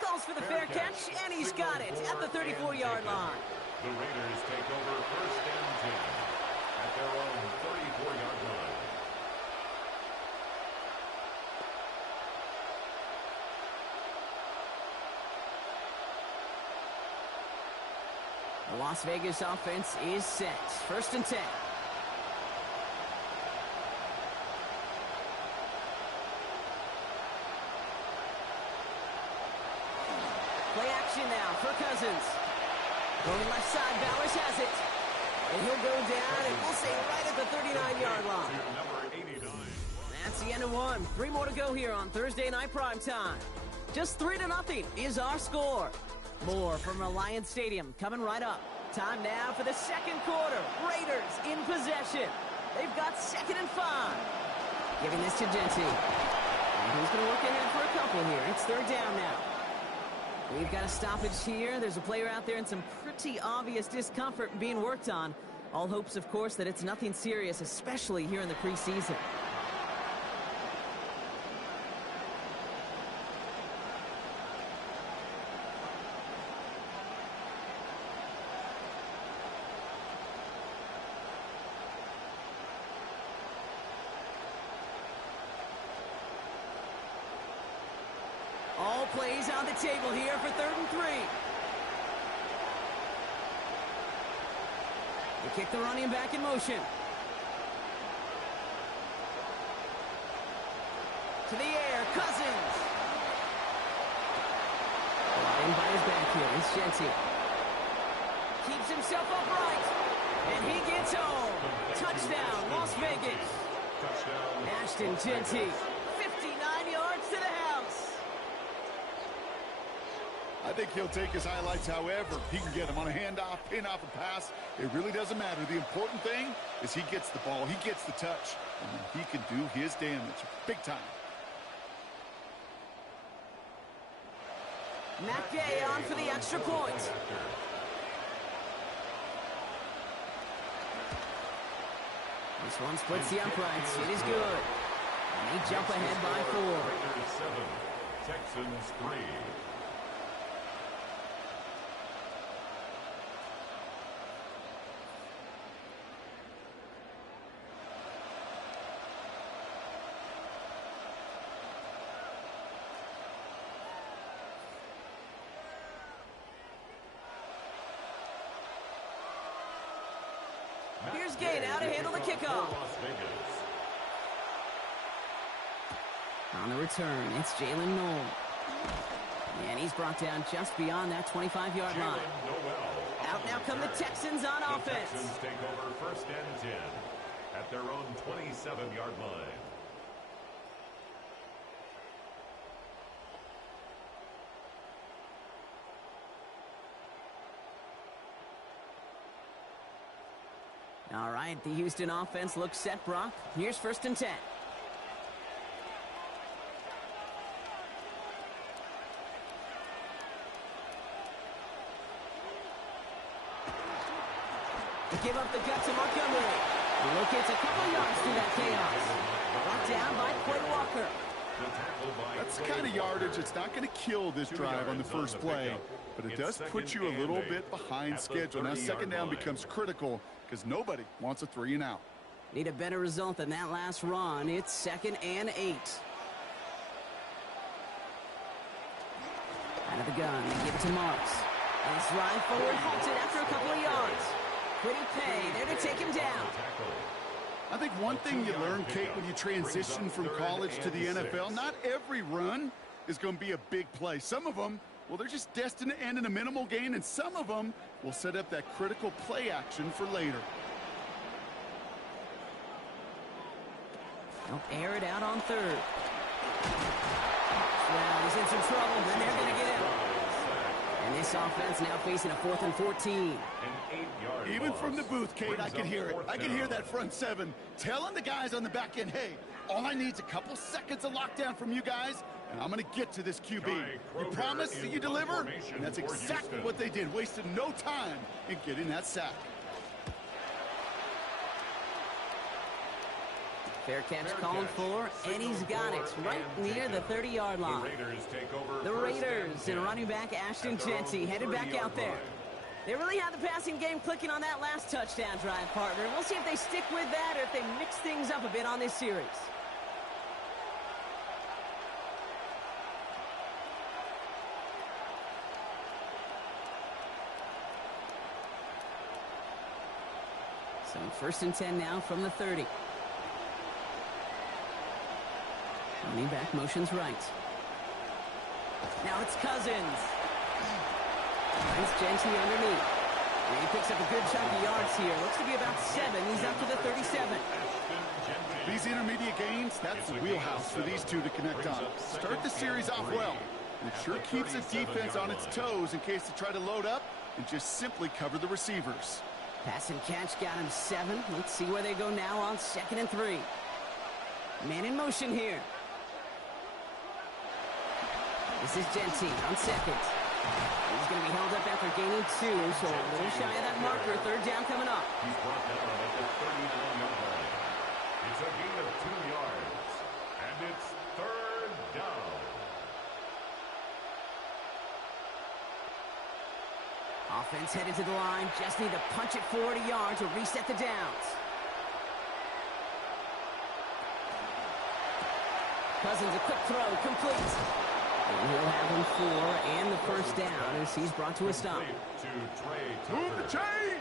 Goes for the fair catch, and he's got it at the 34-yard line. The Raiders take over 1st and 10 at their own 34-yard line. The Las Vegas offense is set. 1st and 10. Play action now for Cousins. Going left side, Bowers has it. And he'll go down, and we'll say right at the 39-yard line. That's the end of one. 3 more to go here on Thursday Night Primetime. Just 3-0 is our score. More from Reliance Stadium coming right up. Time now for the 2nd quarter. Raiders in possession. They've got 2nd and 5. Giving this to Genty. And he's going to look ahead for a couple here. It's 3rd down now. We've got a stoppage here. There's a player out there in some pretty obvious discomfort being worked on. All hopes, of course, that it's nothing serious, especially here in the preseason. All plays on the table here for 3rd and 3. They kick the running back in motion. To the air, Cousins. Lying by his back here, it's Genty. Keeps himself upright. And he gets home. Touchdown, Las Vegas. Touchdown. Ashton Genty, 59 yards to the house. I think he'll take his highlights however he can get them on a handoff, pin off a pass. It really doesn't matter. The important thing is he gets the ball, he gets the touch, and then he can do his damage big time. Matt Gay on for the extra point. This one splits the uprights. It is good. And they jump ahead by 4. Raiders 7, Texans 3. Here's Gay now to handle the kickoff. On the return, it's Jalen Noel. And he's brought down just beyond that 25-yard line. Out now come the Texans on offense. The Texans take over first and 10 at their own 27-yard line. All right, the Houston offense looks set, Brock. Here's first and 10. They give up the gut to Montgomery. Look, it's a couple yards through that chaos. Brought down by Quay Walker. That's the kind of yardage that's not going to kill this drive on the first play, but it does put you a little bit behind schedule. Now second down becomes critical because nobody wants a 3 and out. Need a better result than that last run. It's 2nd and 8. Out of the gun, they give it to Marks. And his ride forward halted after a couple of yards. Quiddy Pay there to take him down. I think one thing you learn, Kate, when you transition from college to the NFL, not every run is going to be a big play. Some of them, well, they're just destined to end in a minimal gain, and some of them will set up that critical play action for later. They'll air it out on 3rd. Stroud is in some trouble, and they're going to get him. And this offense now facing a 4th and 14. Even from the booth, Kate, I can hear it. I can hear that front 7 telling the guys on the back end, hey, all I need is a couple seconds of lockdown from you guys, and I'm going to get to this QB. You promise that you deliver? And that's exactly what they did, wasted no time in getting that sack. Fair catch called for, and he's got it right near the 30-yard line. The Raiders and running back Ashton Genty headed back out there. They really had the passing game clicking on that last touchdown drive, partner. We'll see if they stick with that or if they mix things up a bit on this series. So 1st and 10 now from the 30. Running back motions right. Now it's Cousins. Finds Genty underneath. And he picks up a good chunk of yards here. Looks to be about 7. He's up to the 37. These intermediate gains, that's the wheelhouse for these two to connect on. Start the series off well. And it sure keeps the defense on its toes in case they try to load up and just simply cover the receivers. Pass and catch got him 7. Let's see where they go now on 2nd and 3. Man in motion here. This is Genty on 2nd. He's going to be held up after gaining 2, so a little shy of that marker. 3rd down coming up. He's brought down at the 39-yard line. It's a gain of 2 yards, and it's 3rd down. Offense headed to the line. Just need to punch it 40 yards to reset the downs. Cousins, a quick throw, complete. And he'll have him 4 and the 1st down as he's brought to a stop. Move the chains!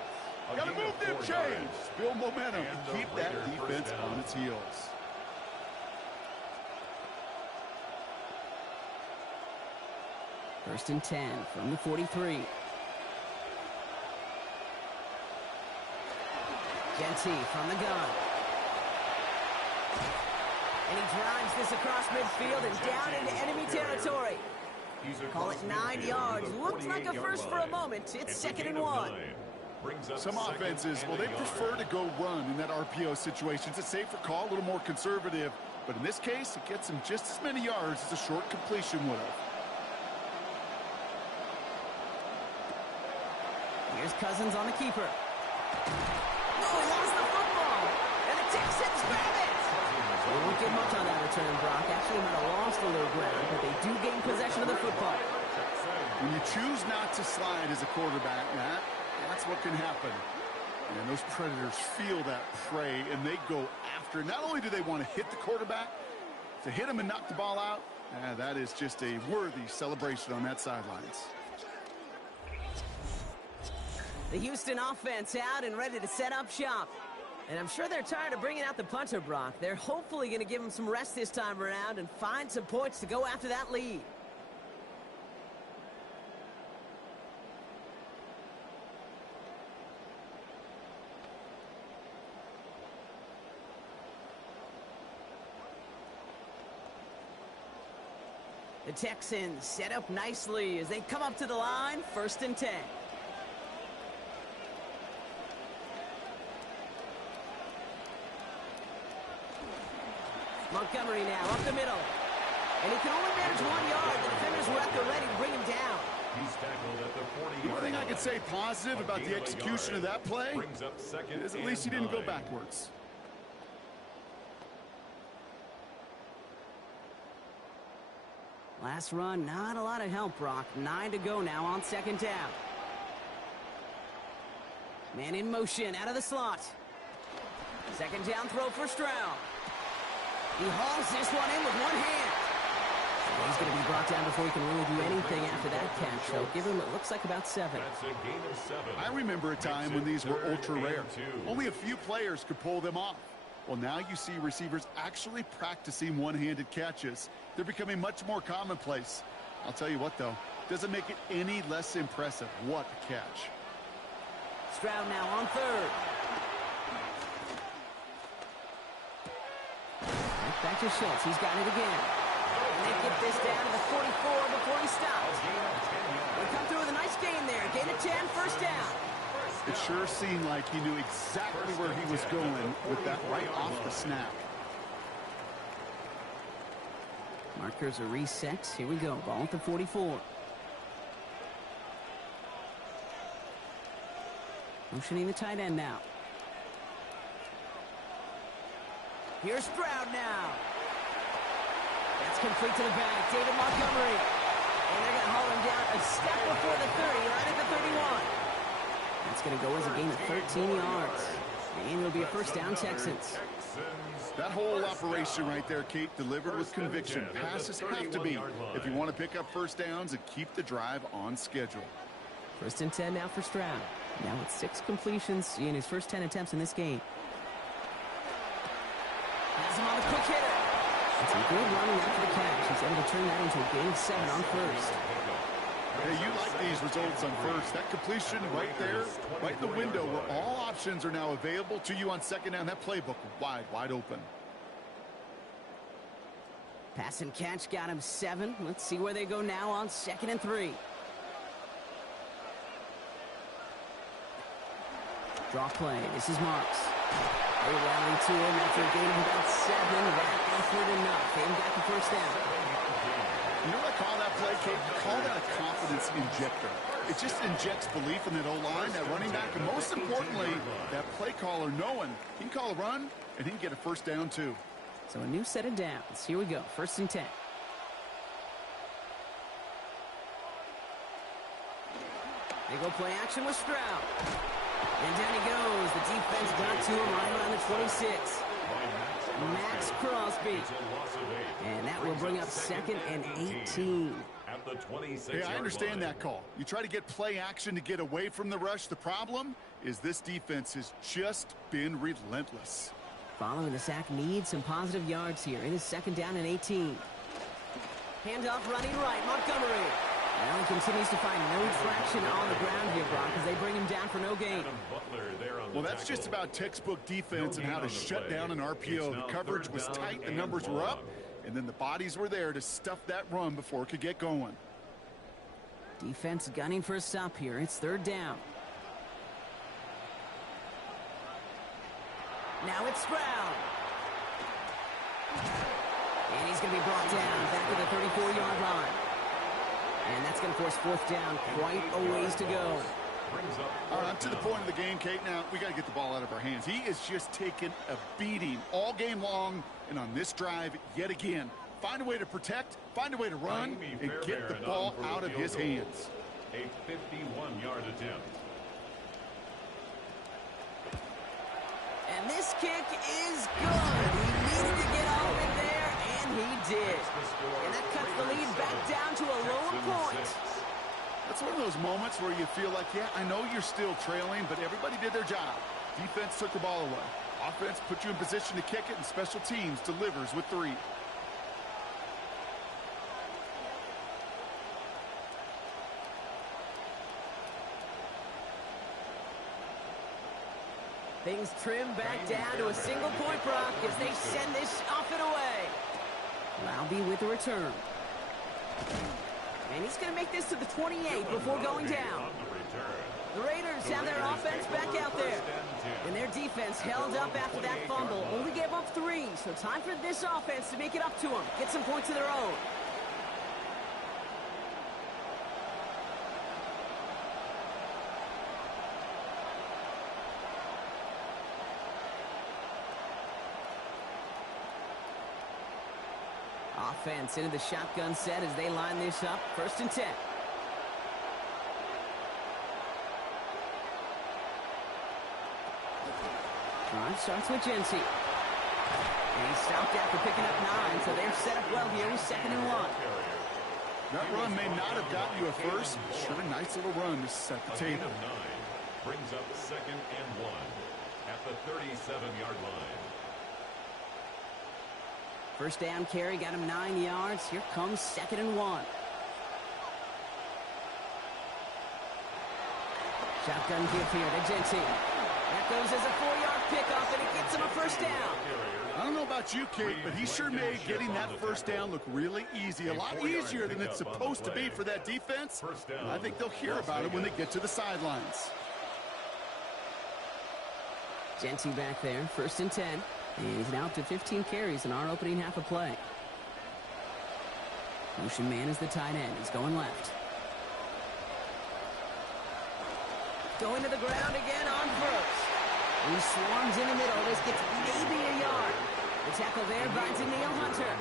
Gotta move them chains! Build momentum and keep that defense on its heels. First and 10 from the 43. Genty from the gun. And he drives this across midfield and down into enemy territory. Call it 9 yards. Looks like a first for a moment. It's 2nd and 1. Some offenses, well, they prefer to go run in that RPO situation. It's a safer call, a little more conservative. But in this case, it gets him just as many yards as a short completion would have. Here's Cousins on the keeper. Oh, he lost the football. And the Texans grab it. They won't get much on that return, Brock. Actually, might have lost a little ground, but they do gain possession of the football. When you choose not to slide as a quarterback, Matt, that's what can happen. And those Predators feel that prey, and they go after. Not only do they want to hit the quarterback, to hit him and knock the ball out, that is just a worthy celebration on that sidelines. The Houston offense out and ready to set up shop. And I'm sure they're tired of bringing out the punter, Brock. They're hopefully going to give him some rest this time around and find some points to go after that lead. The Texans set up nicely as they come up to the line, 1st and 10. Montgomery now up the middle. And he can only manage 1 yard. The defenders were at the ready to bring him down. He's tackled at the 40-yard line. One thing I could say positive about the execution of that play is at least he didn't go backwards. Last run, not a lot of help, Brock. 9 to go now on 2nd down. Man in motion out of the slot. 2nd down throw for Stroud. He hauls this one in with one hand. He's going to be brought down before he can really do anything after that catch. So give him what looks like about 7. That's a gain of 7. I remember a time when these were ultra rare. Only a few players could pull them off. Well, now you see receivers actually practicing one-handed catches. They're becoming much more commonplace. I'll tell you what, though, doesn't make it any less impressive. What a catch. Stroud now on 3rd. Back to Schultz. He's got it again. And they get this down to the 44 before he stops. They come through with a nice gain there. Gain of 10, 1st down. It sure seemed like he knew exactly where he was going with that right off the snap. Markers are reset. Here we go. Ball at the 44. Motioning the tight end now. Here's Stroud now. That's complete to the back. David Montgomery. And they're going to haul him down a step before the 30, right at the 31. That's going to go as a gain of 13 yards. And it'll be a 1st down, Texans. That whole operation right there, Kate, delivered with conviction. Passes have to be if you want to pick up 1st downs and keep the drive on schedule. 1st and 10 now for Stroud. Now with 6 completions in his first 10 attempts in this game. Has him on the quick hitter. It's a good running after the catch. He's able to turn that into a gain of 7 on 1st. Hey, you like these results on 1st. That completion right there, right in the window where all options are now available to you on 2nd down. That playbook wide open. Pass and catch got him 7. Let's see where they go now on 2nd and 3. Draw play. This is Marks. They rally to him after a gain of about 7. That effort enough. They got the 1st down. You know what I call that play, Kate? I call that a confidence injector. It just injects belief in that O-line, that running back, and most importantly, that play caller knowing he can call a run and he can get a 1st down too. So a new set of downs. Here we go. 1st and 10. They go play action with Stroud. And down he goes. The defense got to him right around the 26. Max Crosby. And that will bring up 2nd and 18. Hey, I understand that call. You try to get play action to get away from the rush. The problem is this defense has just been relentless. Following the sack needs some positive yards here. It is 2nd down and 18. Handoff running right. Montgomery. Well, he continues to find no traction on the ground here, Brock, as they bring him down for no gain. Well, that's just about textbook defense and how to shut down an RPO. The coverage was tight, the numbers were up, and then the bodies were there to stuff that run before it could get going. Defense gunning for a stop here. It's third down. Now it's Stroud. And he's going to be brought down back at the 34-yard line. And that's going to force fourth down. Quite a ways to go. All right, to the point of the game, Kate. Now, we got to get the ball out of our hands. He is just taking a beating all game long, and on this drive, yet again. Find a way to protect, find a way to run, and get the ball out of his hands. A 51-yard attempt. And this kick is good. He needed to get all in there, and he did. And that cuts the lead back down to a lower point. That's one of those moments where you feel like, yeah, I know you're still trailing, but everybody did their job. Defense took the ball away. Offense put you in position to kick it, and special teams delivers with 3. Things trim back down to a single point, Brock, as they send this off and away. Loudby with the return. And he's going to make this to the 28 before going down. The Raiders have their offense back out there. And their defense held up after that fumble. Only gave up 3, so time for this offense to make it up to them. Get some points of their own. Offense into the shotgun set as they line this up. First and 10. Drive starts with Genty. And he stopped after picking up 9, so they're set up well here with 2nd and 1. That run may not have gotten you a first, but sure a nice little run to set the table. Brings up 2nd and 1 at the 37-yard line. First down carry, got him 9 yards. Here comes 2nd and 1. Shotgun give here to Genty. That goes as a 4-yard pickoff, and it gets him a first down. I don't know about you, Kate, but he sure made getting that first down look really easy. A lot easier than it's supposed to be for that defense. And I think they'll hear about it when they get to the sidelines. Genty back there, 1st and 10. And he's now up to 15 carries in our opening half of play. Motion man is the tight end. He's going left. Going to the ground again on first. He swarms in the middle. This gets maybe a yard. The tackle there by Daniil Hunter.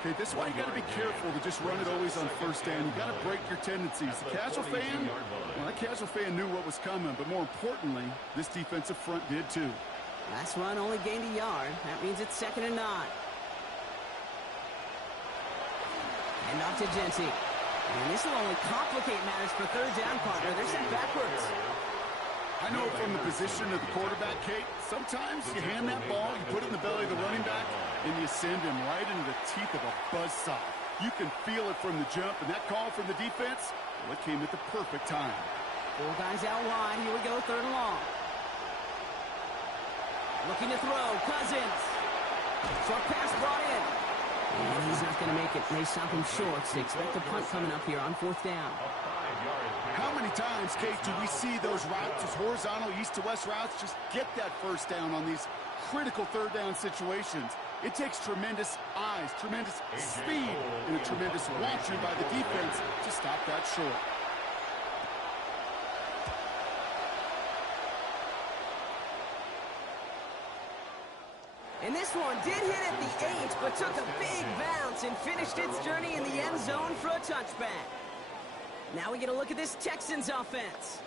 Okay, this is why you got to be careful to just run it always on first down. You got to break your tendencies. The casual fan, well, that casual fan knew what was coming, but more importantly, this defensive front did too. Last run only gained a yard. That means it's 2nd and 9. And off to Genty. And this will only complicate matters for third down, partner. They're sent backwards. I know from the position of the quarterback, Kate, sometimes you hand that ball, you put it in the belly of the running back, and you send him right into the teeth of a buzzsaw. You can feel it from the jump, and that call from the defense, well, it came at the perfect time. 4 guys out wide. Here we go, 3rd and long. Looking to throw, Cousins. Short pass brought in. And he's not going to make it. They stop him short. So expect a punt coming up here on 4th down. How many times, Kate, do we see those routes, those horizontal east-to-west routes, just get that first down on these critical third down situations? It takes tremendous eyes, tremendous speed, and a tremendous watching by the defense to stop that short. And this one did hit at the 8, but took a big bounce and finished its journey in the end zone for a touchback. Now we get a look at this Texans offense.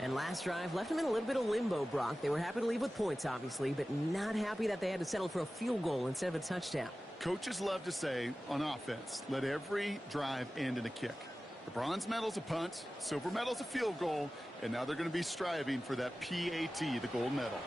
And last drive left them in a little bit of limbo, Brock. They were happy to leave with points, obviously, but not happy that they had to settle for a field goal instead of a touchdown. Coaches love to say, on offense, let every drive end in a kick. The bronze medal's a punt, silver medal's a field goal, and now they're going to be striving for that PAT, the gold medal.